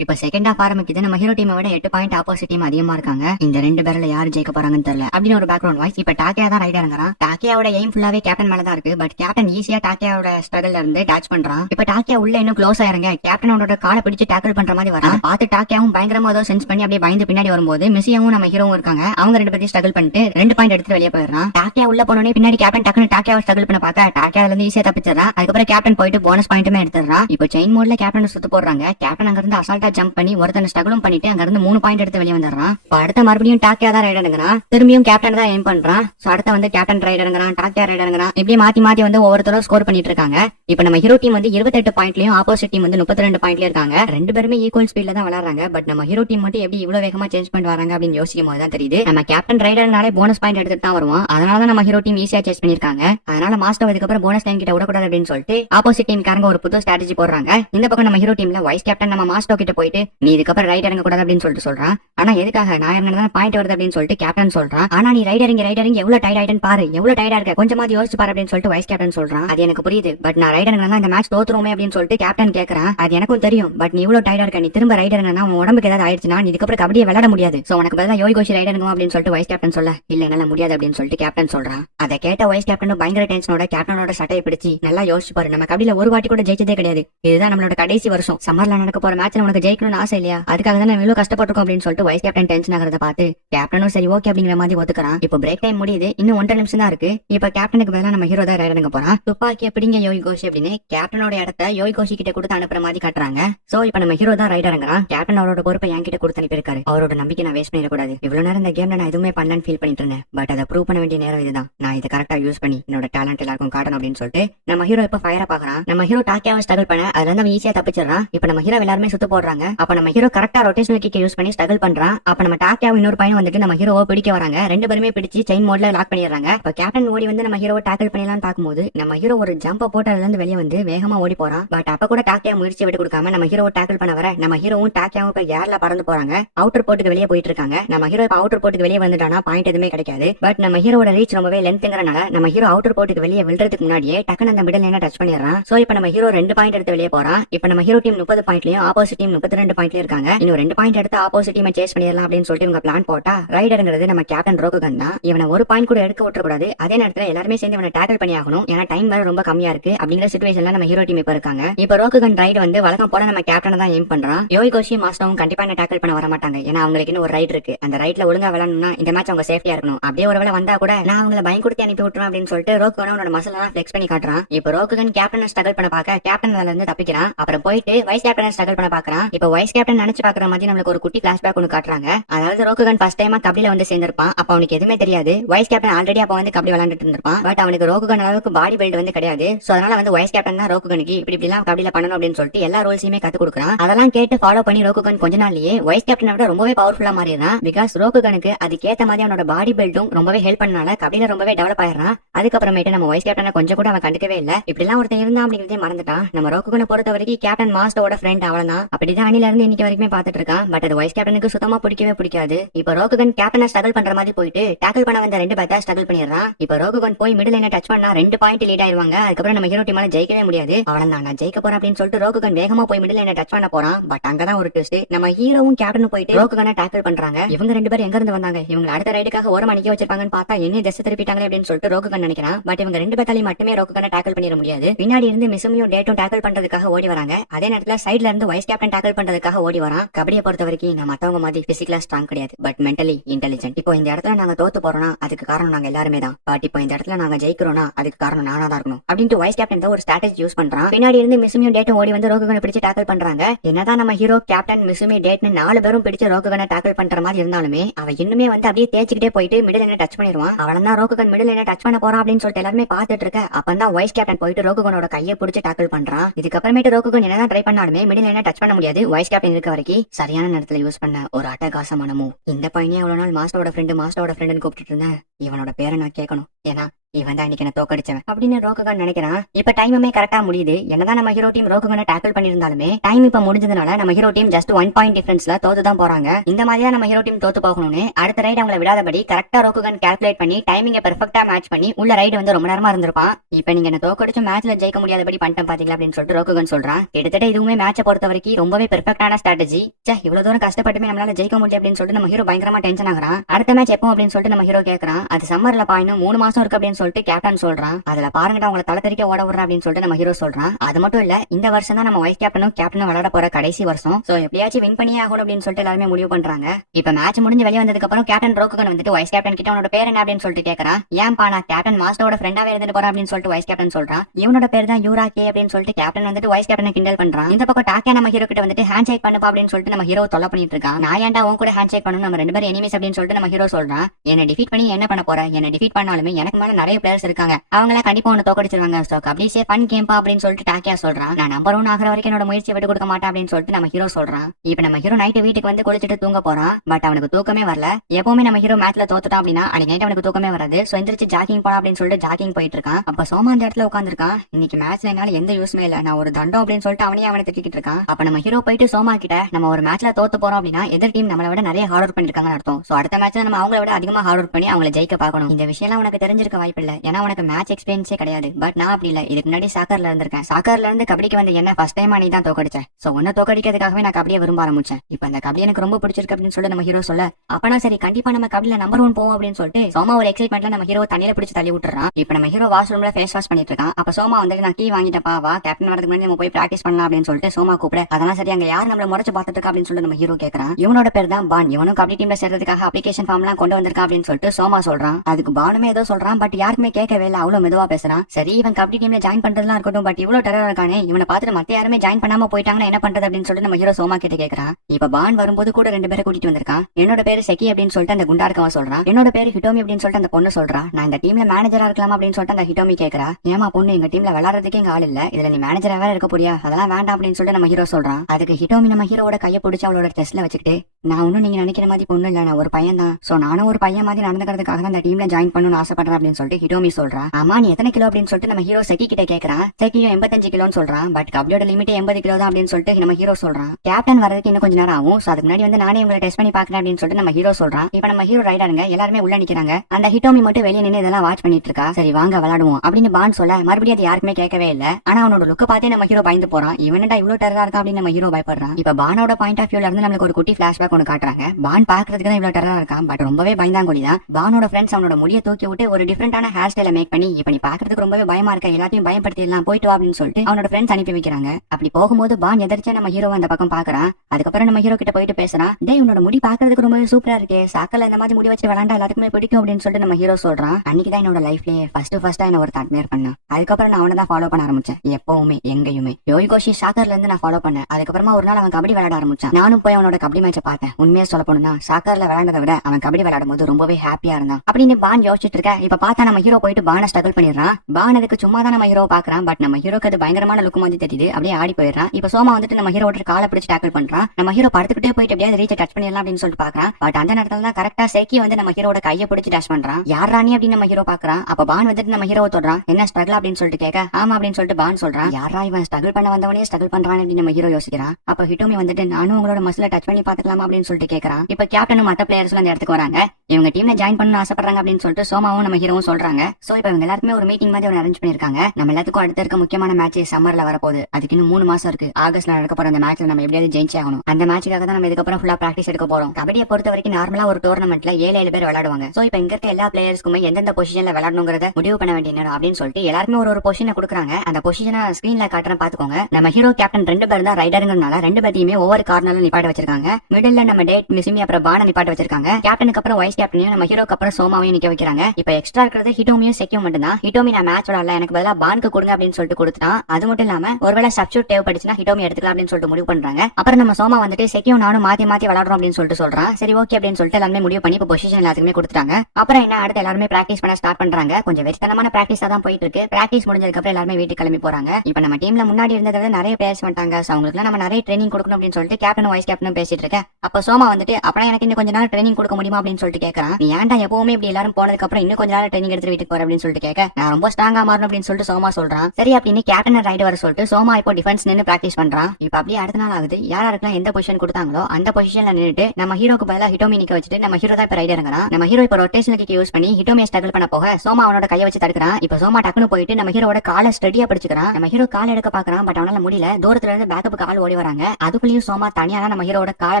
இப்ப செகண்ட் ஹாஃப் ஆரம்பிக்குது. நம்ம ஹீரோ டீமை விட 8 பாயிண்ட் ஆப்போசிட் டீம் அதிகமா இருக்காங்க. இந்த ரெண்டு பேர்ல யாரு ஜெயிக்க போறாங்கன்னு தெரியல அப்படின்னு ஒரு பேக்ரவுண்ட் வாய்ஸ். இப்ப டாக்கியா தான் ரைட் இறங்குறான். டாக்கியாவோட எய்ம் ஃபுல்லாவே கேப்டன் மேல தான் இருக்கு. பட் கேப்டன் ஈஸியா டாக்கியாவோட ஸ்ட்ரகல்ல இருந்து டேச் பண்றான். இப்ப டாக்கியா உள்ள இன்னும் க்ளோஸ் ஆயிருங்க. கேப்டனோட காலை பிடிச்சு டேக்கிள் பண்ற மாதிரி வரான். பார்த்து டாக்கியாவும் பயங்கரமா ஏதோ சென்ஸ் பண்ணி அப்படியே பயந்து பின்னாடி வரும்போது மிஸ்ஸியாவும் நம்ம ஹீரோவும் இருக்காங்க. அவங்க ரெண்டு பேரும் ஸ்ட்ரகல் பண்ணிட்டு 2 பாயிண்ட் எடுத்து வெளியே போயிடுறான். டாக்கியா உள்ள போனோடனே பின்னாடி கேப்டன் டக்குனு டாக்கியாவை ஸ்ட்ரகல் பண்ண பார்க்க டாக்கியால இருந்து ஈஸியா தப்பிச்சிடறான். அதுக்கப்புறம் கேப்டன் போயிட்டு போனஸ் பாயிண்ட்டுமே எடுத்துறான். இப்போ செயின் மோட்ல கேப்டன் சுத்து போடுறாங்க. கேப்டன் அங்க இருந்து அசால்ட்டா ஜம்ப் பண்ணி ஒருத்தன் ஸ்ட்ரகலும் பண்ணிட்டு அங்க இருந்து 3 பாயிண்ட் எடுத்து வெளியே வந்துடுறான். அடுத்த மறுபடியும் டாக்கியா தான் ரைட் எடுங்கிறான். திரும்பியும் கேப்டன் தான் எய்ம் பண்றான். சோ அடுத்த வந்து கேப்டன் ரைட் எடுங்கிறான், டாக்கியா ரைட் எடுங்கிறான். இப்படியே மாத்தி மாத்தி வந்து ஒவ்வொருத்தரும் ஸ்கோர் பண்ணிட்டு இருக்காங்க. இப்போ நம்ம ஹீரோ டீம் வந்து 28 பாயிண்ட்லயும் ஆப்போசிட் டீம் வந்து 32 பாயிண்ட்லயும் இருக்காங்க. ரெண்டு பேருமே ஈக்குவல் ஸ்பீட்ல தான் விளையாடுறாங்க. பட் நம்ம ஹீரோ டீம் மட்டும் எப்படி இவ்வளவு வேகமா சேஞ்ச் பண்ணி வராங்க அப்படின்னு யோசிக்கும் போது தான் தெரியுது. நம்ம கேப்டன் ரைடர்னாலே போனஸ் பாயிண்ட் எடுத்துட்டு தான் வருவோம். அதனால தான் நம்ம ஹீரோ டீம் ஈஸியா சேஸ் பண்ணிருக்காங்க. அதனால மாஸ்டர் அதுக்கு அப்புறம் போனஸ் டைம் கிட்ட விடக்கூடாது அப்படின்னு சொல்லிட்டு ஆப்போசிட் டீம் காரங்க ஒரு புது ஸ்ட்ராட்டஜி போடுறாங்க. இந்த பக்கம் நம்ம ஹீரோ டீம்ல வைஸ் கேப்டன் நம்ம மாஸ்டர் கிட்ட போயிட்டு நீ இதுக்கப்புறம் ரைட் இறங்க கூடாது அப்படின்னு சொல்லிட்டு சொல்றான். ஆனா எதுக்காக நான் இறங்கினா பாயிண்ட் வருது அப்படின்னு சொல்லிட்டு கேப்டன் சொல்றான். ஆனா நீ ரைட் இறங்கி எவ்வளவு டயர்ட் ஆயிட்டேன்னு பாரு, எவ்வளவு டயர்டா இருக்க, கொஞ்சமாவது யோசிச்சு பாரு அப்படின்னு சொல்லிட்டு வைஸ் கேப்டன் சொல்றான். அது எனக்கு புரியுது. பட் நான் ரைட் இறங்கினா இந்த மேட்ச் தோத்துருவோமே அப்படின்னு சொல்லிட்டு கேப்டன் கேக்குறான். அது எனக்கும் தெரியும். பட் நீ இவ்வளவு டயர்டா இருக்க, நீ திரும்ப ரைட் இறங்கினா உன் உடம்புக்கு ஏதாவது ஆயிடுச்சுன்னா நீ இதுக்கப்புறம் கபடியை விளையாட முடியாது. சோ உனக்கு பதிலா யோய் கோஷி ரைட் இறங்கும் அப்படின்னு சொல்லிட்டு வைஸ் கேப்டன் சொல்ல இல்ல என்னால முடியாது அப்படின்னு சொல்லிட்டு கேப்டன் சொல்றான். அதை கேட்ட வைஸ் கேப்டனும் பயங்கர டென்ஷனோட கேப்டனோட சட்டையை பிடிச்சி நல்லா யோசிச்சு பாரு, நம்ம கபடியில ஒரு வாட்டி கூட ஜெயிச்சதே கிடையாது. இதுதான் நம்மளோட கடைசி வருஷம். சம்மர்ல நடக்க போற மேட்ச்ல உனக்கு ஜெயிக்கணும்னு ஆசை இல்லையா? அதுக்காக தான் நம்ம இவ்வளவு கஷ்டப்பட்டிருக்கோம் அப்படின்னு சொல்லிட்டு வைஸ் கேப்டன் டென்ஷன் ஆகிறத பார்த்து கேப்டனும் சரி ஓகே அப்படிங்கிற மாதிரி ஒத்துக்கிறான். இப்போ பிரேக் டைம் முடியுது. இன்னும் 1.5 நிமிஷம் தான் இருக்கு. இப்ப கேப்டனுக்கு பதிலா நம்ம ஹீரோ தான் ரைட் இறங்க போறான். துப்பாக்கி எப்படிங்க யோய் கோஷி அப்படின்னு கேப்டனோட இடத்த யோய் கோஷி கிட்ட கொடுத்து அனுப்புற மாதிரி காட்டுறாங்க. சோ இப்ப நம்ம ஹீரோ தான் ரைட் இறங்குறான். கேப்டன் அவரோட பொறுப்பை என் கிட்ட கொடுத்து அனுப்பியிருக்காரு. அவரோட நம்பிக்கை நான் வேஸ்ட் பண்ணிடக்கூடாது. இவ்வளவு நேரம் இந்த கேம்ல நான் எதுவுமே பண்ணலன்னு ஃபீல் பண்ணிட்டு இருந்தேன். பட் அதை ப்ரூவ் பண்ண வேண்டிய நேரம் இதுதான். நான் இதை கரெக்டா யூஸ் பண்ணி என்னோட டேலண்ட் எல்லாருக்கும் காட்டணும் அப்படின்னு சொல்லிட்டு நம்ம ஹீரோ இப்ப ஃபயரா பாக்குறான். நம்ம ஹீரோ டாக்கியாவை ஸ்ட்ரகல் பண்ண அதுல இருந்து அவன் ஈஸியா தப்பிச்சிடறான். இப்ப நம்ம ஹீரோ எல்லாருமே சுத்து போடுறாங்க. அப்ப நம்ம ஹீரோ கரெக்டா ரொட்டேஷனல் கிக் யூஸ் பண்ணி ஸ்ட்ரகல் பண்றான். அப்ப நம்ம டாக்கியாவை இன்னொரு பையன் வந்துட்டு நம்ம ஹீரோவை பிடிக்க வராங்க. ரெண்டு பேருமே பிடிச்சி செயின் மோட்ல லாக் பண்ணிடுறாங்க. இப்ப கேப்டன் ஓடி வந்து நம்ம ஹீரோவை டாக்கிள் பண்ணலாம்னு பாக்கும்போது நம்ம ஹீரோ ஒரு ஜம்ப போட்டு அதுல இருந்து வெளியே வந்து வேகமா ஓடி போறான். பட் அப்ப கூட டாக்கியா முயற்சி விட்டு கொடுக்காம நம்ம ஹீரோவை டாக்கிள் பண்ண வர நம்ம ஹீரோவும் டாக்கியாவும் இப்ப ஏர்ல பறந்து போறாங்க. அவுட்டர் போர்ட்டுக்கு வெளியே போயிட்டு இருக்காங்க. நம்ம ஹீரோ இப்ப அவுட்டர் போர்ட்டுக்கு வெளியே வந்துட்டானா பாயிண்ட் எதுவுமே கிடைக்காது. பட் நம்ம ஹீரோட ரீச் ரொம்பவே லென்த்ங்கறனால நம்ம ஹீரோ அவுட்டர் போர்ட்டுக்கு வெளியே விழுறதுக்கு முன்னாடியே டக்குனு அந்த மிடில் லைனை டச் பண்ணிடுறான். சோ இப்ப நம்ம ஹீரோ 2 பாயிண்ட் எடுத்து வெளியே போறான். இப்ப நம்ம ஹீரோ டீம் 30 பாயிண்ட்லயும் ஆப்போசிட் டீம் 32 பாயிண்ட்லயும் இருக்காங்க. இன்னும் 2 பாயிண்ட் எடுத்து ஆப்போசிட் டீமை சேஸ் பண்ணிடலாம் அப்படின்னு சொல்லிட்டு இவங்க பிளான் போட்டா ரைடர்ங்கிறது நம்ம கேப்டன் ரோகுகன் தான். இவனை ஒரு பாயிண்ட் கூட எடுக்க விட்டுறக்கூடாது. அதே நேரத்துல எல்லாருமே சேர்ந்து இவனை டேக்கிள் பண்ணி ஆகணும். ஏன்னா டைம் வேற ரொம்ப கம்மியா இருக்கு. அப்படிங்கிற சிச்சுவேஷன்ல நம்ம ஹீரோ டீம் இப்ப இருக்காங்க. இப்ப ரோகுகன் ரைடு வந்து வழக்கம் போல நம்ம கேப்டனை தான் எய்ம் பண்றான். யோய் கோஷி மாஸ்டரும் கண்டிப்பா என்ன டேக்கிள் பண்ண வர மாட்டாங்க. ஏன்னா அவங்களுக்கு ஒரு ரைட் இருக்கு. அந்த ரைட்ல ஒழுங்கா விளையாடணும்னா இந்த மேட்ச் அவங்க சேஃப்டியா இருக்கணும். அப்படியே ஒரு வேளை வந்தா கூட நான் அவங்களை பயம் கொடுத்து அனுப்பி விட்டுறேன் அப்படின்னு சொல்லிட்டு ரோகுகன் அவனோட மசில் எல்லாம் ஃபிளெக்ஸ் பண்ணி காட்டுறான். இப்ப ரோகுகன் கேப்டனை ஸ்ட்ரகல் பண்ண பார்க்க கேப்டன் அதுல இருந்து தப்பிக்கிறான். அப்புறம் போயிட்டு வைஸ் கேப்டனை ஸ்ட்ரகல் பண்ண பாக்குறான். இப்ப வைஸ் கேப்டன் நினைச்சு பாக்குற மாதிரி நம்மளுக்கு ஒரு குட்டி பிளாஷ்பேக் ஒன்னு காட்டுறாங்க. அதாவது ரோகுகன் ஃபர்ஸ்ட் டைமா கபடியில வந்து சேர்ந்திருப்பான். அப்ப அவனுக்கு எதுவுமே தெரியாது. வைஸ் கேப்டன் ஆல்ரெடி அப்ப வந்து கபடி விளையாண்டுட்டு இருந்திருப்பான். பட் அவனுக்கு ரோகுகன் அளவுக்கு பாடி பில்ட் வந்து கிடையாது. சோ அதனால வந்து வைஸ் கேப்டன் தான் ரோகுகனுக்கு இப்படி எல்லாம் கபடியில பண்ணணும் அப்படின்னு சொல்லிட்டு எல்லா ரூல்ஸையுமே கத்து கொடுக்குறான். அதெல்லாம் கேட்டு ஃபாலோ பண்ணி ரோகுகன் கொஞ்ச நாள்லயே வைஸ் கேப்டனை விட ரொம்பவே பவர்ஃபுல்லா மாறிடுறான். பிகாஸ் ரோகுகனுக்கு அதுக்கேத்த மாதிரி அவனோட பாடி பில்டும் ரொம்பவே ஹெல்ப் பண்ணனால கபடியில ரொம்பவே டெவலப் ஆயிடுறான். அதுக்கப்புறமேட்டு நம்ம வைஸ் கேப்டனை கொஞ்சம் கூட அவன் கண்டுக்கவே இல்ல. இப்படி எல்லாம் ஒருத்தன் இருந்தா அப்படிங்கறதே மறந்துட்டான். நம்ம ரோகுகனை பொறுத்த வரைக்கும் கேப்டன் மாஸ்டரோட ஃப்ரெண்ட் அவளதான். அப்படிதான் அணில இருந்து இன்னைக்கு வரைக்கும் பாத்துட்டு இருக்கான். பட் அது வைஸ் கேப்டனுக்கு சுத்தமா பிடிக்கவே பிடிக்காது. இப்ப ரோகுகன் கேப்டனை ஸ்ட்ரகல் பண்ற மாதிரி போயிட்டு டேக்கிள் பண்ண வந்த 2 பேட்டா ஸ்ட்ரகல் பண்ணிடுறான். இப்ப ரோகுகன் போய் மிடில் லைனை டச் பண்ணா 2 பாயிண்ட் லீட் ஆயிருவாங்க. அதுக்கப்புறம் நம்ம ஹீரோ டீமால ஜெயிக்கவே முடியாது. அவளதான் நான் ஜெயிக்க போறேன் அப்படின்னு சொல்லிட்டு ரோகுகன் வேகமா போய் மிடில் லைனை டச் பண்ண போறான். பட் அங்கதான் ஒரு ட்விஸ்ட். நம்ம ஹீரோவும் கேப்டனும் போயிட்டு ரோகுகனை டேக்கிள் பண்றாங்க. இவங்க 2 பேரும் எங்க இருந்து வந்தாங்க? இவங்க அடுத்த ரைடுக்காக ஒரு மணிக்கு வச்சிருப்பாங்கன்னு பார்த்தா என்ன திசை திருப்பிட்டாங்களே அப்படின்னு சொல்லிட்டு ரோகுகன் நினைக்கிறான். பட் இவங்க 2 பேத்தாலையும் மட்டுமே ரோகுகனை டேக்கிள் பண்ணிட முடியாது. பின்னாடி இருந்து மிசுமியும் டேட்டும் டேக்கிள் பண்றதுக்காக ஓடி வராங்க. அதே நேரத்துல சைடுல இருந்து வைஸ் கேப்டன் டேக்கிள் பண்றதுக்காக ஓடி வரான். கபடியை பொறுத்த வரைக்கும் நம்ம மத்தவங்க மாதிரி பிசிக்கலா ஸ்ட்ராங் கிடையாது. But mentally intelligent. இப்போ இந்த இடத்துல நாங்க தோத்து போறோம்னா அதுக்கு காரணம் நாங்க எல்லாருமே தான். பட் இப்போ இந்த இடத்துல நாங்க ஜெயிக்கிறோம்னா அதுக்கு காரணம் நானா தான் இருக்கணும் அப்படின்ட்டு வைஸ் கேப்டன் ஒரு ஸ்ட்ராட்டஜி யூஸ் பண்றான். பின்னாடி இருந்து மிசுமியும் டேட்டும் ஓடி வந்து ரோகுகனை பிடிச்சு டேக்கிள் பண்றாங்க. என்னதான் நம்ம ஹீரோ கேப்டன் மிசுமி டேட்னு 4 பேரும் பிடிச்சு ரோகுகனை டேக்கிள் பண்ற மாதிரி இருந்தாலுமே அவ இன்னுமே வந்து அப்படியே தேய்ச்சிக்கிட்டே போயிட்டு மிடில் லைனை டச் பண்ணிடுவான். அவளதான் ரோகுகன் மிடில் லைனை டச் பண்ண போறான் அப்படின்னு சொல்லிட்டு எல்லாருமே பாத்துட்டு இருக்க. அப்பதான் வைஸ் கேப்டன் போயிட்டு ரோகுகனோட கையை பிடிச்சு டேக்கிள் பண்றான். இதுக்கப்புறமேட்டு ரோகுகன் என்னதான் ட்ரை பண்ணாலுமே மிடில் லைனை டச் பண்ண முடியாது. வைஸ் கேப்டன் இருக்க வரைக்கும் சரியான நேரத்துல யூஸ் பண்ண ஒரு அட்டகாசமான மூவ். இந்த பையனே அவ்வளவு நாள் மாஸ்டரோட ஃப்ரெண்டுன்னு கூப்பிட்டு இருந்தேன். இவனோட பேரை நான் கேட்கணும். ஏன்னா இவன் தான் இன்னைக்கு என்ன தோக்கடிச்சவன் அப்படின்னு ரோக்குகன் நினைக்கிறான். இப்ப டைமுமே கரெக்டா முடியுது. என்னதான் நம்ம ஹீரோ டீம் ரோக்குகனை டேக்கிள் பண்ணிருந்தாலுமே டைம் இப்ப முடிஞ்சதுனால நம்ம ஹீரோ டீம் ஜஸ்ட் 1 பாயிண்ட் டிஃபரன்ஸ்ல தோத்து தான் போறாங்க. இந்த மாதிரியா நம்ம ஹீரோ டீம் தோத்து போகணும்னு அடுத்த ரைடு அவங்களை விடாதபடி கரெக்டா ரோக்குகன் கால்குலேட் பண்ணி டைமிங்க பெர்ஃபெக்ட்டா மேட்ச் பண்ணி உள்ள ரைடு வந்து ரொம்ப நேரமா இருந்திருப்பான். இப்ப நீங்க என்ன தோக்கடிச்சு மேட்ச்ல ஜெயிக்க முடியாதபடி பண்ணிட்டேன் பாத்தீங்களா அப்படின்னு சொல்லிட்டு ரோக்குகன் சொல்றான். கிட்டத்தட்ட இதுவுமே மேட்சை பொறுத்த வரைக்கும் ரொம்பவே பெர்ஃபெக்ட்டான ஸ்ட்ராட்டஜி. இவ்வளவு தூரம் கஷ்டப்பட்டுமே நம்மளால ஜெயிக்க முடியும் அப்படின்னு சொல்லிட்டு நம்ம ஹீரோ பயங்கரமா டென்ஷன் ஆகுறான். அடுத்த மேட்ச் எப்போ அப்படின்னு சொல்லிட்டு நம்ம ஹீரோ கேக்குறான். அது சம்மர்ல பாயினும் 3 மாசம் இருக்கு அப்படின்னு சொல்லிட்டு கேப்டன் சொல்றான். அதுல பாருங்கடா உங்களை தலை தெறிக்க ஓட விடுறா அப்படின்னு சொல்லிட்டு நம்ம ஹீரோ சொல்றான். அது மட்டும் இல்ல இந்த வருஷம் தான் நம்ம வைஸ் கேப்டனும் விளையாட போற கடைசி வருஷம். சோ எப்படியாச்சும் வின் பண்ணியே ஆகணும் அப்படின்னு சொல்லிட்டு எல்லாருமே முடிவு பண்றாங்க. இப்ப மேட்ச் முடிஞ்சு வெளியே வந்ததுக்கு அப்புறம் கேப்டன் ரோக்குகன் வந்துட்டு வைஸ் கேப்டன் கிட்ட உன்னோட பேர் என்ன அப்படின்னு சொல்லிட்டு கேக்குறான். ஏன்பா நான் கேப்டன் மாஸ்டரோட ஃப்ரெண்டாவே இருந்துட்டு போறேன் அப்படின்னு சொல்லிட்டு வைஸ் கேப்டன் சொல்றான். இவனோட பேர் தான் யூரா கே அப்படின்னு சொல்லிட்டு கேப்டன் வந்துட்டு வைஸ் கேப்டனை கிண்டல் பண்றான். இந்த பக்கம் டாக்கியா நம்ம ஹீரோ கிட்ட வந்துட்டு ஹேண்ட் ஷேக் பண்ணுப்பா அப்படின்னு சொல்லிட்டு நம்ம ஹீரோ தொல்லை பண்ணிட்டு இருக்கான். நான் ஏன்டா உன் கூட ஹேண்ட் ஷேக் பண்ணணும், நம்ம 2 பேரும் எனிமீஸ் அப்படின்னு சொல்லிட்டு நம்ம ஹீரோ சொல்றான். என்ன டிஃபீட் பண்ணி என்ன பண்ண போற, என்ன டிஃபீட் பண்ணாலுமே எனக்கு மேல நிறைய பிளேயர்ஸ் இருக்காங்க, அவங்கள கண்டிப்பா உன்னை தோக்கடிச்சிருவாங்க. சோ கப்ளீஸே ஃபன் கேம்பா அப்படின்னு சொல்லிட்டு டாக்கியா சொல்றான். நான் நம்பர் 1 ஆகிற வரைக்கும் என்னோட முயற்சியை விட்டு கொடுக்க மாட்டேன் அப்படின்னு சொல்லிட்டு நம்ம ஹீரோ சொல்றான். இப்ப நம்ம ஹீரோ நைட்டு வீட்டுக்கு வந்து குளிச்சுட்டு தூங்க போறான். பட் அவனுக்கு தூக்கமே வரல. எப்பவுமே நம்ம ஹீரோ மேட்ச்ல தோத்துட்டான் அப்படின்னா அன்னைக்கு நைட் அவனுக்கு தூக்கமே வராது. சோ எந்திரிச்சு ஜாகிங் போலாம் அப்படின்னு சொல்லிட்டு ஜாகிங் போயிட்டு இருக்கான். அப்ப சோமா அந்த இடத்துல உட்காந்துருக்கான். இன்னைக்கு மேட்ச்ல என்னால எந்த யூஸ்மே இல்ல, நான் ஒரு தண்டம் அப்படின்னு சொல்லிட்டு அவனை திட்டிட்டு இருக்கான். அப்ப நம்ம ஹீரோ போயிட்டு சோமா கிட்ட நம்ம ஒரு மேட்ச்ல தோத்து போறோம் அப்படின்னா எதிர் டீம் நம்மளை விட நிறைய ஹார்ட் ஒர்க் பண்ணிருக்காங்கன்னு அர்த்தம். சோ அடுத்த மேட்ச்ல நம்ம அவங்கள விட அதிகமா ஹார்ட் ஒர்க் பண்ணி அவங்களை ஜெயிக்க பார்க்கணும். இந்த விஷயம் உனக்கு தெரிஞ்சிருக்க வாய்ப்பு இல்ல, ஏன்னா உனக்கு மேட்ச் எக்ஸ்பீரியன்ஸே கிடையாது. பட் நான் அப்படி இல்ல, இதுக்கு முன்னாடி சாக்கர்ல இருந்திருக்கேன். சாக்கர்ல இருந்து கபடிக்கு வந்து என்ன ஃபர்ஸ்ட் டைம் நீ தான் தோக்கடிச்ச. சோ உன்னை தோக்கடிக்கிறதுக்காகவே நான் கபடியை விரும்ப ஆரம்பிச்சேன். இப்ப அந்த கபடி எனக்கு ரொம்ப பிடிச்சிருக்கு அப்படின்னு சொல்லி நம்ம ஹீரோ சொல்ல, அப்பனா சரி கண்டிப்பா நம்ம கபடியில நம்பர் 1 போவோம் அப்படின்னு சொல்லிட்டு சோமா ஒரு எக்ஸைட்மெண்ட்ல நம்ம ஹீரோ தண்ணியில பிடிச்சி தள்ளி விட்டுறான். இப்ப நம்ம ஹீரோ வாஷ்ரூம்ல ஃபேஸ் வாஷ் பண்ணிட்டு இருக்கான். அப்ப சோமா வந்துட்டு நான் கீ வாங்கிட்டப்பா, வா கேப்டன் வரதுக்கு முன்னாடி நம்ம போய் பிராக்டிஸ் பண்ணலாம் அப்படின்னு சொல்லிட்டு சோமா கூப்பிட, அதெல்லாம் சரி அங்க யார் நம்மள முறைச்சு பார்த்துட்டு இருக்கா அப்படின்னு சொல்லிட்டு நம்ம ஹீரோ கேக்குறான். இவனோட பேர் தான் பான். இவனும் கபடி டீம்ல சேர்றதுக்காக அப்ளிகேஷன் ஃபார்ம் எல்லாம் கொண்டு வந்திருக்கான் அப்படின்னு சொல்லிட்டு சோமா சொல்றான். அதுக்கு பானுமே ஏதோ சொல்றான். பட் யாருக்குமே கேட்கவே இல்ல, அவ்வளவு மெதுவா பேசுறான். சரி இவன் கபடி டீம்ல ஜாயின் பண்றதுலாம் இருக்கட்டும், பட் இவ்வளவு டெரரா இருக்கானே, இவனை பார்த்துட்டு மத்த யாருமே ஜாயின் பண்ணாம போயிட்டாங்கன்னா என்ன பண்றது அப்படின்னு சொல்லிட்டு நம்ம ஹீரோ சோமா கிட்ட கேக்குறான். இப்ப பான் வரும்போது கூட 2 பேரை கூட்டிட்டு வந்திருக்கான். என்னோட பேரு செக்கி அப்படின்னு சொல்லிட்டு அந்த குண்டா இருக்கவன் சொல்றான். என்னோட பேரு ஹிட்டோமி அப்படின்னு சொல்லிட்டு அந்த பொண்ணு சொல்றான். நான் இந்த டீம்ல மேனேஜரா இருக்கலாம் அப்படின்னு சொல்லிட்டு அந்த ஹிட்டோமி கேக்குறா. ஏமா பொண்ணு, எங்க டீம்ல விளையாடுறதுக்கு எங்க ஆள் இல்ல, இதுல நீ மேனேஜரா வேற இருக்க போறியா, அதெல்லாம் வேண்டாம் அப்படின்னு சொல்லிட்டு நம்ம ஹீரோ சொல்றான். அதுக்கு ஹிட்டோமி நம்ம ஹீரோட கையை பிடிச்சி அவளோட டெஸ்ட்ல வச்சுக்கிட்டு, நான் ஒன்னும் நீங்க நினைக்கிற மாதிரி பொண்ணு இல்ல, நான் ஒரு பையன் தான். சோ நானும் ஒரு பையன் மாதிரி நடந்துக்கிறதுக்காக தான் இந்த டீம்ல ஜாயின் பண்ணணும்னு ஆசைப்படுறேன் அப்படின்னு சொல்லிட்டு ஹிட்டோமி சொல்றான். ஆமா நீ எத்தனை கிலோ அப்படின்னு சொல்லிட்டு நம்ம ஹீரோ செக்கி கிட்ட கேக்குறான். செக்கியும் 85 கிலோன்னு சொல்றான். பட் கபடியோட லிமிட் 80 கிலோ தான் அப்படின்னு சொல்லிட்டு நம்ம ஹீரோ சொல்றான். கேப்டன் வரதுக்கு இன்னும் கொஞ்ச நேரம் ஆகும். சோ அதுக்கு முன்னாடி வந்து நானே உங்களை டெஸ்ட் பண்ணி பாக்குறேன் அப்படின்னு சொல்லிட்டு நம்ம ஹீரோ சொல்றான். இப்ப நம்ம ஹீரோ ரைடருங்க எல்லாருமே உள்ள நிக்கிறாங்க. அந்த ஹிட்டோமி மட்டும் வெளியே நின்று இதெல்லாம் வாட்ச் பண்ணிட்டு இருக்கா. சரி வாங்க விளையாடுவோம் அப்படின்னு பான் சொல்ல, மறுபடியும் அது யாருக்குமே கேட்கவே இல்ல. ஆனா அவனோட லுக்க பார்த்தே நம்ம ஹீரோ பயந்து போறான். இவனடா இவ்வளவு டெரரா இருக்கா அப்படின்னு நம்ம ஹீரோ பயப்படுறான். இப்ப பானோட பாயிண்ட் ஆஃப் வியூல இருந்து நமக்கு ஒரு குட்டி பிளாஷ்பேக் ஒன்னு காட்டுறாங்க. பான் பாக்குறதுக்கு தான் இவ்வளவு டெரரா இருக்கான். பட் ரொம்பவே பயந்தாங்கொழி தான். பானோட ஃப்ரெண்ட்ஸ் அவனோட முடிய தூக்கி விட்டு ஒரு டிஃபரெண்டான ஹேர் ஸ்டைல மேக் பண்ணி, இப்ப நீ பாக்குறதுக்கு ரொம்பவே பயமா இருக்க, எல்லாத்தையும் பயப்படுத்தி எல்லாம் போயிட்டு வா அப்படின்னு சொல்லிட்டு அவனோட ஃப்ரெண்ட்ஸ் அனுப்பி வைக்கிறாங்க. அப்படி போகும்போது பான் எதிர்த்து நம்ம ஹீரோ அந்த பக்கம் பாக்குறான். அதுக்கப்புறம் நம்ம ஹீரோ கிட்ட போயிட்டு பேசுறான். டேய் உன்னோட முடி பாக்குறதுக்கு ரொம்பவே சூப்பரா இருக்கே, சாக்கல இந்த மாதிரி முடி வச்சு விளையாண்டா எல்லாருக்குமே பிடிக்கும் அப்படின்னு சொல்லிட்டு நம்ம ஹீரோ சொல்றான். அன்னைக்குதான் என்னோட லைஃப்லயே ஃபர்ஸ்ட் என்ன ஒரு அட்மையர் பண்ணேன். அதுக்கப்புறம் நான் அவனை தான் ஃபாலோ பண்ண ஆரம்பிச்சேன். எப்பவுமே எங்கேயுமே யோகோஷி சாக்கர்ல இருந்து நான் ஃபாலோ பண்ணேன். அதுக்கப்புறமா ஒரு நாள் அவன் கபடி விளையாட ஆரம்பிச்சான். நானும் போய் அவனோட கபடி மேட்சை பார்த்தேன். உண்மையா சொல்ல போனா சாக்கர்ல விளையாண்டதை விட அவன் கபடி விளையாடும் போது ரொம்பவே ஹாப்பியா இருந்தான் அப்படின்னு பான் யோசிச்சுட்டு இருக்க. இப்ப பார்த்தா நம்ம ஹீரோ போயிட்டு பானை ஸ்ட்ரகிள் பண்ணிடுறான். பான் அதுக்கு சும்மா தான் நம்ம ஹீரோ பாக்குறான். பட் நம்ம ஹீரோக்கு அது பயங்கரமான லுக்கு மாதிரி தெரியுது. அப்படியே ஆடி போயிடுறான். இப்ப சோமா வந்துட்டு நம்ம ஹீரோட காலை பிடிச்சு டேக்கிள் பண்றான். நம்ம ஹீரோ படுத்துக்கிட்டே போயிட்டு எப்படியாவது ரீச்சை டச் பண்ணிடலாம் அப்படின்னு சொல்லிட்டு பாக்குறான். பட் அந்த நேரத்துல தான் கரெக்டா செக்கி வந்து நம்ம ஹீரோட கையை பிடிச்சு டச் பண்றான். யார் ராணி அப்படின்னு நம்ம ஹீரோ பாக்குறான். அப்ப பான் வந்துட்டு நம்ம ஹீரோவை தொடுறான். என்ன ஸ்ட்ரகிள் அப்படின்னு சொல்லிட்டு கேட்க, ஆமா அப்படின்னு சொல்லிட்டு பான் சொல்றான். யாரா இவன் ஸ்ட்ரகிள் பண்ண வந்தவனே ஸ்ட்ரகிள் பண்றான் அப்படின்னு நம்ம ஹீரோ யோசிக்கிறான். அப்ப ஹிட்டோமி வந்துட்டு நானும் உங்களோட மசில டச் பண்ணி பாத்துக்கலாமா அப்படின்னு சொல்லிட்டு கேட்கறான். இப்ப கேப்டனும் மத்த பிளேயர்ஸ் அந்த இடத்துக்கு வராங்க. இவங்க டீம்ல ஜாயின் பண்ண ஆசைப்படுறாங்க அப்படின்னு சொல்லிட்டு சோமாவும் நம்ம ஹீரோவும் சொல்றாங்க. சோ இப்ப இவங்க எல்லாருமே ஒரு மீட்டிங் மாதிரி ஒன்று அரேஞ்ச் பண்ணிருக்காங்க. நம்ம எல்லாத்துக்கும் அடுத்த இருக்க முக்கியமான மேட்ச் சம்மர்ல வரப்போகுது. அதுக்கு இன்னும் 3 மாசம் இருக்கு. ஆகஸ்ட்ல நடக்க போற அந்த மேட்ச்ல நம்ம எப்படியாவது ஜெயிச்சே ஆகணும். அந்த மேட்சுக்காக தான் நம்ம இதுக்கப்புறம் ஃபுல்லா பிராக்டிஸ் எடுக்க போறோம். கபடியை பொறுத்த வரைக்கும் நார்மலா ஒரு டோர்னமெண்ட்ல 7 பேர் விளையாடுவாங்க. சோ இப்ப இங்க இருக்க எல்லா பிளேயர்ஸ்க்குமே எந்தெந்த பொசிஷன்ல விளையாடணுங்கிறத முடிவு பண்ண வேண்டிய நேரம் அப்படின்னு சொல்லிட்டு எல்லாருமே ஒரு பொசிஷனை கொடுக்குறாங்க. அந்த பொசிஷனை ஸ்கிரீன்ல காட்டுறேன் பாத்துக்கோங்க. நம்ம ஹீரோ கேப்டன் 2 பேர் தான் ரைடருங்கனால 2 பேரையுமே ஒவ்வொரு கார்னர்ல நிப்பாட்ட வச்சிருக்காங்க. மிடில்ல நம்ம டேட் மிசிமி அப்புறம் பான நிப்பாட்ட வச்சிருக்காங்க. கேப்டனுக்கு அப்புறம் வைஸ் கேப்டனையும் நம்ம ஹீரோக்கு அப்புறம் சோமாவையும் நிக்க வைக்கிறாங்க. இப்ப எக்ஸ்ட்ரா இருக்கிறது ஹிட்டோமியும் செக்கியும் மட்டும் தான். ஹிட்டோமி நான் மேட்ச் விளையாடல, எனக்கு பதிலா பானுக்கு கொடுங்க அப்படின்னு சொல்லிட்டு கொடுத்துட்டான். அது மட்டும் இல்லாம ஒருவேளை சப்ஸ்டியூட் தேவைப்படுச்சுன்னா ஹிட்டோமி எடுத்துக்கலாம் அப்படின்னு சொல்லிட்டு முடிவு பண்றாங்க. அப்புறம் நம்ம சோமா வந்துட்டு செக்கியும் நானும் மாத்தி விளையாடுறோம் அப்படின்னு சொல்லிட்டு சொல்றான். சரி ஓகே அப்படின்னு சொல்லிட்டு எல்லாமே முடிவு பண்ணி இப்ப பொசிஷன் எல்லாத்துக்குமே கொடுத்துட்டாங்க. அப்புறம் என்ன அடுத்து எல்லாருமே பிராக்டிஸ் பண்ண ஸ்டார்ட் பண்றாங்க. கொஞ்சம் வெறித்தனமான பிராக்டிஸா தான் போயிட்டு இருக்கு. பிராக்டிஸ் முடிஞ்சதுக்கு அப்புறம் எல்லாருமே வீட்டுக்கு கிளம்பி போறாங்க. இப்ப நம்ம டீம்ல முன்னாடி இருந்ததை விட நிறைய பேர்ஸ் வந்துட்டாங்க. அவங்களுக்கு நம்ம நிறைய ட்ரைனிங் கொடுக்கணும் அப்படின்னு சொல்லிட்டு கேப்டன் வைஸ் கேப்டனும் பேசிட்டு இருக்கேன். அப்ப சோமா வந்துட்டு அப்புறம் எனக்கு இன்னும் கொஞ்ச நாள் ட்ரைனிங் கொடுக்க முடியுமா அப்படின்னு சொல்லிட்டு கேட்கறான். நீ ஏன்டா எப்பவுமே இப்படி எல்லாரும் போனதுக்கு அப்புறம் இன்னும் கொஞ்ச நாள் ட்ரைனிங் எடுத்து வீட்டுக்கு போற அப்படின்னு சொல்லிட்டு கேட்க, நான் ரொம்ப ஸ்ட்ராங்கா மாறணும் அப்படின்னு சொல்லிட்டு சோமா சொல்றான். சரி அப்படின்னு கேப்டன் ரைடு வர சொல்லிட்டு சோமா இப்போ டிஃபென்ஸ் நின்னு பிராக்டிஸ் பண்றான். இப்ப அப்படியே அடுத்த நாள் ஆகுது. யாருக்கெல்லாம் எந்த பொசிஷன் கொடுத்தாங்களோ அந்த பொசிஷன்ல நின்னுட்டு நம்ம ஹீரோக்கு பதிலா ஹிட்டோமி நிக்க வச்சுட்டு நம்ம ஹீரோ தான் இப்ப ரைடு இறங்குறான். நம்ம ஹீரோ இப்ப ரொட்டேஷன் கிக் யூஸ் பண்ணி ஹிட்டோமியை ஸ்ட்ரகிள் பண்ண போக சோமா அவனோட கையை வச்சு தடுக்கிறான். இப்ப சோமா டக்குனு போயிட்டு நம்ம ஹீரோட காலை ஸ்டடியா பிடிச்சுக்கிறான். நம்ம ஹீரோ கால் எடுக்க பாக்குறான். பட் அவனால முடியல. தூரத்துல இருந்து பேக்கப் கால் ஓடி வராங்க. அதுக்குள்ளேயும் சோமா தனியா நம்ம ஹீரோட காலை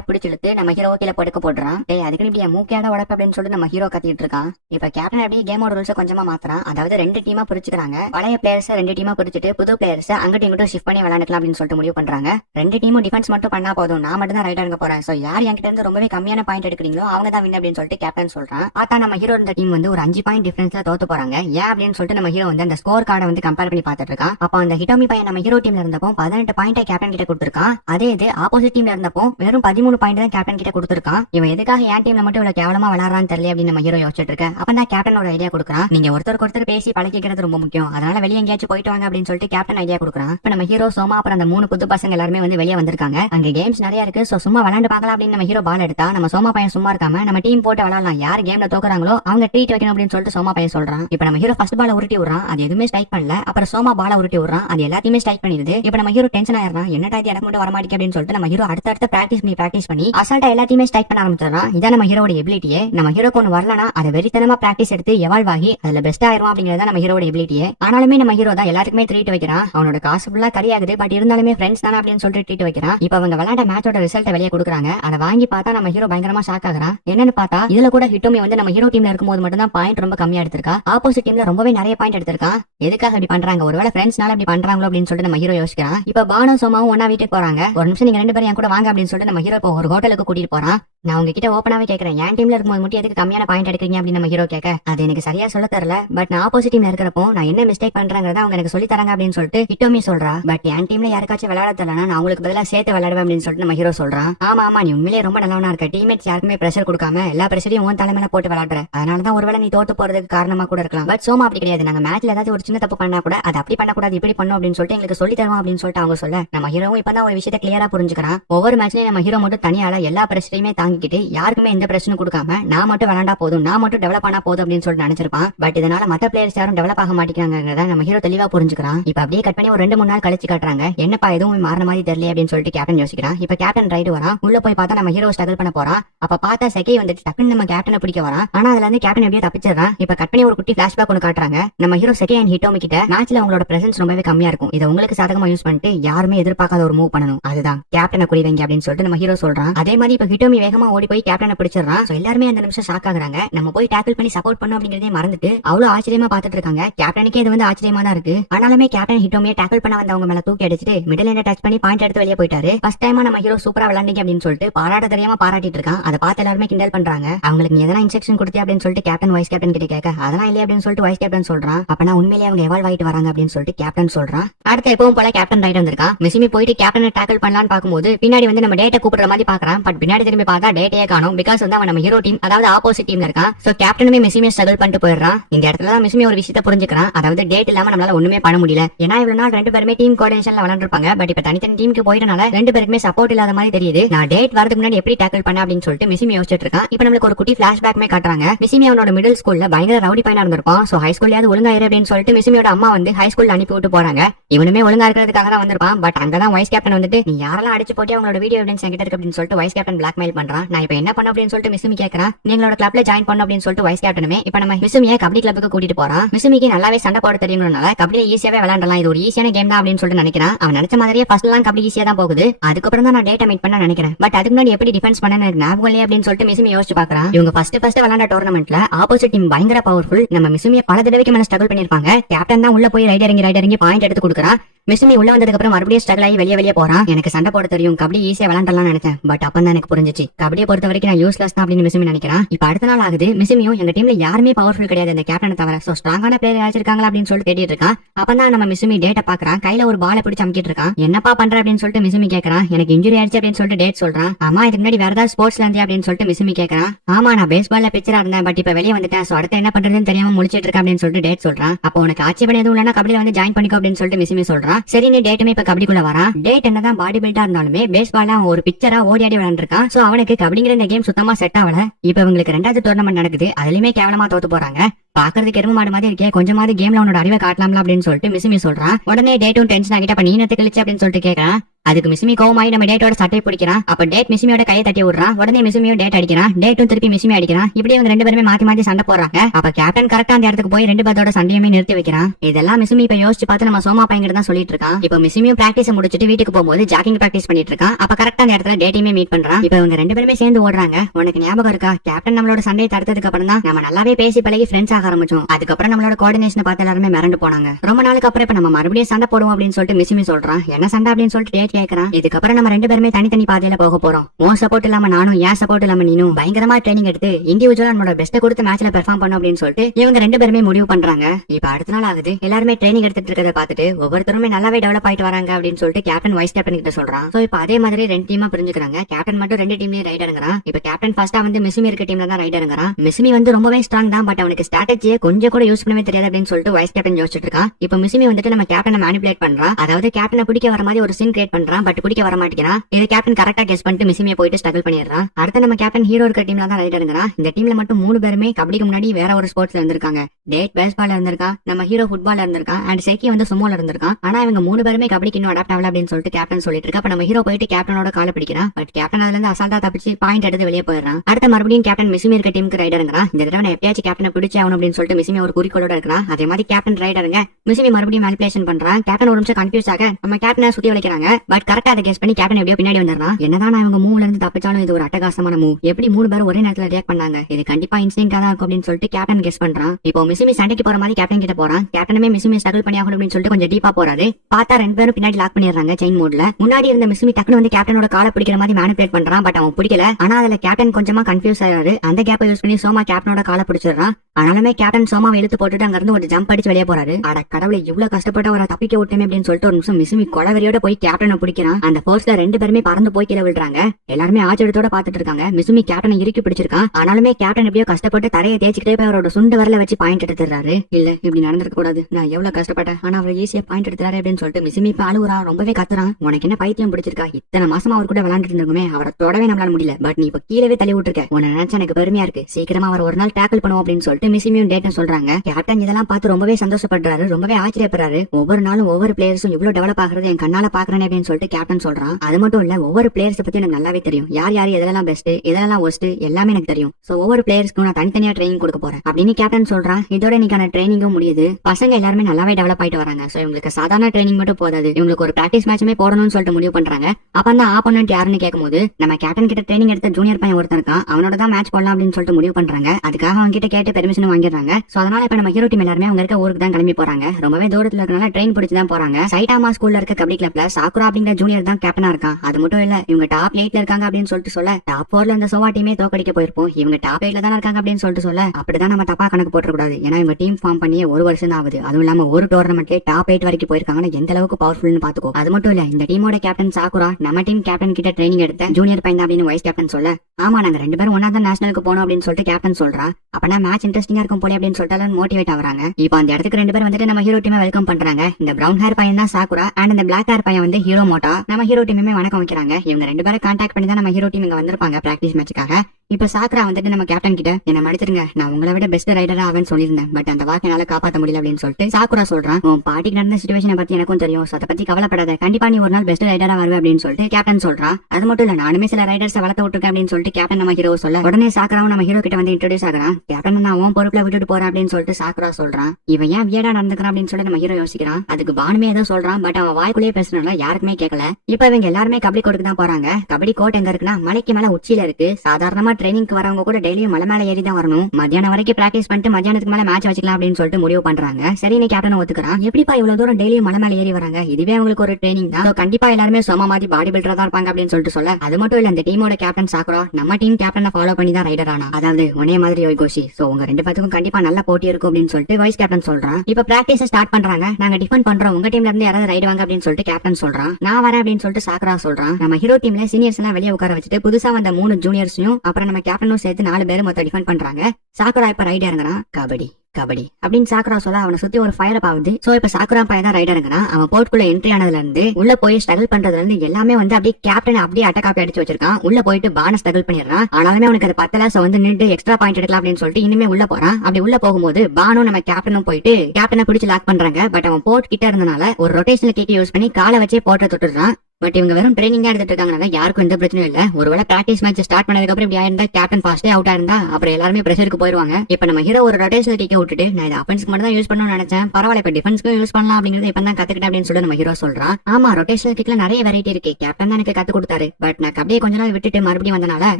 பிடிச்சிழுத்து நம்ம ஹீரோ கீழே படுக்க போடுறான். டேய் அதுக்கு இப்படி மூக்கையாட உடப்பு அப்படின்னு சொல்லிட்டு நம்ம ஹீரோ கத்திட்டு இருக்கான். இப்ப கேப்டன் அப்படியே கேமோட ரூல்ஸ் கொஞ்சமா மாத்துறான். அதாவது 2 டீமா பிரிச்சுக்கிறாங்க. பழைய பிளேயர்ஸ் 2 டீமா பிரிச்சுட்டு புது பிளேயர்ஸ் அங்கிட்ட இங்கிட்ட ஷிஃப்ட் பண்ணி விளையாடலாம் அப்படின்னு சொல்லிட்டு முடிவு பண்றாங்க. 2 டீமும் டிஃபென்ஸ் மட்டும் பண்ணா போதும், நான் மட்டும் தான் ரைட் இறங்க போறேன். சோ யார் என்கிட்ட இருந்து ரொம்பவே கம்மியான பாயிண்ட் எடுக்கிறீங்களோ அவங்க தான் வின் அப்படின்னு சொல்லிட்டு கேப்டன் சொல்றான். பார்த்தா நம்ம ஹீரோ இந்த டீம் வந்து ஒரு 5 பாயிண்ட் டிஃபரன்ஸ்ல தோத்து போறாங்க. ஏன் அப்படின்னு சொல்லிட்டு நம்ம ஹீரோ வந்து அந்த ஸ்கோர் கார்டை வந்து கம்பேர் பண்ணி பார்த்துட்டு இருக்கான். அப்ப அந்த ஹிட்டோமி பையன் நம்ம ஹீரோ டீம்ல இருந்தப்போ 18 பாயிண்ட் கேப்டன் கிட்ட கொடுத்திருக்கான். அதே இது ஆப்போசிட் டீம்ல இருந்தப்போ வெறும் 13 பாயிண்ட் தான் கேப்டன் கிட்ட கொடுத்திருக்கான். இவன் எதுக்காக என் டீம்ல மட்டும் இவ்வளவு கேவலமா விளையாடுறான்னு தெரியல அப்படின்னு நம்ம ஹீரோ யோசிச்சுட்டு இருக்க. அப்பதான் கேப்டனோட ஐடியா கொடுக்குறான். நீங்க ஒருத்தருக்கு ஒருத்தர் பேசி பழகிக்கிறது ரொம்ப முக்கியம், அதனால வெளியே எங்கேயாச்சும் போயிட்டு வாங்க அப்படின்னு சொல்லிட்டு கேப்டன் ஐடியா கொடுக்குறான். இப்ப நம்ம ஹீரோ சோமா அப்புறம் அந்த 3 புது பசங்க எல்லாருமே வந்து வெளியே வந்திருக்காங்க. அங்க கேம்ஸ் நிறைய இருக்கு. சோ சும்மா விளையாண்டு பார்க்கலாம் அப்படின்னு நம்ம ஹீரோ பால் எடுத்தா நம்ம சோமா பையன் சும்மா இருக்காம நம்ம டீம் போட்டு விளையாடலாம், யார் கேம்ல தோக்குறாங்களோ அவங்க ட்ரீட் வைக்கணும் அப்படின்னு சொல்லிட்டு சோமா பையன் சொல்றான். இப்ப நம்ம ஹீரோ ஃபர்ஸ்ட் பால உருட்டி விடுறான். அது எதுவுமே ஸ்ட்ரைக் பண்ணல. அப்புறம் சோமா பால உருட்டி விடுறான். அது எல்லாத்தையுமே ஸ்ட்ரைக் பண்ணிடுது. இப்ப நம்ம ஹீரோ டென்ஷன் ஆயிடுறான். என்னடா இது எனக்கு மட்டும் வர மாட்டேங்குது அப்படின்னு சொல்லிட்டு நம்ம ஹீரோ அடுத்த பிராக்டிஸ் பண்ணி அசால்ட்டா எல்லாத்தையுமே ஸ்ட்ரைக் பண்ண ஆரம்பிச்சிடறான். இதான் நம்ம ஹீரோட எபிலிட்டியே. நம்ம ஹீரோக்கு ஒன்று வரலனா அதை வெறித்தனமா பிராக்டிஸ் எடுத்து எவால்வ் ஆகி அதுல பெஸ்ட் ஆயிரும் அப்படிங்கறத நம்ம ஹீரோட எபிலிட்டியே. ஆனாலுமே நம்ம ஹீரோ தான் எல்லாருக்குமே ட்ரீட் வைக்கிறான். அவனோட காசு ஃபுல்லா கரியாகுது. பட் இருந்தாலுமே ஃப்ரெண்ட்ஸ் தானே அப்படின்னு சொல்லிட்டு ட்ரீட் வைக்கிறான். இப்ப அவங்க விளையாட மேட்சோட ரிசல்ட் வெளியே கொடுக்குறாங்க. அதை வாங்கி பார்த்தா நம்ம ஹீரோ பயங்கரமா ஷாக் ஆகுறான். என்னன்னு பார்த்தா இதுல கூட ஹிட்டோமி வந்து நம்ம ஹீரோ டீம்ல இருக்கும்போது மட்டும் தான் பாயிண்ட் ரொம்ப கம்மியா எடுத்திருக்கா. ஆப்போசிட் டீம்ல ரொம்பவே நிறைய பாயிண்ட் எடுத்திருக்கான். எதுக்காக இப்படி பண்றாங்க, ஒருவேளை ஃப்ரெண்ட்ஸ்னால இப்படி பண்றாங்களோ அப்படின்னு சொல்லிட்டு நம்ம ஹீரோ யோசிக்கிறான். இப்ப பானோ சோமாவும் ஒன்னா வீட்டுக்கு போறாங்க. ஒரு நிமிஷம் நீங்க 2 பேரும் என் கூட வாங்க அப்படின்னு சொல்லிட்டு நம்ம ஹீரோ இப்போ ஒரு ஹோட்டலுக்கு கூட்டிட்டு போறான். நான் உங்ககிட்ட ஓப்பனாவே கேட்கறேன், என் டீம்ல இருக்கும்போது மட்டும் எதுக்கு கம்மியான பாயிண்ட் எடுக்கிறீங்க அப்படின்னு நம்ம ஹீரோ கேட்க, அது எனக்கு சரியா சொல்ல தெரியல. பட் நான் ஆப்போசிட் டீம்ல இருக்கிறப்போ நான் என்ன மிஸ்டேக் பண்றேங்கிறத அவங்க எனக்கு சொல்லி தராங்க அப்படின்னு சொல்லிட்டு ஹிட்டோமி சொல்றா. பட் என் டீம்ல யாருக்காச்சும் விளையாட தெரியலனா நான் உங்களுக்கு பதிலா சேர்த்து விளையாடுவேன் அப்படின்னு சொல்லிட்டு நம்ம ஹீரோ சொல்றான். ஆமா நீ உண்மையிலே ரொம்ப நல்லவனா இருக்க. டீம்மேட்ஸ் யாருக்குமே பிரஷர் கொடுக்காம எல்லா பிரஷரையும் உன் தலைமையில போட்டு விளையாடுற. அதனாலதான் ஒருவேளை நீ தோத்து போறதுக்கு காரணமா கூட இருக்கலாம். பட் சோமா அப்படி கிடையாது. நாங்க மேட்ச்ல ஏதாவது ஒரு சின்ன தப்பு பண்ணா கூட அது அப்படி பண்ணக்கூடாது, இப்படி பண்ணும் அப்படின்னு சொல்லிட்டு எங்களுக்கு சொல்லி தருவோம் அப்படின்னு சொல்லிட்டு அவங்க சொல்ல நம்ம ஹீரோவும் இப்பதான் ஒரு விஷயத்தை கிளியரா புரிஞ்சுக்கிறான். ஒவ்வொரு மேட்ச்லயும் நம்ம ஹீரோ மட்டும் தனியால எல்லா பிரஷரையுமே தாங்கிக்கிட்டு யாருக்குமே எந்த பிரச்சனையும் கொடுக்காம நான் மட்டும் விளையாண்டா போதும், நான் மட்டும் டெவலப் ஆனா போதும் அப்படின்னு சொல்லிட்டு நினைச்சிருப்பான். பட் இதனால மத்த பிளேயர்ஸ் யாரும் டெவலப் ஆக மாட்டேங்கிறாங்க நம்ம ஹீரோ தெளிவா புரிஞ்சுக்கிறான். இப்ப அப்படியே கட் பண்ணி ஒரு 2-3 நாள் கழிச்சு காட்டுறாங்க. என்னப்பா எதுவும் மாறின மாதிரி தெரியல அப்படின்னு சொல்லிட்டு கேப்டன் யோசிக்கிறான். இப்ப கேப்டன் ரைடு வரான். உள்ள போய் பார்த்தா நம்ம ஹீரோ ஸ்ட்ரகிள் பண்ண போறான். அப்ப பார்த்தா செகை வந்துட்டு டக்குன்னு நம்ம கேப்டனை பிடிக்க வரான். ஆனா அதுல இருந்து கேப்டன் எப்படியே தப்பிச்சிடறான். இப்ப கட் பண்ணி ஒரு குட்டி பிளாஷ்பேக் ஒன்று காட்டுறாங்க. நம்ம ஹீரோ செகை அண்ட் ஹிட்டோமி கிட்ட மேட்ச்ல அவங்களோட பிரசன்ஸ் ரொம்பவே கம்மியா இருக்கும். இதை உங்களுக்கு சாதகமா யூஸ் பண்ணிட்டு யாருமே எதிர்பார்க்காத ஒரு மூவ் பண்ணணும், அதுதான் கேப்டனை குறி வைங்க அப்படின்னு சொல்லிட்டு நம்ம ஹீரோ சொல்றான். அதே மாதிரி இப்ப ஹிட்டோமி வேகமா ஓடி போய் கேப்டனை பிடிச்சிடறான். எல்லாருமே அந்த நிமிஷம் ஷாக் ஆகுறாங்க. நம்ம போய் டேக்கிள் பண்ணி சப்போர்ட் பண்ணோம் அப்படிங்கறதே மறந்துட்டு அவ்வளவு ஆச்சரியமா பாத்துட்டு இருக்காங்க. கேப்டனுக்கே இது வந்து ஆச்சரியமா தான் இருக்கு. ஆனாலுமே கேப்டன் ஹிட்டோமியை டேக்கிள் பண்ண வந்தவங்க மேல தூக்கி அடிச்சுட்டு மிடில் எண்ட டச் பண்ணி பாயிண்ட் எடுத்து வெளியே போயிட்டாரு. ஃபர்ஸ்ட் டைமா நம்ம ஹீரோ சூப்பரா விளையாண்டீங்க அப்படின்னு சொல்லிட்டு பாராட்ட தெரியாம பாராட்டிட்டு இருக்கான். அதை பார்த்து எல்லாருமே கிண்டல் பண்றாங்க. அவங்களுக்கு நீ எதனா இன்ஸ்ட்ரக்ஷன் கொடுத்தியா அப்படின்னு சொல்லிட்டு கேப்டன் வைஸ் கேப்டன் கிட்ட கேட்க, அதெல்லாம் இல்லையா அப்படின்னு சொல்லிட்டு வைஸ் கேப்டன் சொல்றான். அப்பனா உண்மையிலேயே அவங்க எவால்வ் ஆயிட்டு வராங்க அப்படின்னு சொல்லிட்டு கேப்டன் சொல்றான். அடுத்த எப்பவும் போல கேப்டன் ரைட் வந்திருக்கான். மிசிமி போயிட்டு கேப்டனை டேக்கிள் பண்ணலாம்னு பாக்கும்போது பின்னாடி வந்து நம்ம டேட்டை கூப்பிடுற மாதிரி பாக்குறான். பட் பின்னாடி திரும்பி பார்த்தா டேட்டையே காணும். பிகாஸ் வந்து அவன் நம்ம ஹீரோ டீம் அதாவது ஆப்போசிட் டீம்ல இருக்கான். சோ கேப்டனுமே மிசிமியை ஸ்ட்ரகிள் பண்ணிட்டு போயிடுறான். இந்த இடத்துல தான் மிசிமி ஒரு விஷயத்தை புரிஞ்சுக்கிறான். அதாவது டேட் இல்லாம நம்மளால ஒண்ணுமே பண்ண முடியல. ஏன்னா இவ்வளவு நாள் 2 பேருமே டீம் கோஆர்டினேஷன்ல விளையாண்டுருப்பாங்க. பட் இப்ப தனித்தனி டீமுக்கு போயிட்டனால 2 பேருக்குமே சப்போர்ட் இல்லாத மாதிரி தெரியுது. நான் டேட் வரதுக்கு முன்னாடி எப்படி டேக்கிள் பண்ண அப்படின்னு சொல்லிட்டு மிசிமி யோசிச்சுட்டு இருக்கான். இப்ப நம்மளுக்கு ஒரு குட்டி பிளாஷ்பேக்மே காட்டுறாங்க. மிசிமி அவனோட மிடில் ஸ்கூல்ல பயங்கர ரவுடி பையனா இருந்திருப்பான். சோ ஹை ஸ்கூல்ல ஒழுங்கா இரு அப்படின்னு சொல்லிட்டு மிசிமியோட அம்மா வந்து ஹை ஸ்கூல்ல அனுப்பி விட்டு போறாங்க. இவனுமே ஒழுங்கா இருக்கிறதுக்காக தான் வந்திருப்பான். பட் அங்கதான் வைஸ் கேப்டன் வந்துட்டு நீ யாரெல்லாம் அடிச்சு போட்டி அவங்களோட வீடியோ எவிடன்ஸ் என்கிட்ட இருக்கு அப்படின்னு சொல்லிட்டு வைஸ் கேப்டன் பிளாக்மெயில் பண்றான். நான் இப்ப என்ன பண்ண அப்படின்னு சொல்லிட்டு மிசிமி கேக்குறான். நீங்களோட கிளப்ல ஜாயின் பண்ணணும் அப்படின்னு சொல்லிட்டு வைஸ் கேப்டனுமே இப்ப நம்ம மிசுமியை கபடி கிளப்புக்கு கூட்டிட்டு போறான். மிசுமிக்கு நல்லாவே சண்டை போட தெரியும்னால கபடியில ஈஸியாவே விளையாடலாம், இது ஒரு ஈஸியான கேம் தான் அப்படின்னு சொல்லிட்டு நினைக்கிறான். அவன் நினைச்ச மாதிரியே ஃபர்ஸ்ட் எல்லாம் கபடி ஈஸியா தான் போகுது. அதுக்கப்புறம் தான் நான் டேட்டா மீட் பண்ண நினைக்கிறேன். பட் அதுக்கு முன்னாடி எப்படி டிஃபென்ஸ் பண்ண ஞாபகம் இல்லையே அப்படின்னு சொல்லிட்டு மிசுமி யோசிச்சு பாக்குறான். இவங்க ஃபர்ஸ்ட் விளையாண்ட டோர்னமெண்ட்ல ஆப்போசிட் டீம் பயங்கர பவர்ஃபுல். நம்ம மிசுமியை பல தடவைக்கு மேல ஸ்ட்ரகிள் பண்ணிருப்பாங்க. கேப்டன் தான் உள்ள போய் ரைட் இறங்கி பாயிண்ட் எடுத்து கொடுக்குறான். மிசுமி உள்ள வந்ததுக்கு அப்புறம் மறுபடியும் ஸ்ட்ரகிள் ஆகி வெளியே போறான். எனக்கு சண்டை போட தெரியும், கபடி ஈஸியா விளையாண்டலாம் நினைச்சேன். பட் அப்பதான் எனக்கு புரிஞ்சிச்சு கபடியை பொறுத்த வரைக்கும் நான் யூஸ்லெஸ் தான் அப்படின்னு மிசுமி நினைக்கிறான். இப்ப அடுத்த நாள் ஆகுது. மிசுமியும் எங்க டீம்ல யாருமே பவர்ஃபுல் கிடையாது இந்த கேப்டனை தவிர. சோ ஸ்ட்ராங்கான பிளேயர் யாச்சிருக்காங்களா அப்படின்னு சொல்லிட்டு தேடிட்டு இருக்கான். அப்பதான் நம்ம மிசுமி டேட்டை பாக்குறான். கையில ஒரு பாலை பிடிச்சு அமுக்கிட்டு இருக்கான். என்னப்பா பண்ற அப்படின்னு சொல்லிட்டு மிசுமி கேக்குறான். எனக்கு இன்ஜுரி ஆயிடுச்சு அப்படின்னு சொல்லிட்டு டேட் சொல்றான். ஆமா இதுக்கு முன்னாடி வேற ஏதாவது ஸ்போர்ட்ஸ்ல இருந்தே அப்படின்னு சொல்லிட்டு மிசுமி கேக்குறான். ஆமா நான் பேஸ்பால்ல பிச்சரா இருந்தேன். பட் இப்ப வெளியே வந்துட்டேன். சோ அடுத்து என்ன பண்றதுன்னு தெரியாம முழிச்சிட்டு இருக்கேன் அப்படின்னு சொல்லிட்டு டேட் சொல்றான். அப்போ உனக்கு ஆட்சேபனை எதுவும் இல்லைன்னா கபடியில வந்து ஜாயின் பண்ணிக்கோ அப்படின்னு சொல்லிட்டு மிசுமி சொல்றான். சரி நீ டேட்டுமே இப்ப கபடிக்குள்ள வரான். டேட் என்னதான் பாடி பில்டா இருந்தாலுமே பேஸ்பால்ல அவன் ஒரு பிச்சரா ஓடி விளையாண்டுருக்கான். சோ அவனுக்கு கபடிங்கிற இந்த கேம் சுத்தமா செட் ஆகல. இப்ப இவங்களுக்கு 2வது டோர்னமெண்ட் நடக்குது. அதுலயுமே கேவலமா தோத்து போறாங்க. பாக்குறதுக்கு எருமை மாடு மாதிரி இருக்கே, கொஞ்சமாவது கேம்ல உன்னோட அறிவை காட்டலாம்ல அப்படின்னு சொல்லிட்டு மிஸ்மி சொல்றான். உடனே டேட்டும் டென்ஷன் ஆகிட்ட, அப்ப நீ நேத்து கழிச்சு அப்படின்னு சொல்லிட்டு கேட்கறான். அதுக்கு மிஸ்மி கோவமாயி நம்ம டேட்டோட சட்டையை பிடிக்கிறான். அப்ப டேட் மிஸ்மியோட கையை தட்டி விடுறான். உடனே மிஸ்மியும் டேட் அடிக்கிறான். டேட்டும் திருப்பி மிஸ்மி அடிக்கிறான். இப்படி இவங்க 2 பேருமே மாத்தி மாத்தி சண்டை போடுறாங்க. அப்ப கேப்டன் கரெக்டா அந்த இடத்துக்கு போய் 2 பேரோட சண்டையுமே நிறுத்தி வைக்கிறான். இதெல்லாம் மிஸ்மி இப்ப யோசிச்சு பார்த்து நம்ம சோமா பையன் தான் சொல்லிட்டு இருக்கான். இப்ப மிஸ்மியும் பிராக்டிஸ் முடிச்சிட்டு வீட்டுக்கு போகும்போது ஜாக்கிங் பிராக்டிஸ் பண்ணிட்டு இருக்கான். அப்ப கரெக்டா அந்த இடத்துல டேட்டையுமே மீட் பண்றான். இப்ப இவங்க 2 பேருமே சேர்ந்து ஓடுறாங்க. உனக்கு ஞாபகம் இருக்கா, கேப்டன் நம்மளோட சண்டையை தடுத்ததுக்கு அப்புறம் தான் நம்ம நல்லாவே பேசி பழகி ஃப்ரெண்ட்ஸ் ஆக ஆரம்பிச்சோம். அதுக்கப்புறம் நம்மளோட கோஆர்டினேஷனை பார்த்து எல்லாருமே மிரண்டு போனாங்க. ரொம்ப நாளுக்கு அப்புறம் இப்ப நம்ம மறுபடியும் சண்டை போடுவோம் அப்படின்னு சொல்லிட்டு மிஸ்மி சொல்றான். என்ன சண்டை அப்படின்னு சொல்லிட்டு டேட் கேட்கறான். இதுக்கப்புறம் நம்ம 2 பேருமே தனித்தனி பாதையில போக போறோம். உன் சப்போர்ட் இல்லாம நானும், ஏன் சப்போர்ட் இல்லாம நீனும் பயங்கரமா ட்ரைனிங் எடுத்து இண்டிவிஜுவலா நம்மளோட பெஸ்ட் கொடுத்து மேட்ச்ல பெர்ஃபார்ம் பண்ணோம் அப்படின்னு சொல்லிட்டு இவங்க 2 பேருமே முடிவு பண்றாங்க. இப்ப அடுத்த நாள் ஆகுது. எல்லாருமே ட்ரைனிங் எடுத்துட்டு இருக்கதை பார்த்துட்டு ஒவ்வொருத்தருமே நல்லாவே டெவலப் ஆயிட்டு வராங்க அப்படின்னு சொல்லிட்டு கேப்டன் வைஸ் கேப்டன் கிட்ட சொல்றான். சோ இப்ப அதே மாதிரி 2 டீமா பிரிஞ்சுக்கிறாங்க. கேப்டன் மட்டும் 2 டீம்லயும் ரைடருங்கிறான். இப்ப கேப்டன் ஃபர்ஸ்டா வந்து மிஸ்மி இருக்க டீம்ல தான் ரைடருங்கிறான். மிஸ்மி வந்து ரொம்பவே ஸ்ட்ராங் தான், பட் அவனுக்கு ஸ்ட்ராட்டஜியை கொஞ்சம் கூட யூஸ் பண்ணவே தெரியாது அப்படின்னு சொல்லிட்டு வைஸ் கேப்டன் யோசிச்சுட்டு இருக்கான். இப்ப மிஸ்மி வந்துட்டு நம்ம கேப்டனை மேனிபுலேட் பண்றான். அதாவது கேப்டனை பிடிக்க வர மாதிரி ஒரு சீன் கிரியேட் பண்றான், பட் பிடிக்க வர மாட்டேங்கிறான். இது கேப்டன் கரெக்டா கெஸ் பண்ணிட்டு மிஸ்மியை போயிட்டு ஸ்ட்ரகிள் பண்ணிடுறான். அடுத்து நம்ம கேப்டன் ஹீரோ இருக்க டீம்ல தான் ரைடருங்கிறான். இந்த டீம்ல மட்டும் 3 பேருமே கபடிக்கு முன்னாடி வேற ஒரு ஸ்போர்ட்ஸ்ல இருந்திருக்காங்க. டேட் பேஸ்பால்ல இருந்திருக்கான், நம்ம ஹீரோ ஃபுட்பால்ல இருந்திருக்கான், அண்ட் செக்கி வந்து சுமோல இருந்திருக்கான். ஆனா இவங்க 3 பேருமே கபடிக்கு இன்னும் அடாப்ட் ஆகல அப்படின்னு சொல்லிட்டு கேப்டன் சொல்லிட்டு இருக்கா. அப்ப நம்ம ஹீரோ போயிட்டு கேப்டனோட காலை பிடிக்கிறான். பட் கேப்டன் அதுல இருந்து அசால்ட்டா தப்பிச்சு பாயிண்ட் எடுத்து வெளியே போயிடுறான். அடுத்த மறுபடியும் கேப்டன் மிஸ்மி இருக்க டீமுக்கு ரைடருங்கிறான். இந்த தடவை எப்பயாச்சும் கேப்டனை பிடிச்சே ஆகணும் அப்படின்னு சொல்லிட்டு மிஸ்மி ஒரு குறிக்கோளோட இருக்கான். அதே மாதிரி கேப்டன் ரைடருங்க மிஸ்மி மறுபடியும் மேனிபுலேஷன் பண்றான். கேப்டன் ஒரு நிமிஷம் கன்ஃபியூஸ் ஆக நம்ம கேப்டனை சுத்தி வளைக்கிறாங்க. பட் கரெக்டா அதை கெஸ் பண்ணி கேப்டன் எப்படியோ பின்னாடி வந்துடுறான். என்னதான் இவங்க மூவ்ல இருந்து தப்பிச்சாலும் இது ஒரு அட்டகாசமான மூவ். எப்படி 3 பேரும் ஒரே நேரத்துல ரியாக்ட் பண்ணாங்க, இது கண்டிப்பா இன்ஸ்டிங்டா தான் இருக்கும் அப்படின்னு சொல்லிட்டு கேப்டன் கெஸ் பண்றான். இப்போ மிஸ்மி சண்டைக்கு போற மாதிரி கேப்டன் கிட்ட போறான். கேப்டனுமே மிஸ்மி ஸ்ட்ரகிள் பண்ணி ஆகணும் அப்படின்னு சொல்லிட்டு கொஞ்சம் டீப்பா போறாரு. பார்த்தா 2 பேரும் பின்னாடி லாக் பண்ணிடுறாங்க செயின் மோட்ல. முன்னாடி இருந்த மிஸ்மி டக்குனு வந்து கேப்டனோட காலை பிடிக்கிற மாதிரி மேனிபுலேட் பண்றான். பட் அவன் பிடிக்கல. ஆனா அதுல கேப்டன் கொஞ்சமா கன்ஃபியூஸ் ஆறாரு. அந்த கேப்பை யூஸ் பண்ணி சோமா கேப்டனோட காலை பிடிச்சிடுறான். ஆனாலுமே கேப்டன் சோமாவை இழுத்து போட்டுட்டு அங்க இருந்து ஒரு ஜம்ப் அடிச்சு வெளியே போறாரு. அட கடவுளை, இவ்வளவு கஷ்டப்பட்டு அவரை தப்பிக்க விட்டேன் அப்படின்னு சொல்லிட்டு ஒரு நிமிஷம் மிஸ்மி கொலவெறியோட போய் கேப்டனை பிடிக்கிறான். அந்த போர்ஸ்ல 2 பேருமே பறந்து போய் கீழே விழுறாங்க. எல்லாருமே ஆச்சரியத்தோட பாத்துட்டு இருக்காங்க. மிஸ்மி கேப்டனை இறுக்கி பிடிச்சிருக்கான். ஆனாலுமே கேப்டன் எப்படியோ கஷ்டப்பட்டு தரையை தேய்ச்சிக்கிட்டே போய் அவரோட சுண்டு வரல வச்சு பாயிண்ட் எடுத்துறாரு. இல்ல இப்படி நடந்திருக்க கூடாது, நான் எவ்வளவு கஷ்டப்பட்டேன், ஆனா அவர் ஈஸியா பாயிண்ட் எடுத்துறாரு அப்படின்னு சொல்லிட்டு மிஸ்மி இப்ப அழுகுறான். ரொம்பவே கத்துறான். உனக்கு என்ன பைத்தியம் பிடிச்சிருக்கா, இத்தனை மாசமா அவர் கூட விளையாண்டுட்டு இருந்தோமே, அவரை தொடவே நம்மளால முடியல. பட் நீ இப்ப கீழே தள்ளி விட்டுருக்க, உன்னை நினைச்சா எனக்கு பெருமையா இருக்கு. சீக்கிரமா அவர் ஒரு நாள் டேக்கிள் பண்ணுவோம் அப்படின்னு சொல்லிட்டு மிஸ்மியும் டேட்டும் சொல்றாங்க. கேப்டன் இதெல்லாம் பார்த்து ரொம்பவே சந்தோஷப்படுறாரு, ரொம்பவே ஆச்சரியப்படுறாரு. ஒவ்வொரு நாளும் ஒவ்வொரு பிளேயர்ஸும் இவ்வளவு டெவலப் ஆகுறது என் கண்ணால பாக்குறேன் அப்படின்னு சொல்லிட்டு கேப்டன் சொல்றான். அது மட்டும் இல்ல, ஒவ்வொரு பிளேயர்ஸ் பத்தி எனக்கு நல்லாவே தெரியும். யார் யார் எதெல்லாம் பெஸ்ட் எதெல்லாம் ஒஸ்ட் எல்லாமே எனக்கு தெரியும். சோ ஒவ்வொரு பிளேயர்ஸ்க்கும் நான் தனித்தனியா ட்ரைனிங் கொடுக்க போறேன் அப்படின்னு கேப்டன் சொல்றான். இதோட இன்னைக்கான ட்ரைனிங்கும் முடியுது. பசங்க எல்லாருமே நல்லாவே டெவலப் ஆயிட்டு வராங்க. சோ இவங்களுக்கு சாதாரண ட்ரைனிங் மட்டும் போதாது, இவங்களுக்கு ஒரு பிராக்டிஸ் மேட்சுமே போடணும்னு சொல்லிட்டு முடிவு பண்றாங்க. அப்ப அந்த ஆப்போனன்ட் யாருன்னு கேட்கும்போது நம்ம கேப்டன் கிட்ட ட்ரைனிங் எடுத்த ஜூனியர் பையன் ஒருத்தர் இருக்கான், அவனோட தான் மேட்ச் போடலாம் அப்படின்னு சொல்லிட்டு முடிவு பண்றாங்க. அதுக்காக அவங்க கிட்ட கேட்டு பெர்மிஷன் வாங்கிடுறாங்க. சோ அதனால இப்ப நம்ம ஹீரோ டீம் எல்லாருமே அவங்க இருக்க ஊருக்கு தான் கிளம்பி போறாங்க. ரொம்பவே தூரத்துல இருக்கனால ட்ரெயின் பிடிச்சு தான் போறாங்க. சைட்டாமா ஸ்கூல்ல இருக்க கபடி கிளப்ல சாக்குரா அப்படிங்கிற ஜூனியர் தான் கேப்டனா இருக்கான். அது மட்டும் இல்ல, இவங்க டாப் 8ல இருக்காங்க அப்படின்னு சொல்லிட்டு சொல்ல டாப் 4ல இந்த சோவா டீமே தோக்கடிக்க போயிருப்போம். இவங்க டாப் 8ல தான் இருக்காங்க அப்படின்னு சொல்லிட்டு சொல்ல அப்படிதான் நம்ம தப்பா கணக்கு போட்டுற கூடாது. ஏன்னா இவங்க டீம் ஃபார்ம் பண்ணி 1 வருஷம் தான் ஆகுது. அதுவும் இல்லாம ஒரு டோர்னமெண்ட்ல டாப் 8 வரைக்கும் போயிருக்காங்கன்னா எந்த அளவுக்கு பவர்ஃபுல்னு பாத்துக்கோ. அது மட்டும் இல்ல, இந்த டீமோட கேப்டன் சாக்குரா நம்ம டீம் கேப்டன் கிட்ட ட்ரைனிங் எடுத்த ஜூனியர் பையன் அப்படின்னு வைஸ் கேப்டன் சொல்ல ஆமா நாங்க 2 பேரும் ஒன்னா தான் நேஷனலுக்கு போனோம் அப்படின்னு சொல்லிட்டு கேப்டன் சொல்றா. அப்பனா மேட்ச் இன்ட்ரெஸ்டிங்கா இருக்கும் போல அப்படின்னு சொல்லிட்டு மோட்டிவேட் ஆகுறாங்க. இப்போ அந்த இடத்துக்கு 2 பேர் வந்துட்டு நம்ம ஹீரோ டீமை வெல்கம் பண்றாங்க. இந்த பிரவுன் ஹேர் பையன் தான் சாக்குரா அண்ட் இந்த பிளாக் ஹேர் பையன் வந்து ஹீரோ மோட்டா. நம்ம ஹீரோ டீமே வணக்கம் வைக்கிறாங்க. இவங்க 2 பேரும் கான்டாக்ட் பண்ணி தான் நம்ம ஹீரோ டீம் இங்க வந்திருப்பாங்க பிராக்டிஸ் மேட்சுக்காக. இப்ப சாக்ரா வந்துட்டு நம்ம கேப்டன் கிட்ட என்ன மன்னிச்சிருங்க, நான் உங்களை விட பெஸ்ட் ரைடரா ஆவேன்னு சொல்லியிருந்தேன், பட் அந்த வாக்கு என்னால காப்பாற்ற முடியல அப்படின்னு சொல்லிட்டு சாக்குரா சொல்றான். உன் பாட்டிக்கு நடந்த சிச்சுவேஷனை பத்தி எனக்கும் தெரியும், அதை பத்தி கவலைப்படாத, கண்டிப்பா நீ ஒரு நாள் பெஸ்ட் ரைடரா வருவேன் அப்படின்னு சொல்லிட்டு கேப்டன் சொல்றான். அது மட்டும் இல்ல, நானுமே சில ரைடர்ஸை வளர்த்து விட்டுருக்கேன் அப்படின்னு சொல்லிட்டு கேப்டன் நம்ம ஹீரோ சொல்ல உடனே சாக்ராவும் நம்ம ஹீரோ கிட்ட வந்து இன்ட்ரோடியூஸ் ஆகிறான். கேப்டன் நான் உன் பொறுப்புல விட்டுட்டு போறேன் அப்படின்னு சொல்லிட்டு சாக்ரா சொல்றான். இவன் ஏன் வியடா நடந்துக்கிறான் அப்படின்னு சொல்லிட்டு நம்ம ஹீரோ யோசிக்கிறான். அதுக்கு பானுமே ஏதோ சொல்றான், பட் அவன் வாய்க்குள்ளேயே பேசுறதுனால யாருக்குமே கேட்கல. இப்ப இவங்க எல்லாருமே கபடி கோட்டுக்கு தான் போறாங்க. கபடி கோட் எங்க இருக்குன்னா மலைக்கு மேல உச்சியில இருக்கு. சாதாரணமா ட்ரைனிங்க்கு வரவங்க கூட டெய்லியும் மலை மேல ஏறி தான் வரணும். மத்தியானம் வரைக்கும் பிராக்டிஸ் பண்ணிட்டு மத்தியானத்துக்கு மேல மேட்ச் வச்சுக்கலாம் அப்படின்னு சொல்லிட்டு முடிவு பண்றாங்க. சரி நீ கேப்டன் ஒத்துக்கிறான். எப்படிப்பா இவ்வளவு தூரம் டெய்லியும் மலை மேல ஏறி வராங்க, இதுவே அவங்களுக்கு ஒரு ட்ரைனிங் தான், கண்டிப்பா எல்லாருமே சோமா மாதிரி பாடி பில்டரா தான் இருப்பாங்க அப்படின்னு சொல்லிட்டு சொல்ல அது மட்டும் இல்ல, இந்த டீமோட கேப்டன் சாக்குரா நம்ம டீம் கேப்டனை ஃபாலோ பண்ணி தான் ரைடர் ஆனா, அதாவது ஒரே மாதிரி யோகோஷி. சோ உங்க 2 பேத்துக்கும் கண்டிப்பா நல்ல போட்டி இருக்கும் அப்படின்னு சொல்லிட்டு வைஸ் கேப்டன் சொல்றான். இப்ப பிராக்டிஸ் ஸ்டார்ட் பண்றாங்க. நாங்க டிஃபெண்ட் பண்றோம், உங்க டீம்ல இருந்து யாராவது ரைடு வாங்க அப்படின்னு சொல்லிட்டு கேப்டன் சொல்றான். நான் வரேன் அப்படின்னு சொல்லிட்டு சாக்குரா சொல்றான். நம்ம ஹீரோ டீம்ல சீனியர்ஸ் எல்லாம் வெளியே உட்கார வச்சுட்டு புதுசா வந்த 3 ஜூனியர்ஸையும் அப்புறம் நம்ம கேப்டனும் சேர்த்து 4 பேரும் மொத்தம் டிஃபெண்ட் பண்றாங்க. சாக்குரா இப்ப ரைடு இறங்குறான். கபடி கபடி அப்படின்னு சாக்குரா சொல்ல அவனை சுத்தி ஒரு ஃபயர் ஆகுது. சோ இப்ப சாக்குரா பையன் தான் ரைடருங்கனா அவன் போர்ட்குள்ள என்ட்ரி ஆனதுல இருந்து உள்ள போய் ஸ்ட்ரகிள் பண்றதுல இருந்து எல்லாமே வந்து அப்படியே கேப்டன் அப்படியே அட்டாக் அடிச்சு வச்சிருக்கான். உள்ள போயிட்டு பான ஸ்ட்ரகிள் பண்ணிடுறான். ஆனாலுமே அவனுக்கு அது பத்தல. சோ வந்து நின்று எக்ஸ்ட்ரா பாயிண்ட் எடுக்கலாம் அப்படின்னு சொல்லிட்டு இனிமே உள்ள போறான். அப்படி உள்ள போகும்போது பானும் நம்ம கேப்டனும் போயிட்டு கேப்டனை பிடிச்சு லாக் பண்றாங்க. பட் அவன் போர்ட் கிட்ட இருந்தனால ஒரு ரொட்டேஷனல் கிக் யூஸ் பண்ணி காலை வச்சே போர்ட்டை தொட்டுறான். பட் இவங்க வெறும் ட்ரைனிங்கா எடுத்துட்டு இருக்காங்க, யாருக்கும் எந்த பிரச்சனையும் இல்ல. ஒருவேளை பிராக்டிஸ் மேட்ச் ஸ்டார்ட் பண்ணதுக்கு அப்புறம் இப்படி ஆயிருந்தா கேப்டன் ஃபாஸ்டே அவுட் ஆயிருந்தா அப்புறம் எல்லாருமே பிரஷருக்கு போயிருவாங்க. இப்ப நம்ம ஹீரோ ஒரு ரொட்டேஷனல் கிக்க விட்டுட்டு நான் இதை அஃபென்ஸ்க்கு மட்டும் தான் யூஸ் பண்ணணும்னு நினைச்சேன், பரவாயில்ல இப்ப டிஃபென்ஸ்க்கும் யூஸ் பண்ணலாம் அப்படிங்கறது இப்ப தான் கத்துக்கிட்டேன் அப்படின்னு சொல்லி நம்ம ஹீரோ சொல்றான். ஆமா ரொட்டேஷனல் கிக்ல நிறைய வெரைட்டி இருக்கு, கேப்டன் தான் எனக்கு கத்து கொடுத்தாரு. பட் நான் அப்படியே கொஞ்ச நாள் விட்டுட்டு மறுபடியும் வந்தனால